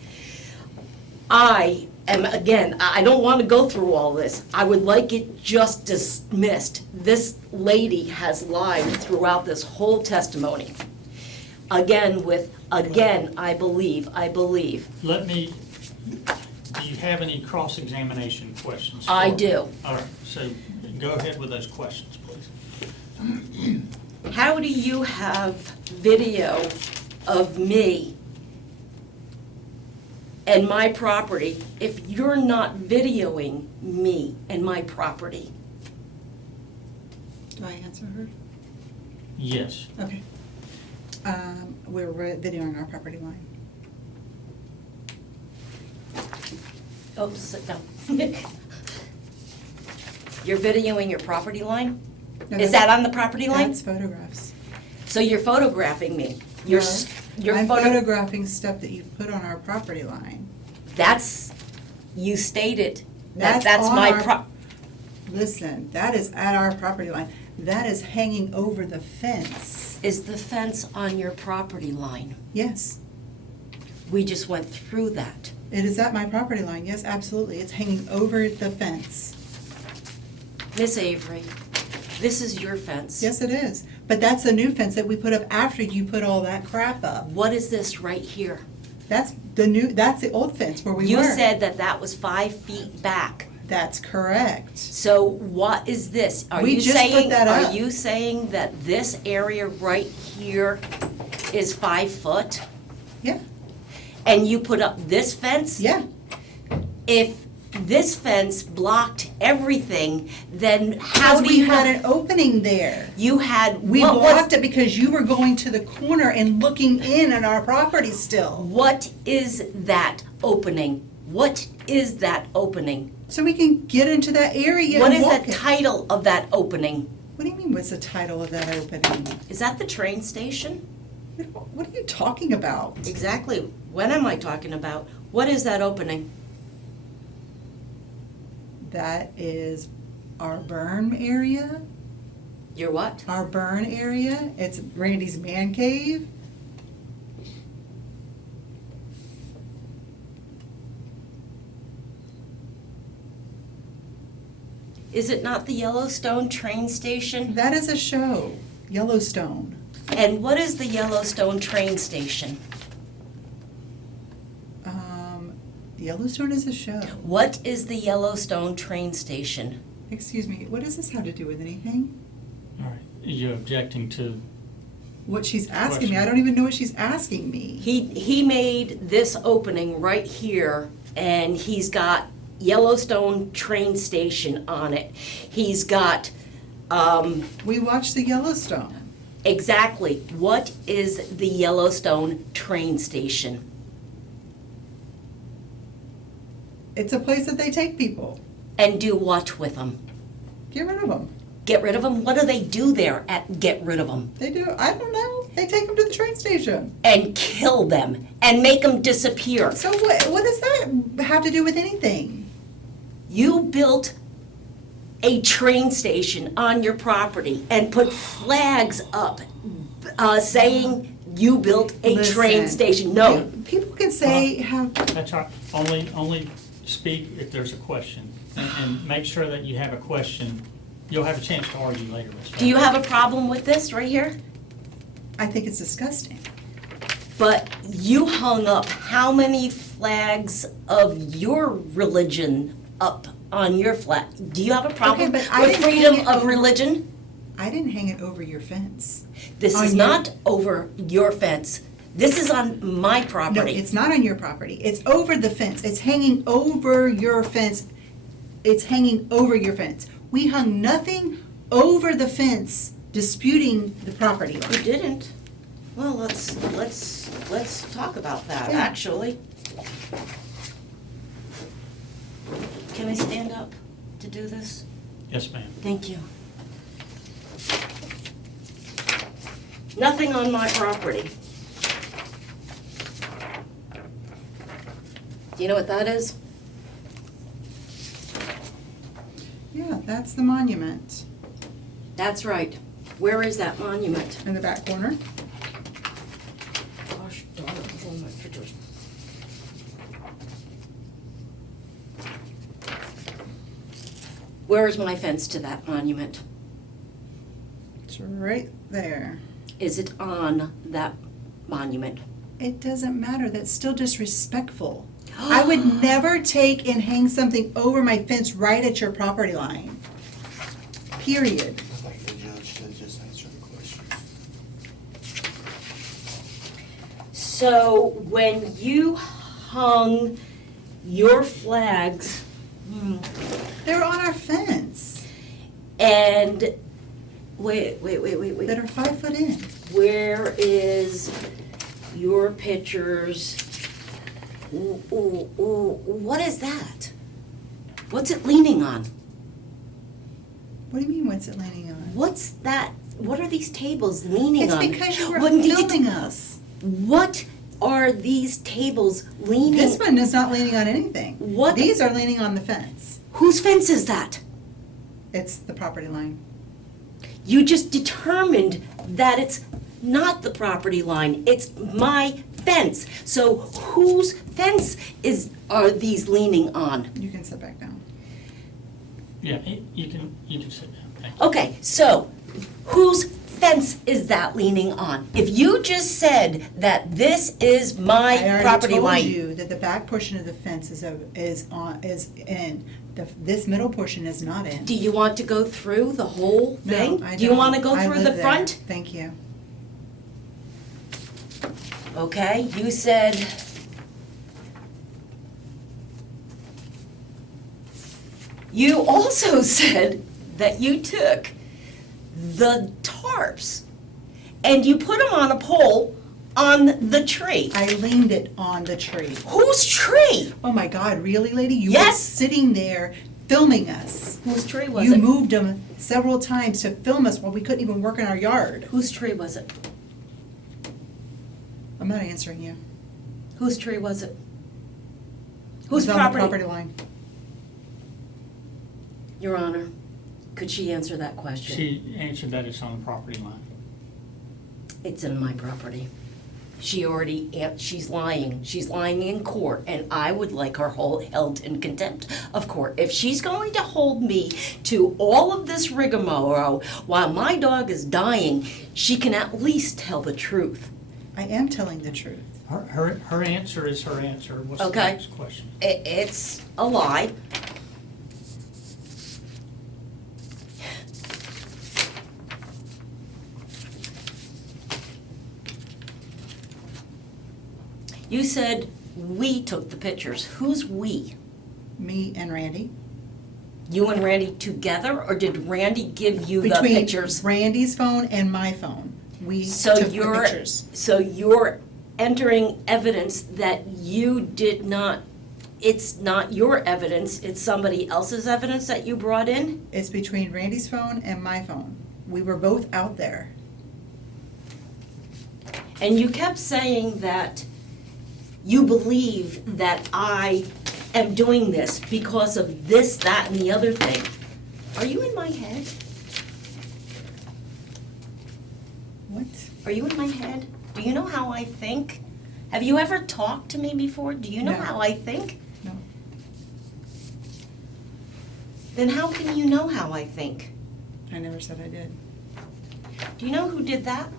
I don't want to go through all this. I would like it just dismissed. This lady has lied throughout this whole testimony. I believe. Do you have any cross-examination questions? I do. All right, so go ahead with those questions, please. How do you have video of me and my property if you're not videoing me and my property? Do I answer her? Yes. Okay. We're videoing our property line. Oh, sit down. You're videoing your property line? No, Is that on the property line? That's photographs. So you're photographing me? No, I'm photographing stuff that you've put on our property line. That's, you stated, that's on my our- Listen, that is at our property line. That is hanging over the fence. Is the fence on your property line? Yes, We just went through that. it is at my property line. Yes, absolutely. It's hanging over the fence. Miss Avery, this is your fence. Yes, it is. But that's a new fence that we put up after you put all that crap up. What is this right here? That's the old fence where we were. You said that was 5 feet back. That's correct. So what is this? We just put that up. Are you saying that this area right here is 5 foot? Yeah, And you put up this fence? yeah. If this fence blocked everything, then how Because do we you had know? an opening there. You had, We what was, blocked it because you were going to the corner and looking in at our property still. what is that opening? What is that opening? So we can get into that area What and is walk the it. title of that opening? What do you mean, what's the title of that opening? Is that the train station? What are you talking about? Exactly. When am I talking about? What is that opening? That is our burn area, Your what? our burn area. It's Randy's man cave. Is it not the Yellowstone train station? That is a show, Yellowstone. And what is the Yellowstone train station? Yellowstone is a show. What is the Yellowstone train station? Excuse me, what does this have to do with anything? All right, are you objecting to, What she's asking me, I don't even know what she's asking me. He made this opening right here, and he's got Yellowstone train station on it. He's got, We watched the Yellowstone. exactly, what is the Yellowstone train station? It's a place that they take people. And do what with them? Get rid of them. Get rid of them? What do they do there at get rid of them? They do, I don't know, they take them to the train station. And kill them and make them disappear. So what does that have to do with anything? You built a train station on your property and put flags up saying you built a train Listen, station. No, People can say how, that's all right, only speak if there's a question. And make sure that you have a question. You'll have a chance to argue later, Ms. do you have a problem with this right here? I think it's disgusting. But you hung up how many flags of your religion up on your flag? Do you have a problem Okay, but I with didn't hang freedom it of over- religion? I didn't hang it over your fence. This On is your- not over your fence. This is on my No, property. it's not on your property. It's over the fence. It's hanging over your fence. It's hanging over your fence. We hung nothing over the fence disputing the property You line. didn't. Well, let's talk about that, Yeah. actually. Can I stand up to do this? Yes, ma'am. Thank you. Nothing on my property. Do you know what that is? Yeah, that's the monument That's right. Where is that monument? in the back corner. Gosh darn it, it's on my pictures. Where is my fence to that monument? It's right there. Is it on that monument? It doesn't matter. That's still disrespectful. I would never take and hang something over my fence right at your property line. Period. I think the judge should just answer the question. So when you hung your flags, They're on our fence and wait. that are 5 foot in. Where is your pictures? Ooh, what is that? What's it leaning on? What do you mean, what's it leaning on? What's that? What are these tables leaning It's on? because you were When did you- filming us. What are these tables leaning? This one is not leaning on anything. What? These are leaning on the fence. Whose fence is that? It's the property line. You just determined that it's not the property line, it's my fence. So whose fence are these leaning on? You can sit back down. Yeah, you can sit down. Thank you. Okay, so whose fence is that leaning on? If you just said that this is my property I already line. told you that the back portion of the fence is in. This middle portion is not in. Do you want to go through the whole No, thing? I Do you don't. want to go I through live the there. front? Thank you. Okay, you said You also said that you took the tarps and you put them on a pole on the tree. I leaned it on the tree. Whose tree? Oh my God, really, lady? You were Yes. sitting there filming us. Whose tree was You it? moved them several times to film us while we couldn't even work in our yard. Whose tree was it? I'm not answering you. Whose tree was it? It Whose was on the property? property line. Your Honor, could she answer that question? She answered that it's on the property line. It's in my property. She's lying. She's lying in court, and I would like her held in contempt of court. If she's going to hold me to all of this rigmarole while my dog is dying, she can at least tell the truth. I am telling the truth. Her answer is her answer. What's the Okay. next question? It's a lie. You said we took the pictures. Who's we? Me and Randy. You and Randy together, or did Randy give you the Between pictures? Randy's phone and my phone, we So took the you're, pictures. so you're entering evidence that you did not, it's not your evidence, it's somebody else's evidence that you brought in? It's between Randy's phone and my phone. We were both out there. And you kept saying that you believe that I am doing this because of this, that, and the other thing. Are you in my head? What? Are you in my head? Do you know how I think? Have you ever talked to me before? Do you know No. how I think? No. Then how can you know how I think? I never said I did. Do you know who did that?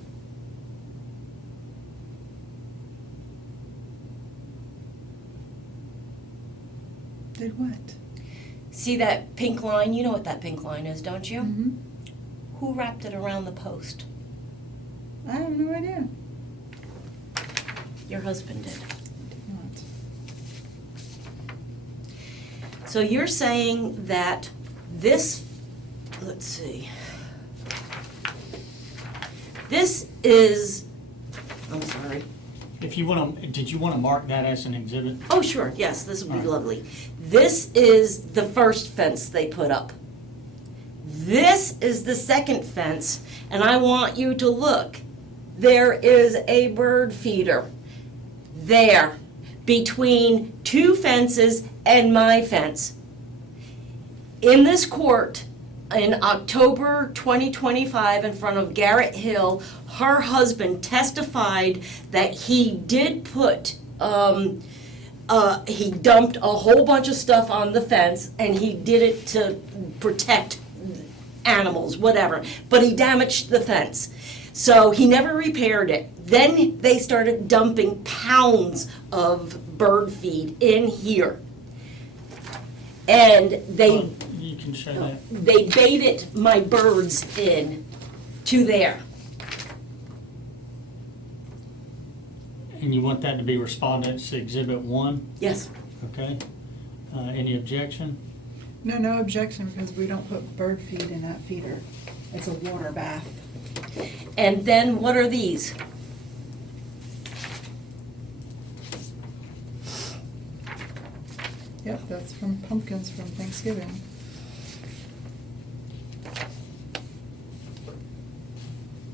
Did what? See that pink line? You know what that pink line is, don't you? Mm-hmm. Who wrapped it around the post? I have no idea. Your husband did. What? So you're saying that this, let's see. This is, I'm sorry. If you want to, did you want to mark that as an exhibit? Oh, sure, yes, this would be All right. lovely. This is the first fence they put up. This is the second fence, and I want you to look. There is a bird feeder there between two fences and my fence. In this court, in October 2025, in front of Garrett Hill, her husband testified that he did put, he dumped a whole bunch of stuff on the fence, and he did it to protect animals, whatever, but he damaged the fence. So he never repaired it. Then they started dumping pounds of bird feed in here. And Well, you can show that. they baited my birds in to there. And you want that to be Respondent's Exhibit 1, Yes. okay? Any objection? No objection, because we don't put bird feed in that feeder. It's a water bath. And then what are these? Yep, that's from pumpkins from Thanksgiving.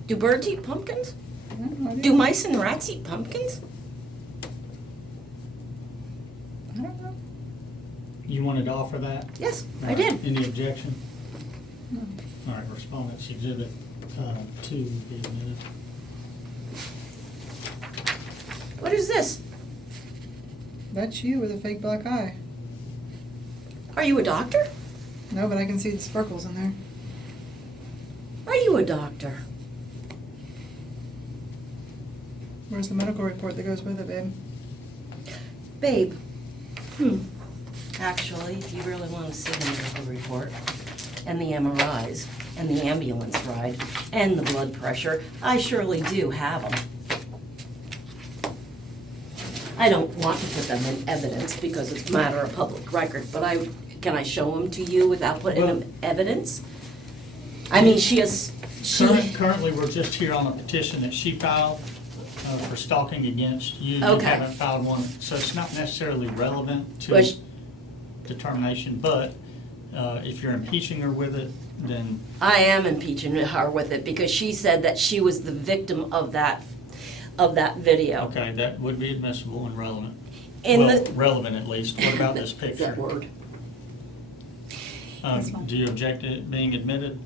Do birds eat pumpkins? I have no idea. Do mice and rats eat pumpkins? I don't know. You wanted to offer that? Yes, All I right. did. Any objection? No. All right, Respondent's Exhibit 2 will be admitted. What is this? That's you with a fake black eye. Are you a doctor? No, but I can see the sparkles in there. Are you a doctor? Where's the medical report that goes with it, babe? Babe, actually, if you really want to see the medical report, and the MRIs, and the ambulance ride, and the blood pressure, I surely do have them. I don't want to put them in evidence because it's a matter of public record, but can I show them to you without putting them in evidence? I mean, Currently, we're just here on a petition that she filed for stalking against you. You Okay. haven't filed one, so it's not necessarily relevant to Which- determination, but if you're impeaching her with it, then I am impeaching her with it because she said that she was the victim of that video. okay, that would be admissible and relevant. In Well, the- relevant at least. What about this Is picture? that word? That's fine. Do you object to it being admitted?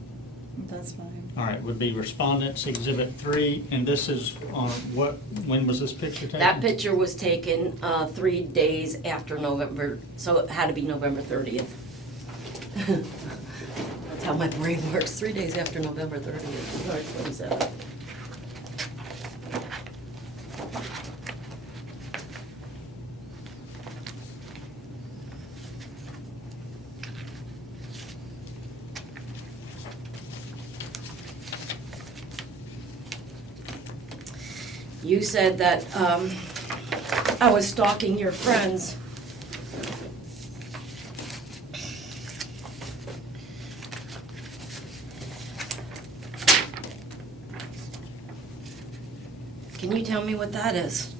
That's fine. All right, would be Respondents Exhibit 3, and this is on when was this picture taken? That picture was taken 3 days after November, so it had to be November 30th. That's how my brain works, 3 days after November 30th, March 27th. You said that I was stalking your friends. Can you tell me what that is?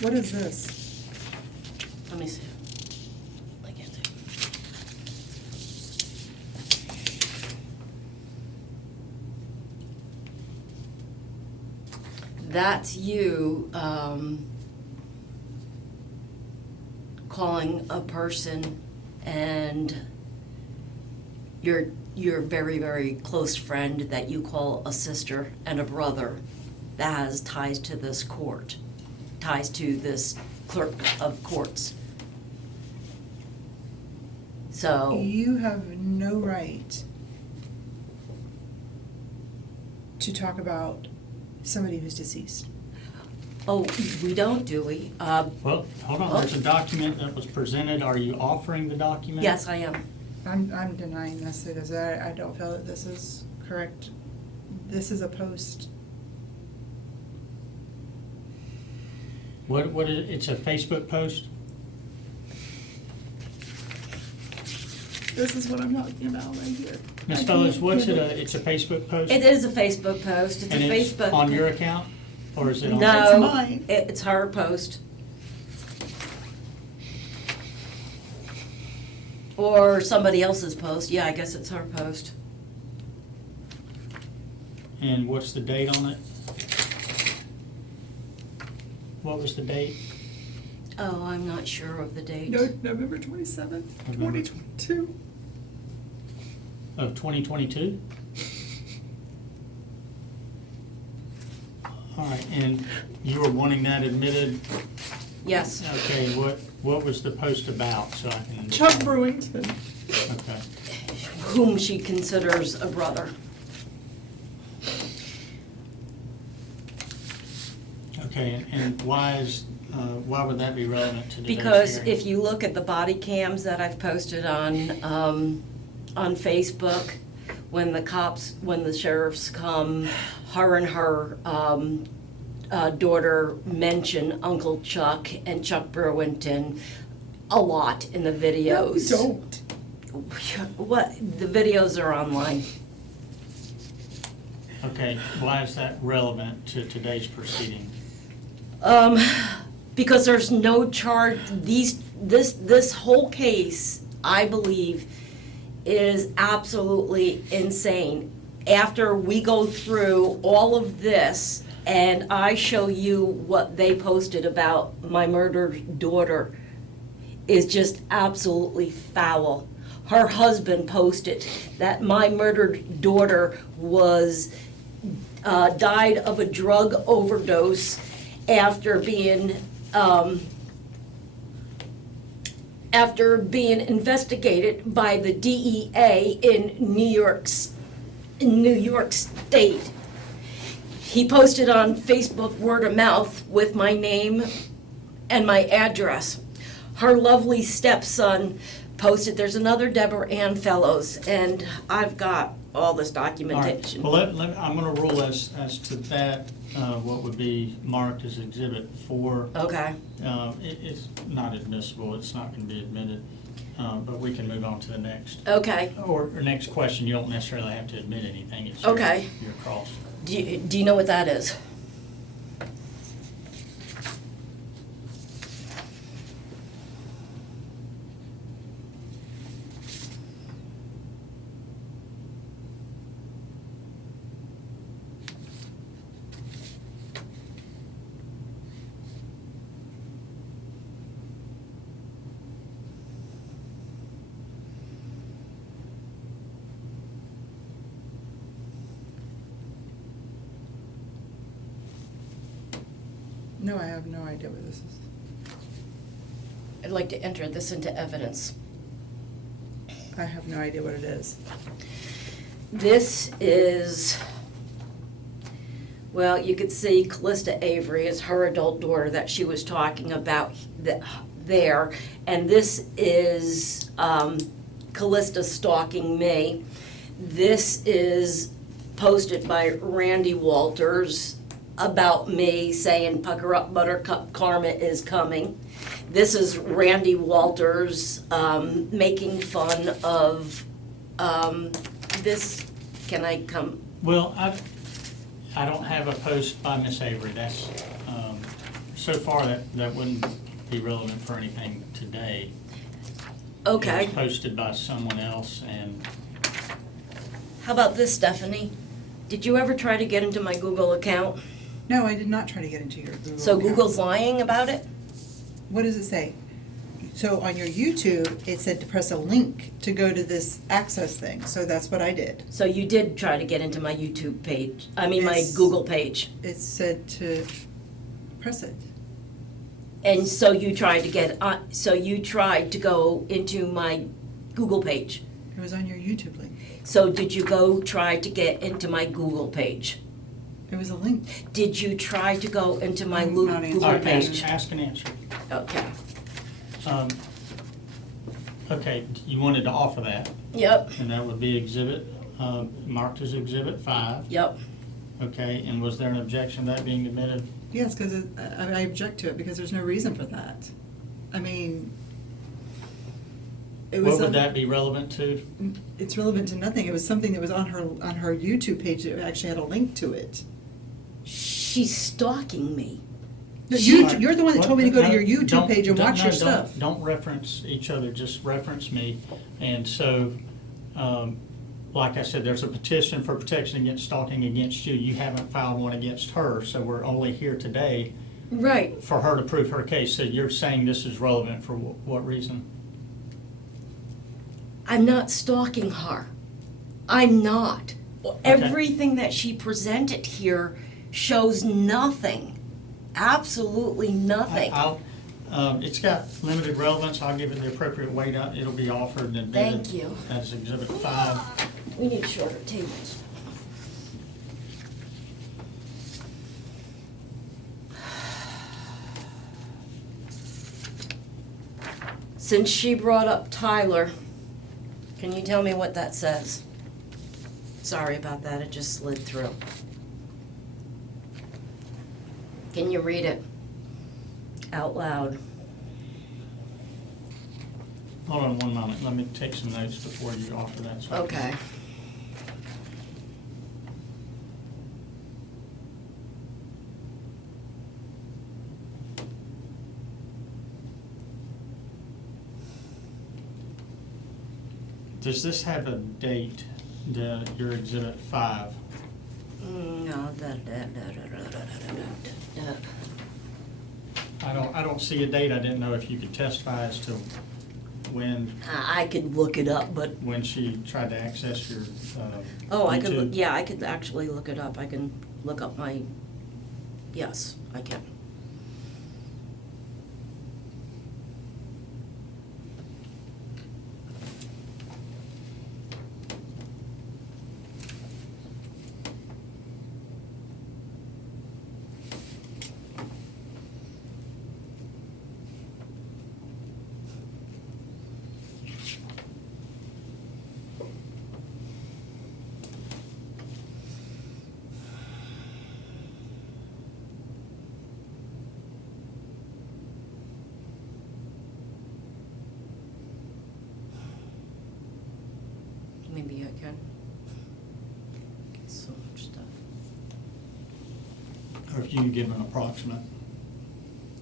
What is this? Let me see. I can't see. That's you calling a person and your very, very close friend that you call a sister and a brother that has ties to this court, ties to this clerk of courts. So, You have no right to talk about somebody who's deceased. oh, we don't, do we? Well, hold on, there's a document that was presented. Are you offering the document? Yes, I am. I'm denying this because I don't feel that this is correct. This is a post. What is, it's a Facebook post? This is what I'm talking about right here. Ms. I Fellows, can't what's give it, it's a Facebook post? It is a Facebook post. It's a And it's Facebook. on your account, or is it on? No, It's mine. it's her post. Or somebody else's post. Yeah, I guess it's her post. And what's the date on it? What was the date? Oh, I'm not sure of the date. No, November 27th, November. 2022. Of 2022? All right, and you were wanting that admitted? Yes. Okay, what was the post about, so I can Chuck understand? Brewington. Okay. Whom she considers a brother. Okay, and why would that be relevant to today's Because hearing? if you look at the body cams that I've posted on Facebook, when the sheriffs come, her and her daughter mention Uncle Chuck and Chuck Brewington a lot in the videos. No, don't. What, the videos are online. Okay, why is that relevant to today's proceeding? Because there's no charge, this whole case, I believe, is absolutely insane. After we go through all of this, and I show you what they posted about my murdered daughter, is just absolutely foul. Her husband posted that my murdered daughter was, died of a drug overdose after being after being investigated by the DEA in New York State. He posted on Facebook word of mouth with my name and my address. Her lovely stepson posted, there's another Deborah Ann Fellows, and I've got all this All right, documentation. well, I'm gonna rule as to that, what would be marked as Exhibit 4. Okay, It's not admissible, it's not gonna be admitted, but we can move on to the next. okay. Or next question, you don't necessarily have to admit anything, it's Okay. your cross. Do you know what that is? No, I have no idea what this is. I'd like to enter this into evidence. I have no idea what it is. This is, well, you could see Callista Avery is her adult daughter that she was talking about there. And this is Callista stalking me. This is posted by Randy Walters about me saying, "Pucker up, Buttercup, karma is coming." This is Randy Walters making fun of this. Can I come? Well, I don't have a post by Miss Avery, that's, so far that wouldn't be relevant for anything today. Okay. It was posted by someone else, and How about this, Stephanie? Did you ever try to get into my Google account? No, I did not try to get into your Google So account. Google's lying about it? What does it say? So on your YouTube, it said to press a link to go to this access thing, so that's what I did. So you did try to get into my YouTube page, my Yes. Google page. It said to press it. And so you tried to go into my Google page. It was on your YouTube link. So did you go try to get into my Google page? It was a link. Did you try to go into my I'm not Google answering. all right, page? ask and answer. Okay. Okay, you wanted to offer that, Yep, and that would be exhibit, marked as Exhibit 5. yep. Okay, and was there an objection to that being admitted? Yes, because I object to it because there's no reason for that. I mean, it was. What would that be relevant to? It's relevant to nothing. It was something that was on her YouTube page that actually had a link to it. She's stalking me. No, you're the one that told me to go to No, your YouTube don't- page and don't- watch no, your don't- stuff. Don't reference each other, just reference me. And so, like I said, there's a petition for protection against stalking against you. You haven't filed one against her, so we're only here today Right. for her to prove her case. So you're saying this is relevant for what reason? I'm not stalking her. I'm not. Everything that she presented here shows nothing. Absolutely nothing. It's got limited relevance. I'll give it the appropriate weight. It'll be offered and admitted. Thank you. As Exhibit 5. We need shorter tables. Since she brought up Tyler, can you tell me what that says? Sorry about that, it just slid through. Can you read it out loud? Hold on one moment. Let me take some notes before you offer that. So Okay. Does this have a date, your Exhibit 5? No, I don't see a date. I didn't know if you could testify as to when I could look it up, but, she tried to access your oh, I could, YouTube. yeah, I could actually look it up. I can look up my, yes, I can. Maybe I can. So much stuff. Or if you can give an approximate.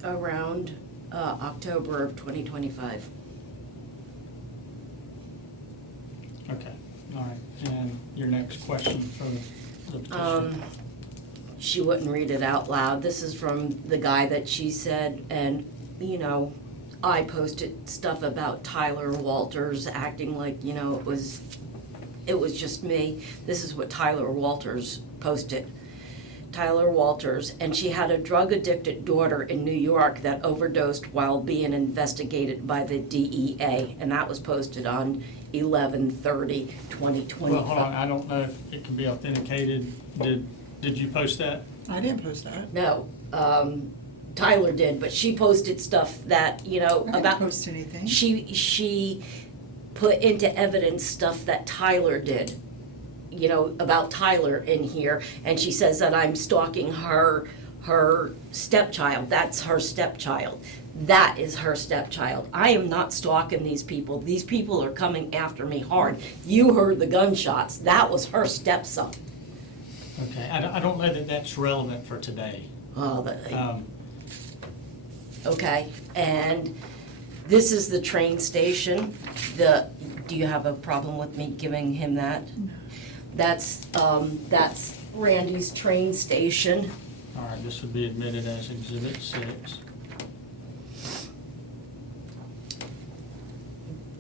Around October of 2025. Okay, all right. And your next question for the petitioner? She wouldn't read it out loud. This is from the guy that she said, and, you know, I posted stuff about Tyler Walters acting like, you know, it was just me. This is what Tyler Walters posted. Tyler Walters, and she had a drug-addicted daughter in New York that overdosed while being investigated by the DEA, and that was posted on 11/30/2025. Well, hold on, I don't know if it can be authenticated. Did you post that? I didn't post that. No, Tyler did, but she posted stuff that, you know, I didn't about. post anything. She put into evidence stuff that Tyler did, you know, about Tyler in here, and she says that I'm stalking her stepchild. That's her stepchild. That is her stepchild. I am not stalking these people. These people are coming after me hard. You heard the gunshots. That was her stepson. Okay, I don't know that that's relevant for today. Okay, and this is the train station. Do you have a problem with me giving him that? No. That's Randy's train station. All right, this would be admitted as Exhibit 6.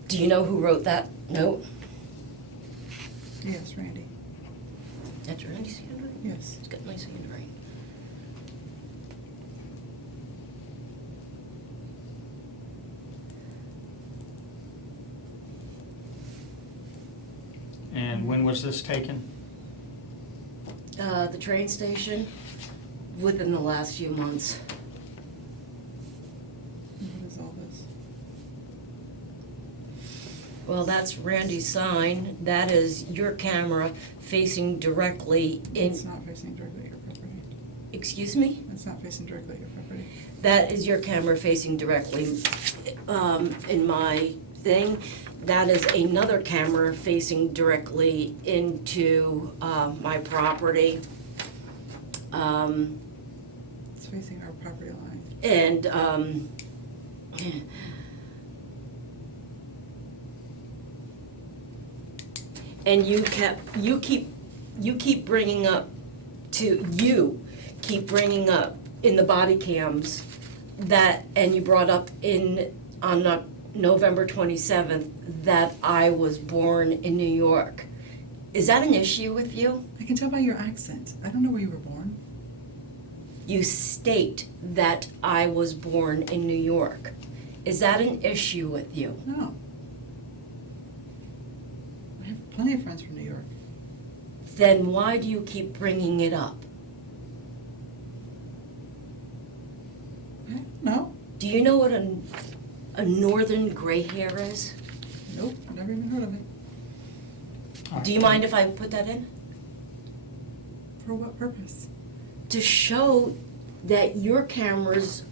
Do you know who wrote that note? Yes, Randy. That's Randy's handwriting? Yes. It's got nice handwriting. And when was this taken? The train station, within the last few months. What is all this? Well, that's Randy's sign. That is your camera facing directly in. It's not facing directly at your property. Excuse me? It's not facing directly at your property. That is your camera facing directly in my thing. That is another camera facing directly into my property. It's facing our property line. And and you keep bringing up in the body cams that, and you brought up on November 27th that I was born in New York. Is that an issue with you? I can tell by your accent. I don't know where you were born. You state that I was born in New York. Is that an issue with you? No. I have plenty of friends from New York. Then why do you keep bringing it up? I don't know. Do you know what a northern gray hair is? Nope, never even heard of it. All right. Do you mind if I put that in? For what purpose? To show that your cameras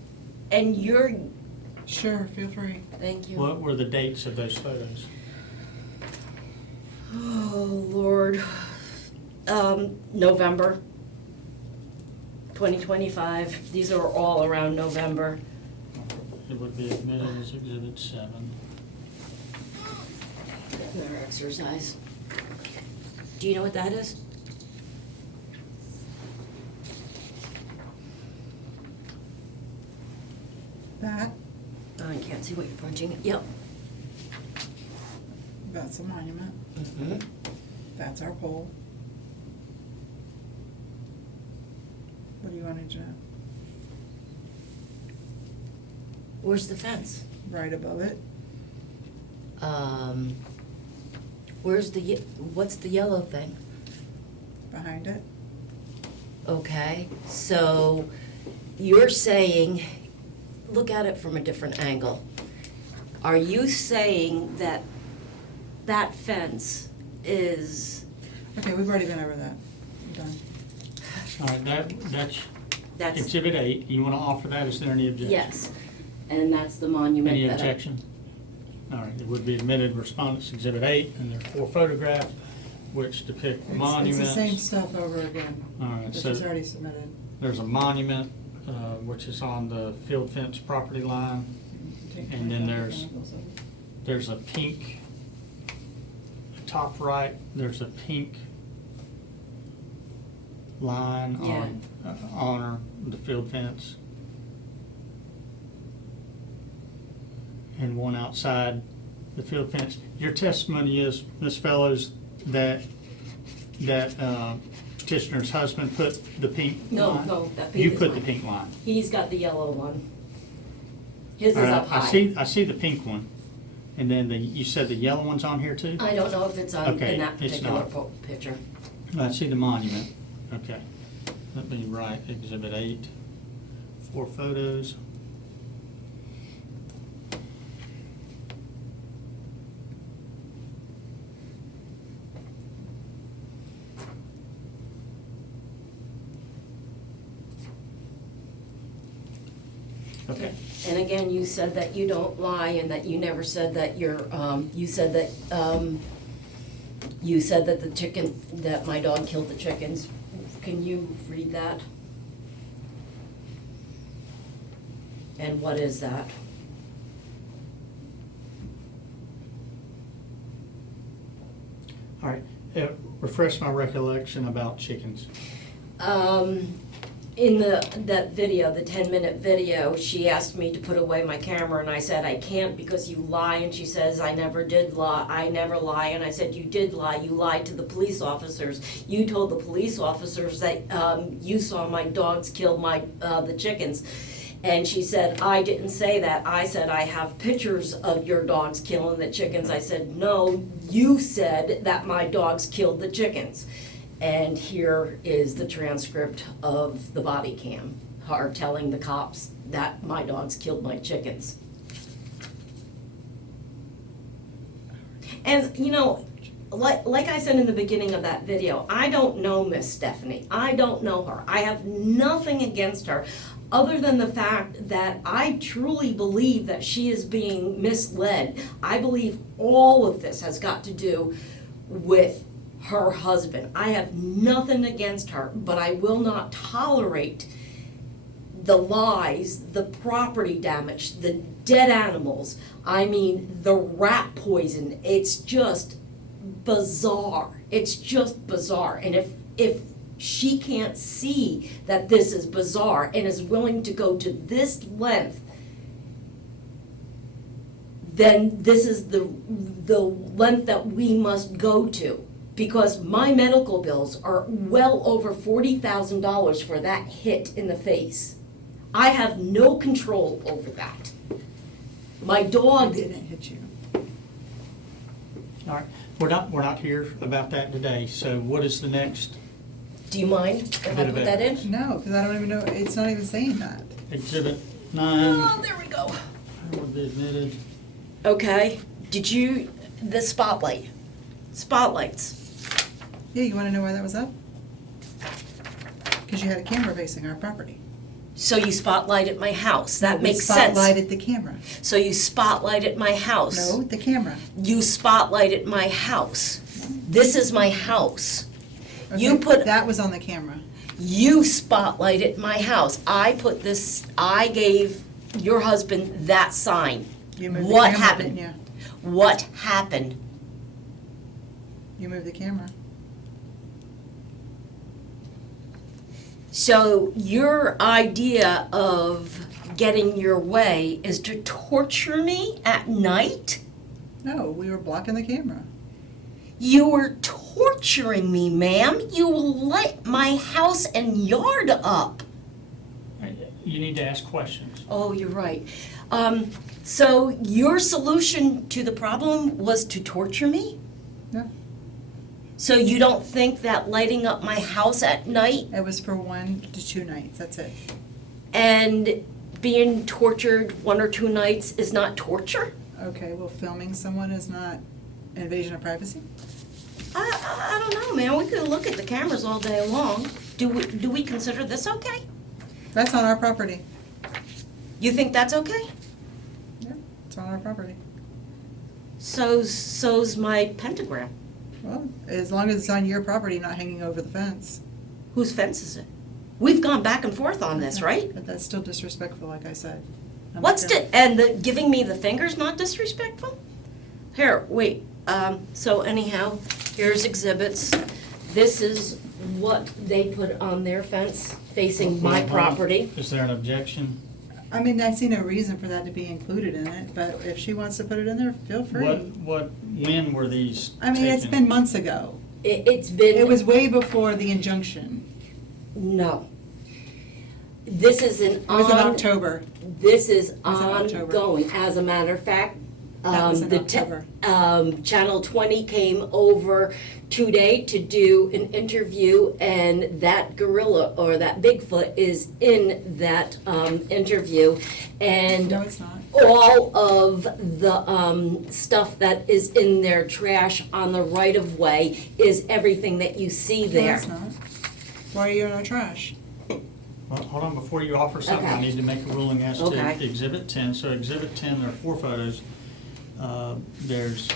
and your, Sure, feel free. thank you. What were the dates of those photos? Oh, Lord. November 2025. These are all around November. It would be admitted as Exhibit 7. Their exercise. Do you know what that is? That, Oh, I can't see what you're punching. Yep. that's a monument. Mm-hmm. That's our pole. What do you want to know? Where's the fence? Right above it. Where's what's the yellow thing? Behind it. Okay, so you're saying, look at it from a different angle. Are you saying that that fence is, Okay, we've already been over that. We're done. All right, that's that's, Exhibit 8. You want to offer that? Is there any objection? yes, and that's the monument Any that I- objection? All right, it would be admitted respondents exhibit 8, and there are 4 photographs which depict It's monuments. the same stuff over again, All right, which so is already submitted. there's a monument, which is on the field fence property line, and then there's a pink, top right, there's a pink line on the field fence. And one outside the field fence. Your testimony is, Ms. Fellows, that petitioner's husband put the pink line? No, that pink You is put mine. the pink line. He's got the yellow one. His is All right, up high. I see the pink one, and then you said the yellow one's on here too? I don't know if it's on, Okay, in that it's particular not. picture. I see the monument, okay. Let me write exhibit 8, 4 photos. Okay. And again, you said that you don't lie and that you never said that you said that the chicken, that my dog killed the chickens. Can you read that? And what is that? All right, refresh my recollection about chickens. In that video, the 10-minute video, she asked me to put away my camera, and I said, I can't because you lie, and she says, I never did lie, I never lie, and I said, you did lie, you lied to the police officers. You told the police officers that you saw my dogs kill the chickens. And she said, I didn't say that. I said, I have pictures of your dogs killing the chickens. I said, no, you said that my dogs killed the chickens. And here is the transcript of the body cam, her telling the cops that my dogs killed my chickens. And, you know, like I said in the beginning of that video, I don't know Miss Stephanie. I don't know her. I have nothing against her, other than the fact that I truly believe that she is being misled. I believe all of this has got to do with her husband. I have nothing against her, but I will not tolerate the lies, the property damage, the dead animals. I mean, the rat poison. It's just bizarre. It's just bizarre. And if she can't see that this is bizarre and is willing to go to this length, then this is the length that we must go to. Because my medical bills are well over $40,000 for that hit in the face. I have no control over that. My dog Didn't hit you. All right, we're not here about that today, so what is the next Do you mind if I put that in? No, because I don't even know, it's not even saying that. exhibit 9? Oh, there we go. Would be admitted. Okay, the spotlights. Yeah, you want to know why that was up? Because you had a camera facing our property. So you spotlighted my house, that makes We sense. spotlighted the camera. So you spotlighted my house. No, the camera. You spotlighted my house. This is my house. You Okay, put, that was on the camera. you spotlighted my house. I gave your husband that sign. You moved the What camera, happened? didn't What happened? you? You moved the camera. So your idea of getting your way is to torture me at night? No, we were blocking the camera. You were torturing me, ma'am. You lit my house and yard up. You need to ask questions. Oh, you're right. So your solution to the problem was to torture me? No, So you don't think that lighting up my house at night it was for 1 to 2 nights, that's it. and being tortured 1 or 2 nights is not torture? Okay, well, filming someone is not an invasion of privacy? I don't know, man. We could look at the cameras all day long. Do we consider this okay? That's on our property. You think that's okay? Yeah, it's on our property. So's my pentagram. Well, as long as it's on your property, not hanging over the fence. Whose fence is it? We've gone back and forth on this, right? But that's still disrespectful, like I said. I'm What's not gonna- and the giving me the finger's not disrespectful? Here, wait, so anyhow, here's exhibits. This is what they put on their fence facing my property. Is there an objection? I mean, I see no reason for that to be included in it, but if she wants to put it in there, feel free. When were these I mean, it's taken? been months ago. It's been. It was way before the injunction. No. This is an It was in October. This is was in October. ongoing. As a matter of fact, That was in the October. Channel 20 came over today to do an interview, and that gorilla or that Bigfoot is in that interview, and No, it's not. all of the stuff that is in their trash on the right of way is everything that you see No, there. it's not. Why are you in our trash? Well, hold on, before you offer something, I Okay. need to make a ruling as Okay. to Exhibit 10. So Exhibit 10, there are 4 photos. There's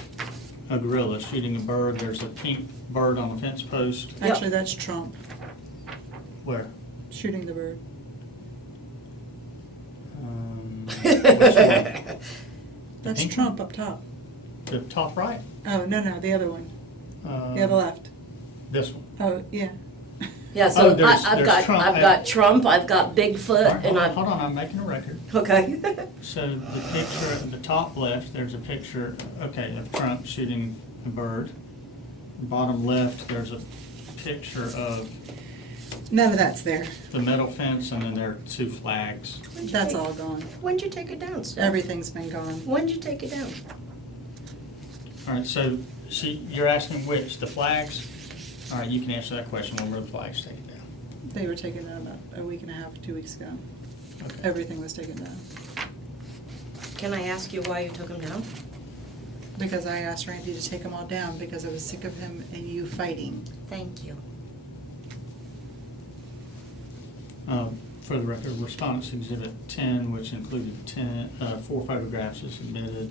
a gorilla shooting a bird. There's a pink bird on a fence post. Actually, that's Trump Where? shooting the bird. Which one? That's pink Trump up top. The top right? Oh, no, the other one. The other left. This one. Oh, yeah. Yeah, so Oh, there's I've Trump. got Trump, I've got Bigfoot, All right, and I've. hold on, I'm making a record. Okay. So the picture at the top left, there's a picture, okay, of Trump shooting a bird. Bottom left, there's a picture of None of that's there. the metal fence, and then there are 2 flags. That's all gone. When'd you take it down, Steph? Everything's been gone. When'd you take it down? All right, so you're asking which, the flags? All right, you can answer that question. When were the flags taken down? They were taken down about a week and a half, 2 weeks ago. Okay. Everything was taken down. Can I ask you why you took them down? Because I asked Randy to take them all down because I was sick of him and you fighting. Thank you. For the record, Respondents Exhibit 10, which included 4 photographs, is submitted.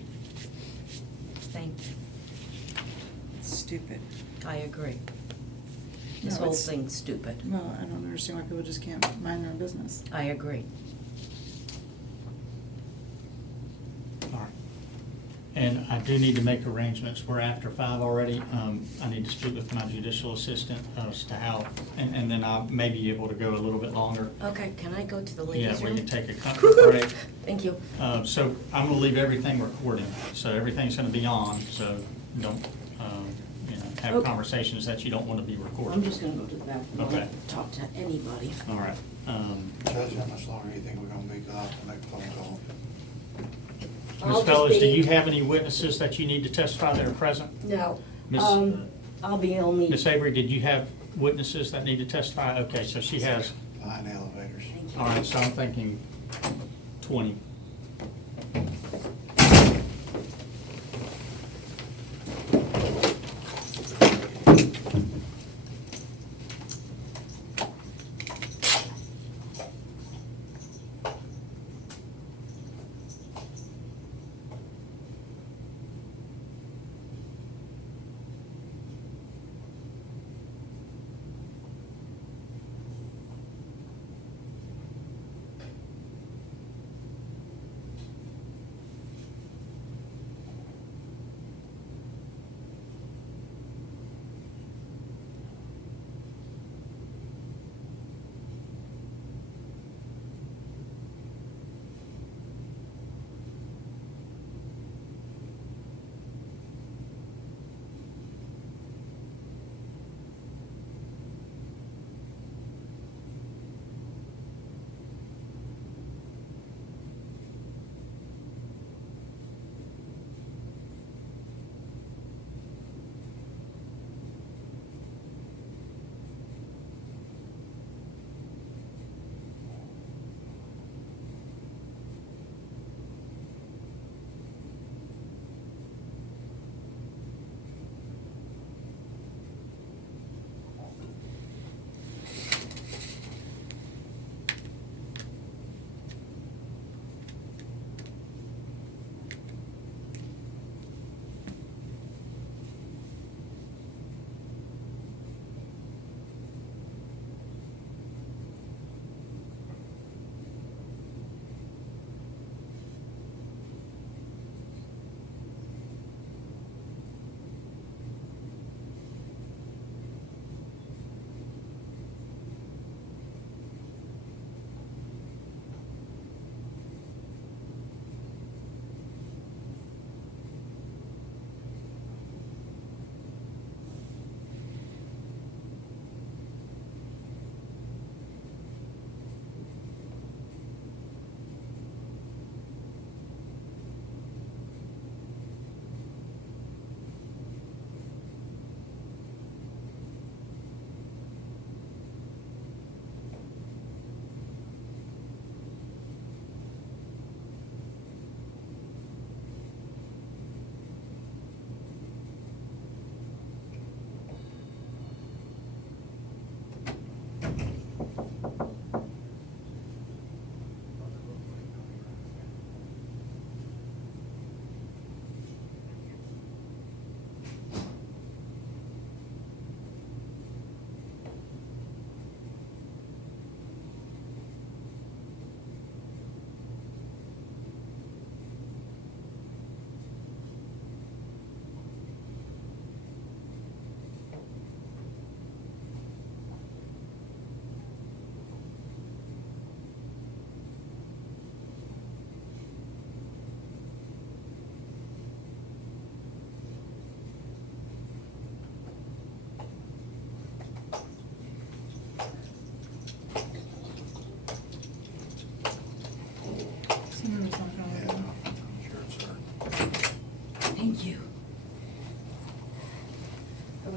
Thank you. It's stupid. I agree. This No, whole it's- thing's stupid. Well, I don't understand why people just can't mind their own business. I agree. All right. And I do need to make arrangements. We're after 5 already. I need to speak with my judicial assistant as to how, and then I may be able to go a little bit longer. Okay, can I go to the Yeah, ladies' we room? can take a comfort break. Thank you. So I'm gonna leave everything recorded, so everything's gonna be on, so don't, have Okay. conversations that you don't wanna be recorded. I'm just gonna go to the bathroom. I Okay. don't talk to anybody. All right. Judge, how much longer do you think we're gonna be? 'Cause I have to make a phone call. I'll Ms. just Fellows, do be- you have any witnesses that you need to testify that are present? No. Miss- I'll be only. Ms. Avery, did you have witnesses that need to testify? Okay, so she has, Behind the elevators. Thank you. all right, so I'm thinking 20.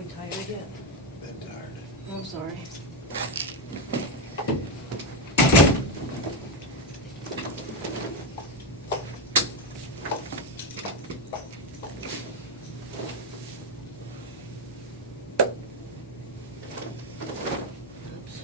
tired yet? Bit tired. I'm sorry. Oops.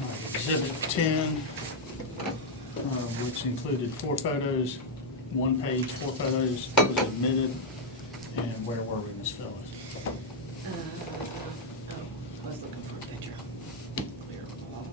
All right, Exhibit 10, which included 4 photos, 1 page, 4 photos, was admitted. And where were we, Ms. Phyllis? I was looking for a picture. Clear wall.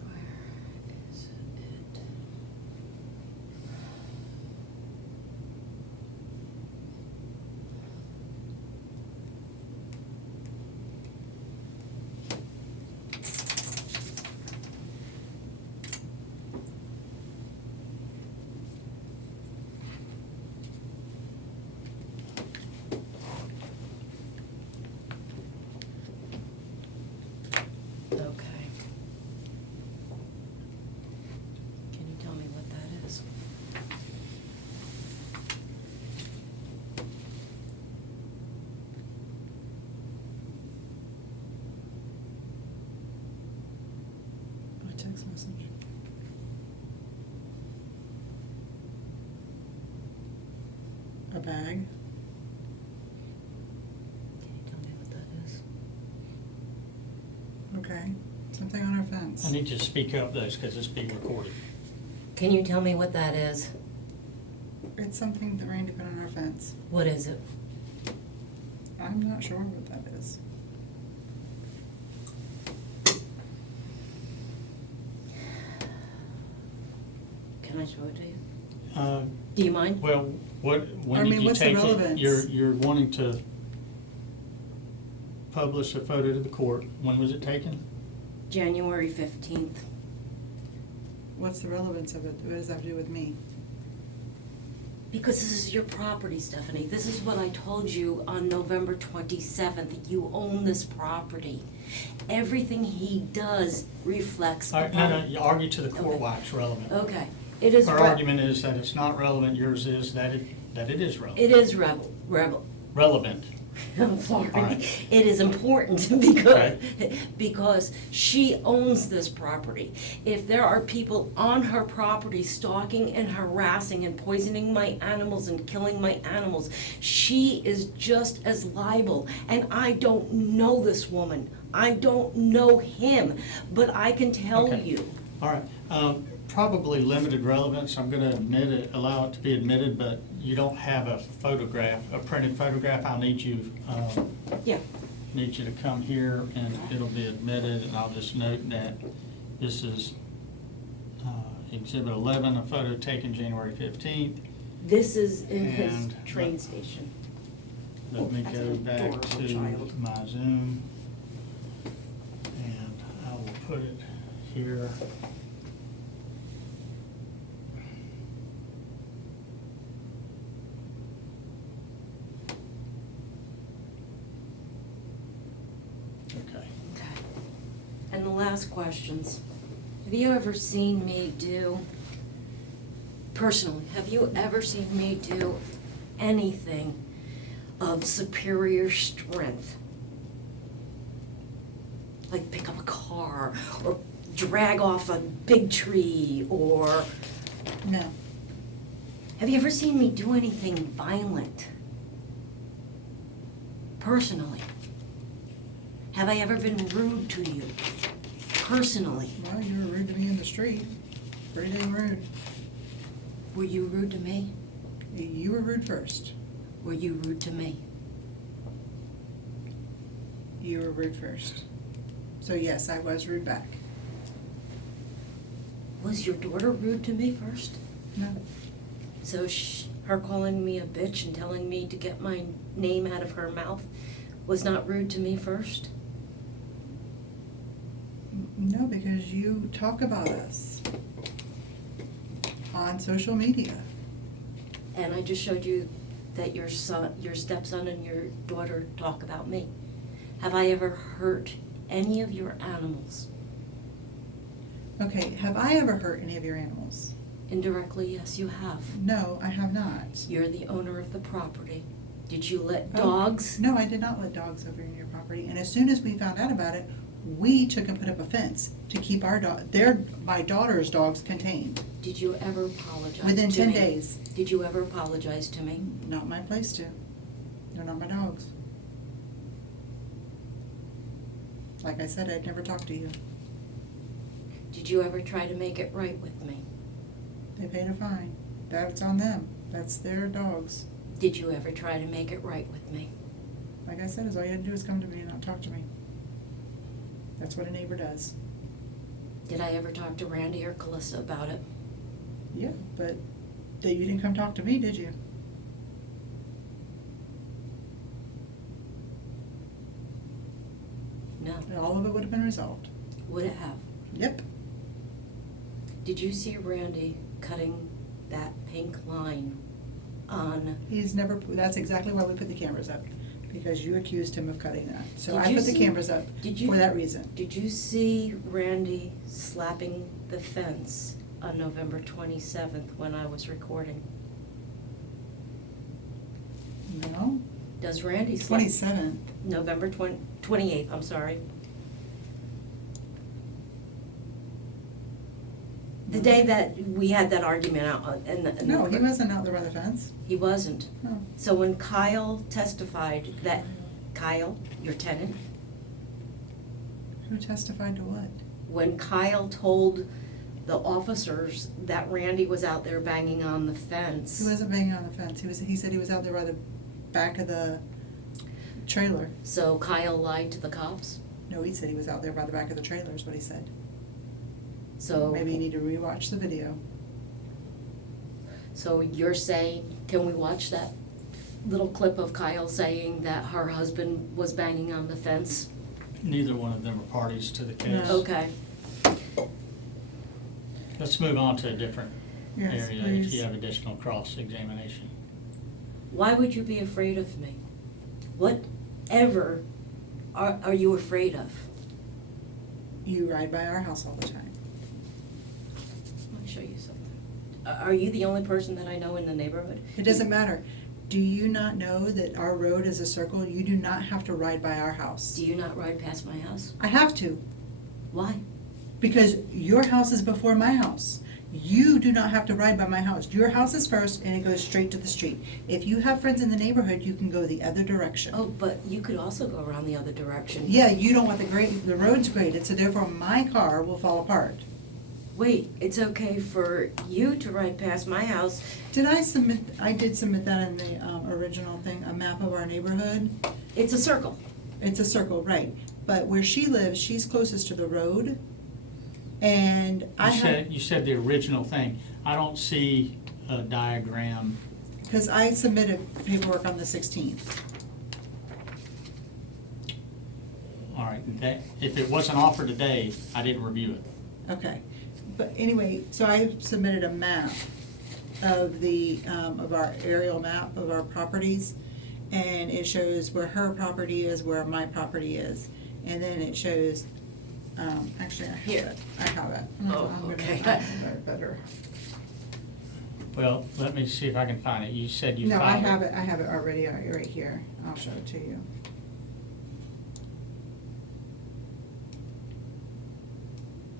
Where is it? Okay. Can you tell me what that is? A text message. A bag. Can you tell me what that is? Okay. Something on our fence. I need you to speak up, those, because it's being recorded. Can you tell me what that is? It's something that Randy put on our fence. What is it? I'm not sure what that is. Can I show it to you? Uh, Do you mind? Well, when I did mean, you what's the take it? relevance? You're wanting to publish a photo to the court. When was it taken? January 15th. What's the relevance of it? What does that have to do with me? Because this is your property, Stephanie. This is what I told you on November 27th. You own this property. Everything he does reflects All right, no, upon... you argue to the court Okay. why it's relevant. Okay. It is... Her argument is that it's not relevant, yours is that it is relevant. It is Relevant. I'm sorry. All right. It is important because she owns this property. If there are people on her property stalking and harassing and poisoning my animals and killing my animals, she is just as liable. And I don't know this woman. I don't know him, but I can tell Okay. you. All right, probably limited relevance, I'm gonna allow it to be admitted, but you don't have a photograph, a printed photograph. I'll need you, Yeah. need you to come here and it'll be admitted, and I'll just note that this is Exhibit 11, a photo taken January 15th. This is in his And train station. Let me That's go an back adorable to child. my Zoom, and I will put it here. Okay. Okay. And the last questions. Have you ever seen me do, personally, have you ever seen me do anything of superior strength? Like pick up a car, or drag off a big tree, or No. have you ever seen me do anything violent? Personally? Have I ever been rude to you? Personally? Well, you were rude to me in the street. Pretty dang rude. Were you rude to me? You were rude first. Were you rude to me? You were rude first. So yes, I was rude back. Was your daughter rude to me first? No. So her calling me a bitch and telling me to get my name out of her mouth was not rude to me first? No, because you talk about us on social media. And I just showed you that your stepson and your daughter talk about me. Have I ever hurt any of your animals? Okay, have I ever hurt any of your animals? Indirectly, yes, you have. No, I have not. You're the owner of the property. Did you let Oh, dogs? No, I did not let dogs over in your property. And as soon as we found out about it, we took and put up a fence to keep our my daughter's dogs contained. Did you ever apologize Within to 10 me? days. Did you ever apologize to me? Not my place to. They're not my dogs. Like I said, I'd never talk to you. Did you ever try to make it right with me? They paid a fine. That's on them. That's their dogs. Did you ever try to make it right with me? Like I said, all you had to do is come to me and not talk to me. That's what a neighbor does. Did I ever talk to Randy or Calissa about it? Yeah, but you didn't come talk to me, did you? No. And all of it would have been resolved. Would it have? Yep. Did you see Randy cutting that pink line on? He's never, that's exactly why we put the cameras up, because you accused him of cutting that. So Did I you put the see- cameras up did you- for that reason. Did you see Randy slapping the fence on November 27th when I was recording? No? Does Randy slap? 27th. November 28th, I'm sorry. The day that we had that argument out in the. No, he wasn't out there by the fence. He wasn't. No. So when Kyle testified that, Kyle, your tenant, Who testified to what? when Kyle told the officers that Randy was out there banging on the fence. He wasn't banging on the fence. He said he was out there by the back of the trailer. So Kyle lied to the cops? No, he said he was out there by the back of the trailer is what he said. So. Maybe you need to rewatch the video. So you're saying, can we watch that little clip of Kyle saying that her husband was banging on the fence? Neither one of them are parties to the case. No. Okay. Let's move on to a different Yes, area if please. you have additional cross-examination. Why would you be afraid of me? Whatever are you afraid of? You ride by our house all the time. Let me show you something. Are you the only person that I know in the neighborhood? It doesn't matter. Do you not know that our road is a circle? You do not have to ride by our house. Do you not ride past my house? I have to, Why? because your house is before my house. You do not have to ride by my house. Your house is first and it goes straight to the street. If you have friends in the neighborhood, you can go the other direction. Oh, but you could also go around the other direction. Yeah, you don't want the road's graded, so therefore my car will fall apart. Wait, it's okay for you to ride past my house. I did submit that in the original thing, a map of our neighborhood. It's a circle. It's a circle, right. But where she lives, she's closest to the road. And You said the original thing. I don't see a diagram. because I submitted paperwork on the 16th. All right, if it wasn't offered today, I didn't review it. Okay. But anyway, so I submitted a map of of our aerial map of our properties. And it shows where her property is, where my property is. And then it shows Actually, I have Here. it. I have it. Oh, I'm gonna- okay. I have it better. Well, let me see if I can find it. You said you No, I filed have it already right here. I'll show it to you.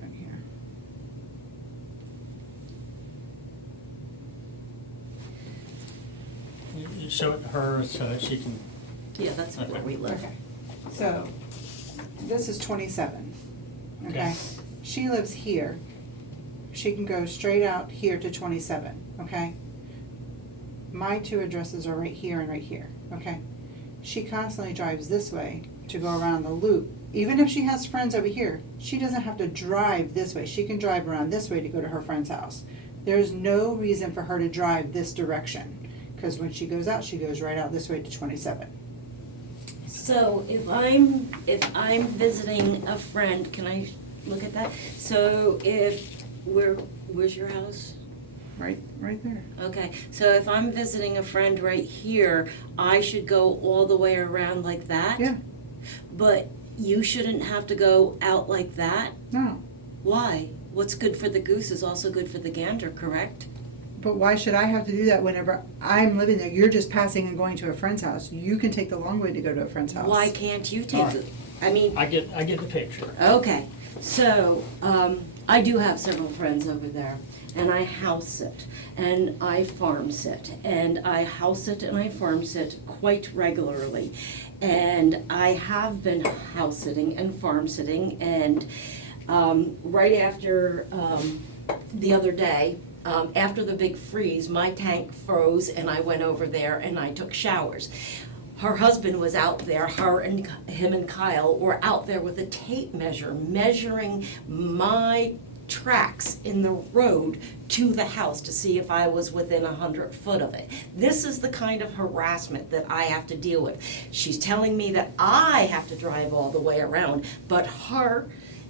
Right here. You show it to her so that she can, Yeah, that's where we live. Okay, so, this is 27, okay? Okay. She lives here. She can go straight out here to 27, okay? My two addresses are right here and right here, okay? She constantly drives this way to go around the loop. Even if she has friends over here, she doesn't have to drive this way. She can drive around this way to go to her friend's house. There's no reason for her to drive this direction, because when she goes out, she goes right out this way to 27. So if I'm visiting a friend, can I look at that? So where's your house? Right there. Okay, so if I'm visiting a friend right here, I should go all the way around like that? Yeah, But you shouldn't have to go out like that? no. Why? What's good for the goose is also good for the gander, correct? But why should I have to do that whenever I'm living there? You're just passing and going to a friend's house. You can take the long way to go to a friend's house. Why can't you All take right. it? I mean, I get the picture. okay, so, I do have several friends over there, and I house sit, and I farm sit, and I house sit and I farm sit quite regularly. And I have been house sitting and farm sitting, and, right after, the other day, after the big freeze, my tank froze and I went over there and I took showers. Her husband was out there, him and Kyle were out there with a tape measure, measuring my tracks in the road to the house to see if I was within 100 foot of it. This is the kind of harassment that I have to deal with. She's telling me that I have to drive all the way around, but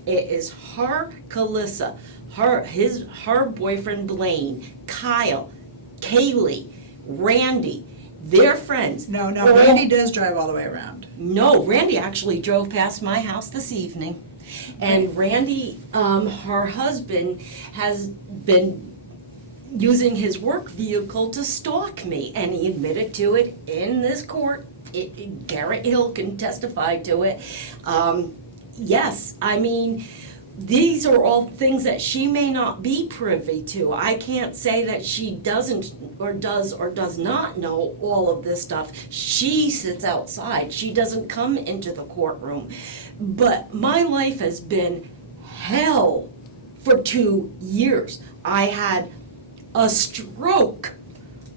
it is her, Calissa, her boyfriend Blaine, Kyle, Kaylee, Randy, their friends. No, all- Randy does drive all the way around. No, Randy actually drove past my house this evening. And Randy, her husband, has been using his work vehicle to stalk me, and he admitted to it in this court. Garrett Hill can testify to it. Yes, I mean, these are all things that she may not be privy to. I can't say that she doesn't or does not know all of this stuff. She sits outside. She doesn't come into the courtroom. But my life has been hell for 2 years. I had a stroke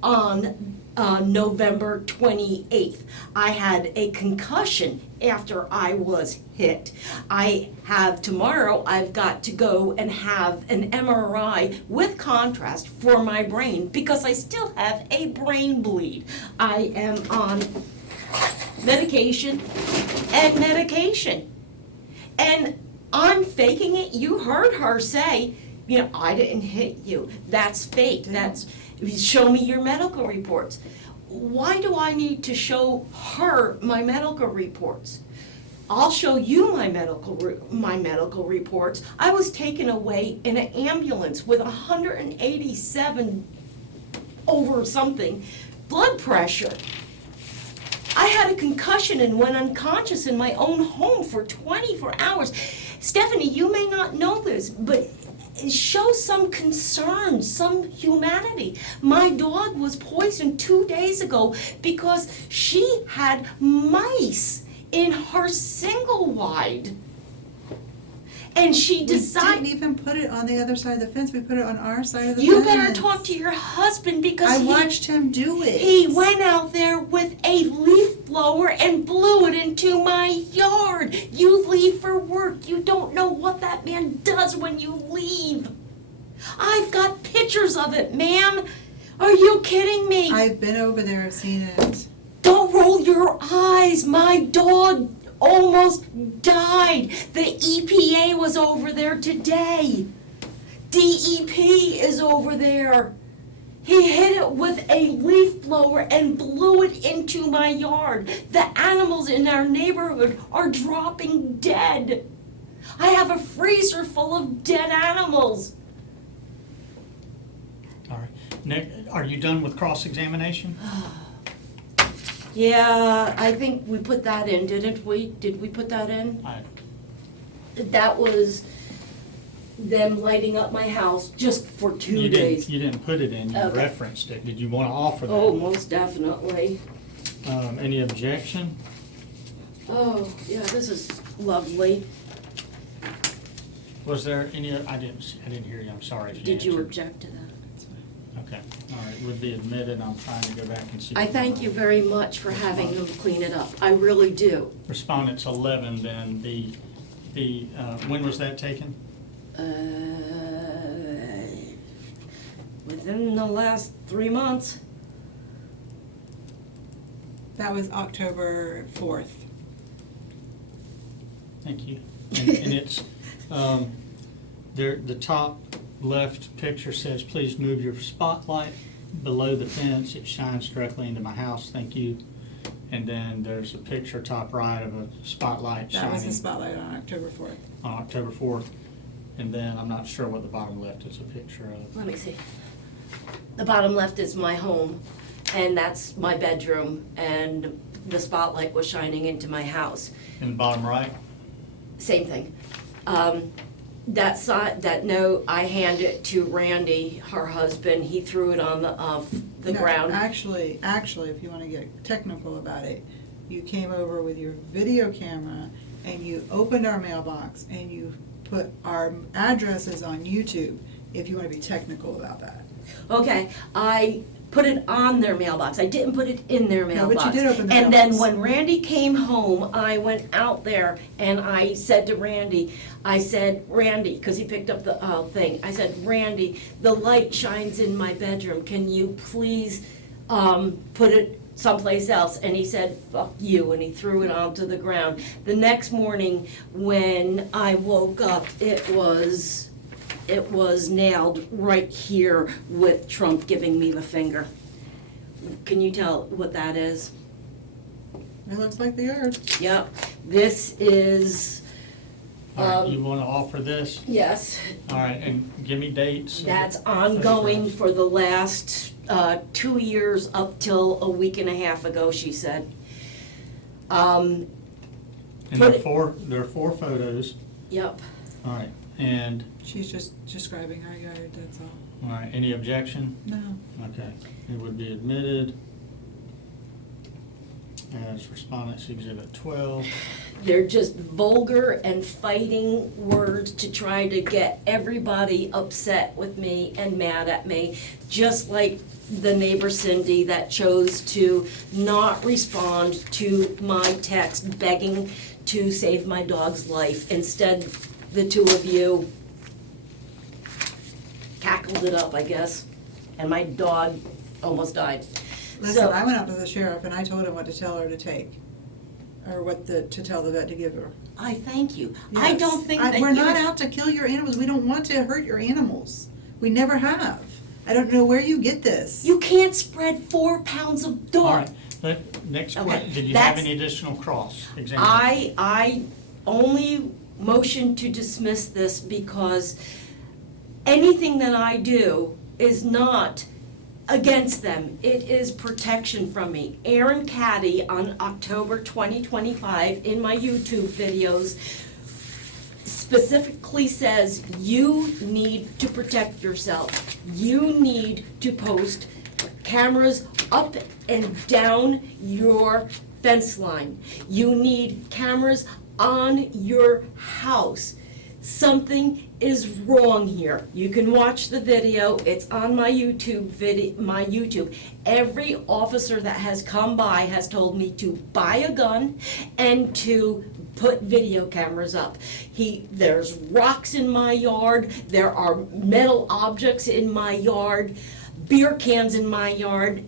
on November 28th. I had a concussion after I was hit. Tomorrow I've got to go and have an MRI with contrast for my brain because I still have a brain bleed. I am on medication and medication. And I'm faking it. You heard her say, I didn't hit you. That's fake. Show me your medical reports. Why do I need to show her my medical reports? I'll show you my medical reports. I was taken away in an ambulance with 187 over something blood pressure. I had a concussion and went unconscious in my own home for 24 hours. Stephanie, you may not know this, but show some concern, some humanity. My dog was poisoned 2 days ago because she had mice in her single wide. And she decided. We didn't even put it on the other side of the fence. We put it on our side of the You fence. better talk to your husband because I watched him do it. he went out there with a leaf blower and blew it into my yard. You leave for work. You don't know what that man does when you leave. I've got pictures of it, ma'am. Are you kidding me? I've been over there, I've seen it. Don't roll your eyes. My dog almost died. The EPA was over there today. DEP is over there. He hit it with a leaf blower and blew it into my yard. The animals in our neighborhood are dropping dead. I have a freezer full of dead animals. All right. Nick, are you done with cross-examination? Yeah, I think we put that in, didn't we? Did we put that in? That was them lighting up my house just for 2 days. You didn't put it in, you Okay. referenced it. Did you want to offer that? Oh, most definitely. Any objection? Oh, yeah, this is lovely. Was there any, I didn't hear you, I'm sorry if you Did you answered. object to that? Okay, all right, would be admitted, I'm trying to go back and see. I thank you very much for having them clean it up. I really do. Respondents 11, then when was that taken? Within the last 3 months. That was October 4th. Thank you. And it's, the top left picture says, please move your spotlight below the fence. It shines directly into my house. Thank you. And then there's a picture top right of a spotlight shining. That was the spotlight on October 4th. On October 4th. And then I'm not sure what the bottom left is a picture of. Let me see. The bottom left is my home, and that's my bedroom, and the spotlight was shining into my house. In the bottom right? Same thing. That side, that note, I handed it to Randy, her husband. He threw it on the No, ground. Actually, if you want to get technical about it, you came over with your video camera and you opened our mailbox and you put our addresses on YouTube, if you want to be technical about that. Okay, I put it on their mailbox. I didn't put it in their No, mailbox. but you did open the And then mailbox. when Randy came home, I went out there and I said to Randy, because he picked up the thing, I said, Randy, the light shines in my bedroom. Can you please put it someplace else? And he said, fuck you, and he threw it onto the ground. The next morning, when I woke up, it was nailed right here with Trump giving me the finger. Can you tell what that is? It looks like the earth. Yep, this is, All right, you want to offer this? yes, All right, and give me dates. that's ongoing for the last 2 years up till a week and a half ago, she said. And there are four photos. Yep. All right, and, She's just describing our yard, that's all. all right, any objection? No. Okay, it would be admitted as Respondents Exhibit 12. They're just vulgar and fighting words to try to get everybody upset with me and mad at me, just like the neighbor Cindy that chose to not respond to my text begging to save my dog's life. Instead, the two of you cackled it up, I guess, and my dog almost died. Listen, So- I went up to the sheriff and I told him what to tell her to take, or to tell the vet to give her. I thank you. I Yes. don't think that We're not you're- out to kill your animals. We don't want to hurt your animals. We never have. I don't know where you get this. You can't spread 4 pounds of dog. All right, next Okay, question, did you have that's- any additional cross-examination? I only motion to dismiss this because anything that I do is not against them. It is protection from me. Aaron Caddy on October 2025 in my YouTube videos specifically says you need to protect yourself. You need to post cameras up and down your fence line. You need cameras on your house. Something is wrong here. You can watch the video. It's on my YouTube. Every officer that has come by has told me to buy a gun and to put video cameras up. There's rocks in my yard. There are metal objects in my yard. Beer cans in my yard.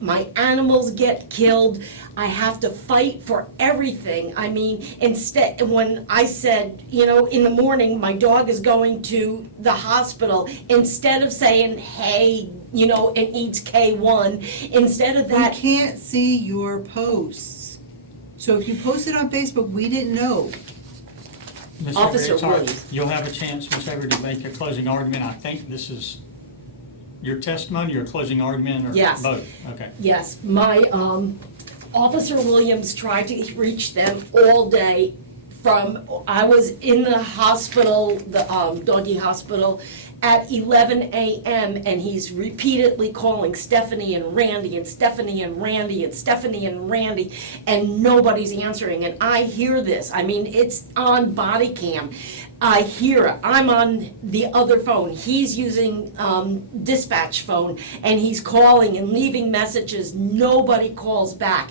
My animals get killed. I have to fight for everything. I mean, instead, when I said, in the morning, my dog is going to the hospital, instead of saying, hey, it needs K1, instead of We that, can't see your posts. So if you post it on Facebook, we didn't know. Ms. Officer Avery, it's all right. Williams. You'll have a chance, Ms. Avery, to make a closing argument. I think this is your testimony, your closing argument, or Yes. both? Okay. Yes, my, Officer Williams tried to reach them all day I was in the hospital, the, doggy hospital, at 11 a.m. and he's repeatedly calling Stephanie and Randy and Stephanie and Randy and Stephanie and Randy, and nobody's answering. And I hear this. I mean, it's on body cam. I hear it. I'm on the other phone. He's using dispatch phone, and he's calling and leaving messages. Nobody calls back.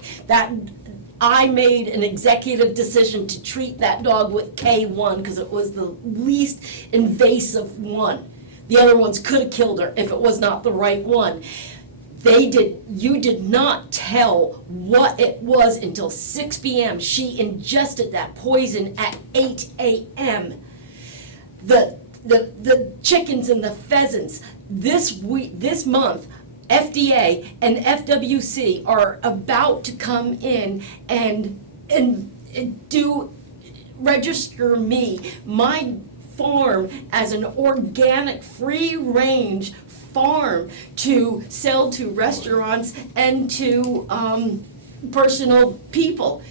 I made an executive decision to treat that dog with K1 because it was the least invasive one. The other ones could have killed her if it was not the right one. You did not tell what it was until 6 p.m. She ingested that poison at 8 a.m. The chickens and the pheasants this month, FDA and FWC are about to come in and register my farm as an organic, free-range farm to sell to restaurants and to personal people.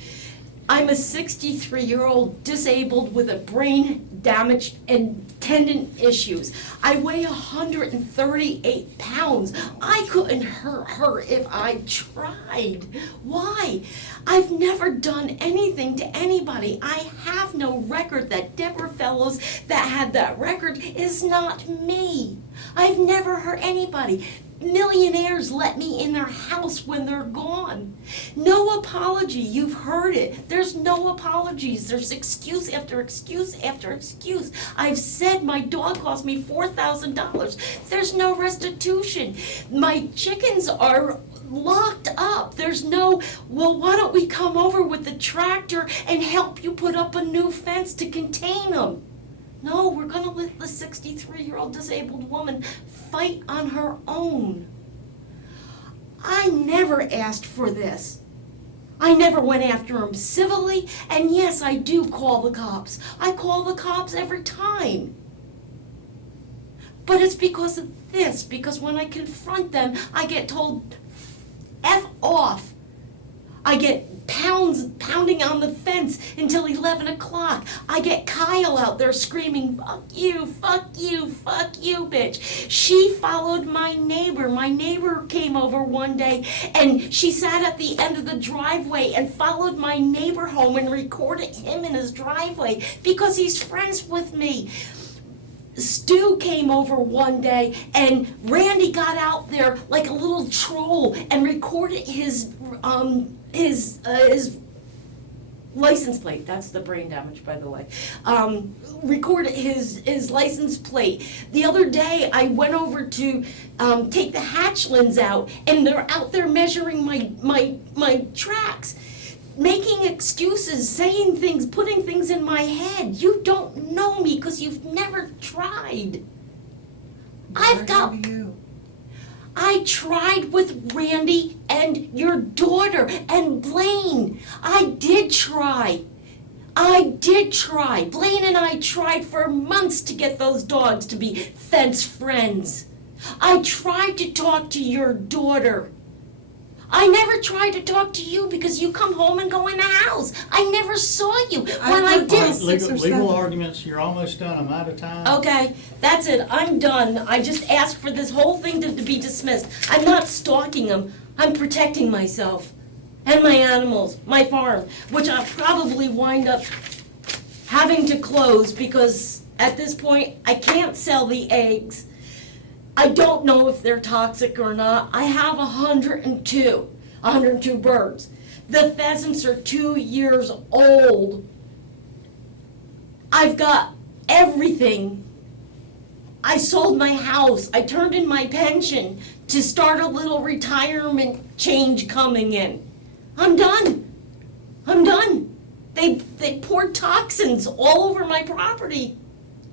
I'm a 63-year-old disabled with a brain damage and tendon issues. I weigh 138 pounds. I couldn't hurt her if I tried. Why? I've never done anything to anybody. I have no record. That Deborah Fellows that had that record is not me. I've never hurt anybody. Millionaires let me in their house when they're gone. No apology. You've heard it. There's no apologies. There's excuse after excuse after excuse. I've said my dog cost me $4,000. There's no restitution. My chickens are locked up. There's no, well, why don't we come over with the tractor and help you put up a new fence to contain them? No, we're going to let the 63-year-old disabled woman fight on her own. I never asked for this. I never went after him civilly, and yes, I do call the cops. I call the cops every time. But it's because of this, because when I confront them, I get told, F off. I get pounding on the fence until 11 o'clock. I get Kyle out there screaming, fuck you, fuck you, fuck you, bitch. She followed my neighbor. My neighbor came over one day and she sat at the end of the driveway and followed my neighbor home and recorded him in his driveway because he's friends with me. Stu came over one day and Randy got out there like a little troll and recorded his license plate. That's the brain damage, by the way. Recorded his license plate. The other day, I went over to take the hatchlings out, and they're out there measuring my tracks, making excuses, saying things, putting things in my head. You don't know me because you've never tried. I tried with Randy and your daughter and Blaine. I did try. Blaine and I tried for months to get those dogs to be fence friends. I tried to talk to your daughter. I never tried to talk to you because you come home and go in the house. I never saw you. When I did. Legal arguments, you're almost done. I'm out of time. Okay, that's it. I'm done. I just asked for this whole thing to be dismissed. I'm not stalking them. I'm protecting myself and my animals, my farm, which I'll probably wind up having to close because at this point I can't sell the eggs. I don't know if they're toxic or not. I have 102 birds. The pheasants are 2 years old. I've got everything. I sold my house. I turned in my pension to start a little retirement change coming in. I'm done. They poured toxins all over my property.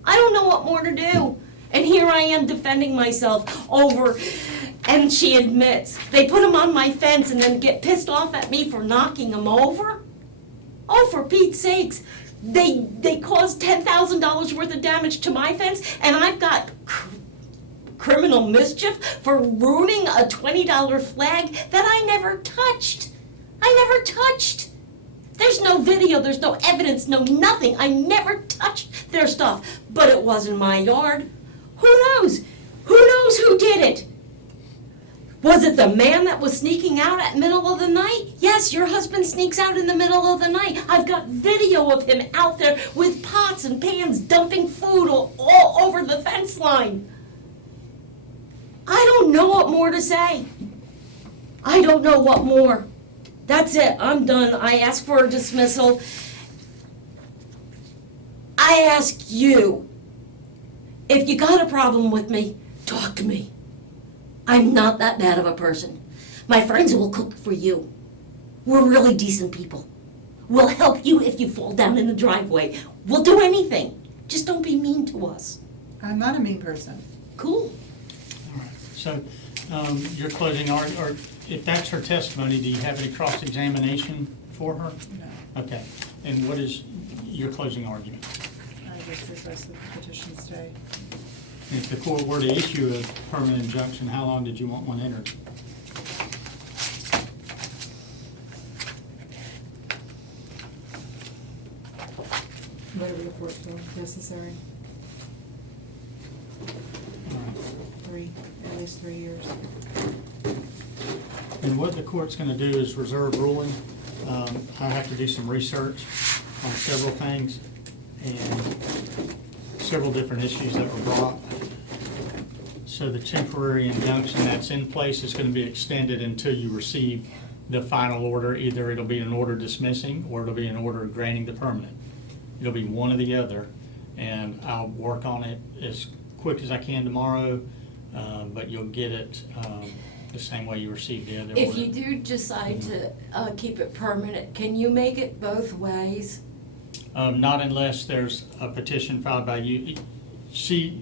I don't know what more to do. And here I am defending myself over, and she admits, they put them on my fence and then get pissed off at me for knocking them over? Oh, for Pete's sakes, They caused $10,000 worth of damage to my fence, and I've got criminal mischief for ruining a $20 flag that I never touched. There's no video, there's no evidence, no nothing. I never touched their stuff, but it wasn't my yard. Who knows? Who knows who did it? Was it the man that was sneaking out at middle of the night? Yes, your husband sneaks out in the middle of the night. I've got video of him out there with pots and pans dumping food all over the fence line. I don't know what more to say. I don't know what more. That's it, I'm done. I ask for a dismissal. I ask you, if you got a problem with me, talk to me. I'm not that bad of a person. My friends will cook for you. We're really decent people. We'll help you if you fall down in the driveway. We'll do anything. Just don't be mean to us. I'm not a mean person. Cool. All right. So, your closing or if that's her testimony, do you have any cross-examination for her? No. Okay. And what is your closing argument? I just request that the petition stay. If the court were to issue a permanent injunction, how long did you want one entered? Whatever the court feels necessary. At least 3 years. And what the court's gonna do is reserve ruling. I have to do some research on several things and several different issues that were brought. So the temporary injunction that's in place is gonna be extended until you receive the final order. Either it'll be an order dismissing or it'll be an order granting the permanent. It'll be one or the other, and I'll work on it as quick as I can tomorrow, but you'll get it the same way you received the other order. If you do decide to keep it permanent, can you make it both ways? Not unless there's a petition filed by you. She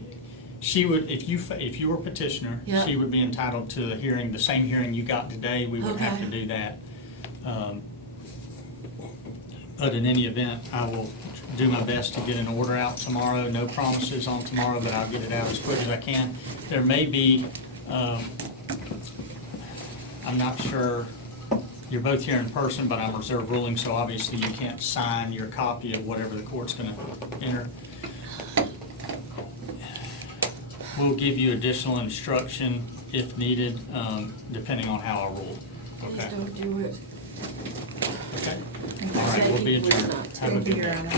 would, if you were a petitioner, Yeah. she would be entitled to the hearing, the same hearing you got today. We would have to Okay. do that. But in any event, I will do my best to get an order out tomorrow. No promises on tomorrow, but I'll get it out as quick as I can. There may be, I'm not sure, you're both here in person, but I'm reserve ruling, so obviously you can't sign your copy of whatever the court's gonna enter. We'll give you additional instruction if needed, depending on how I rule. Please Okay? don't do it. Okay? Thank you. All right, we'll be Thank you. adjourned. Have a Thank you, good Your day. Honor.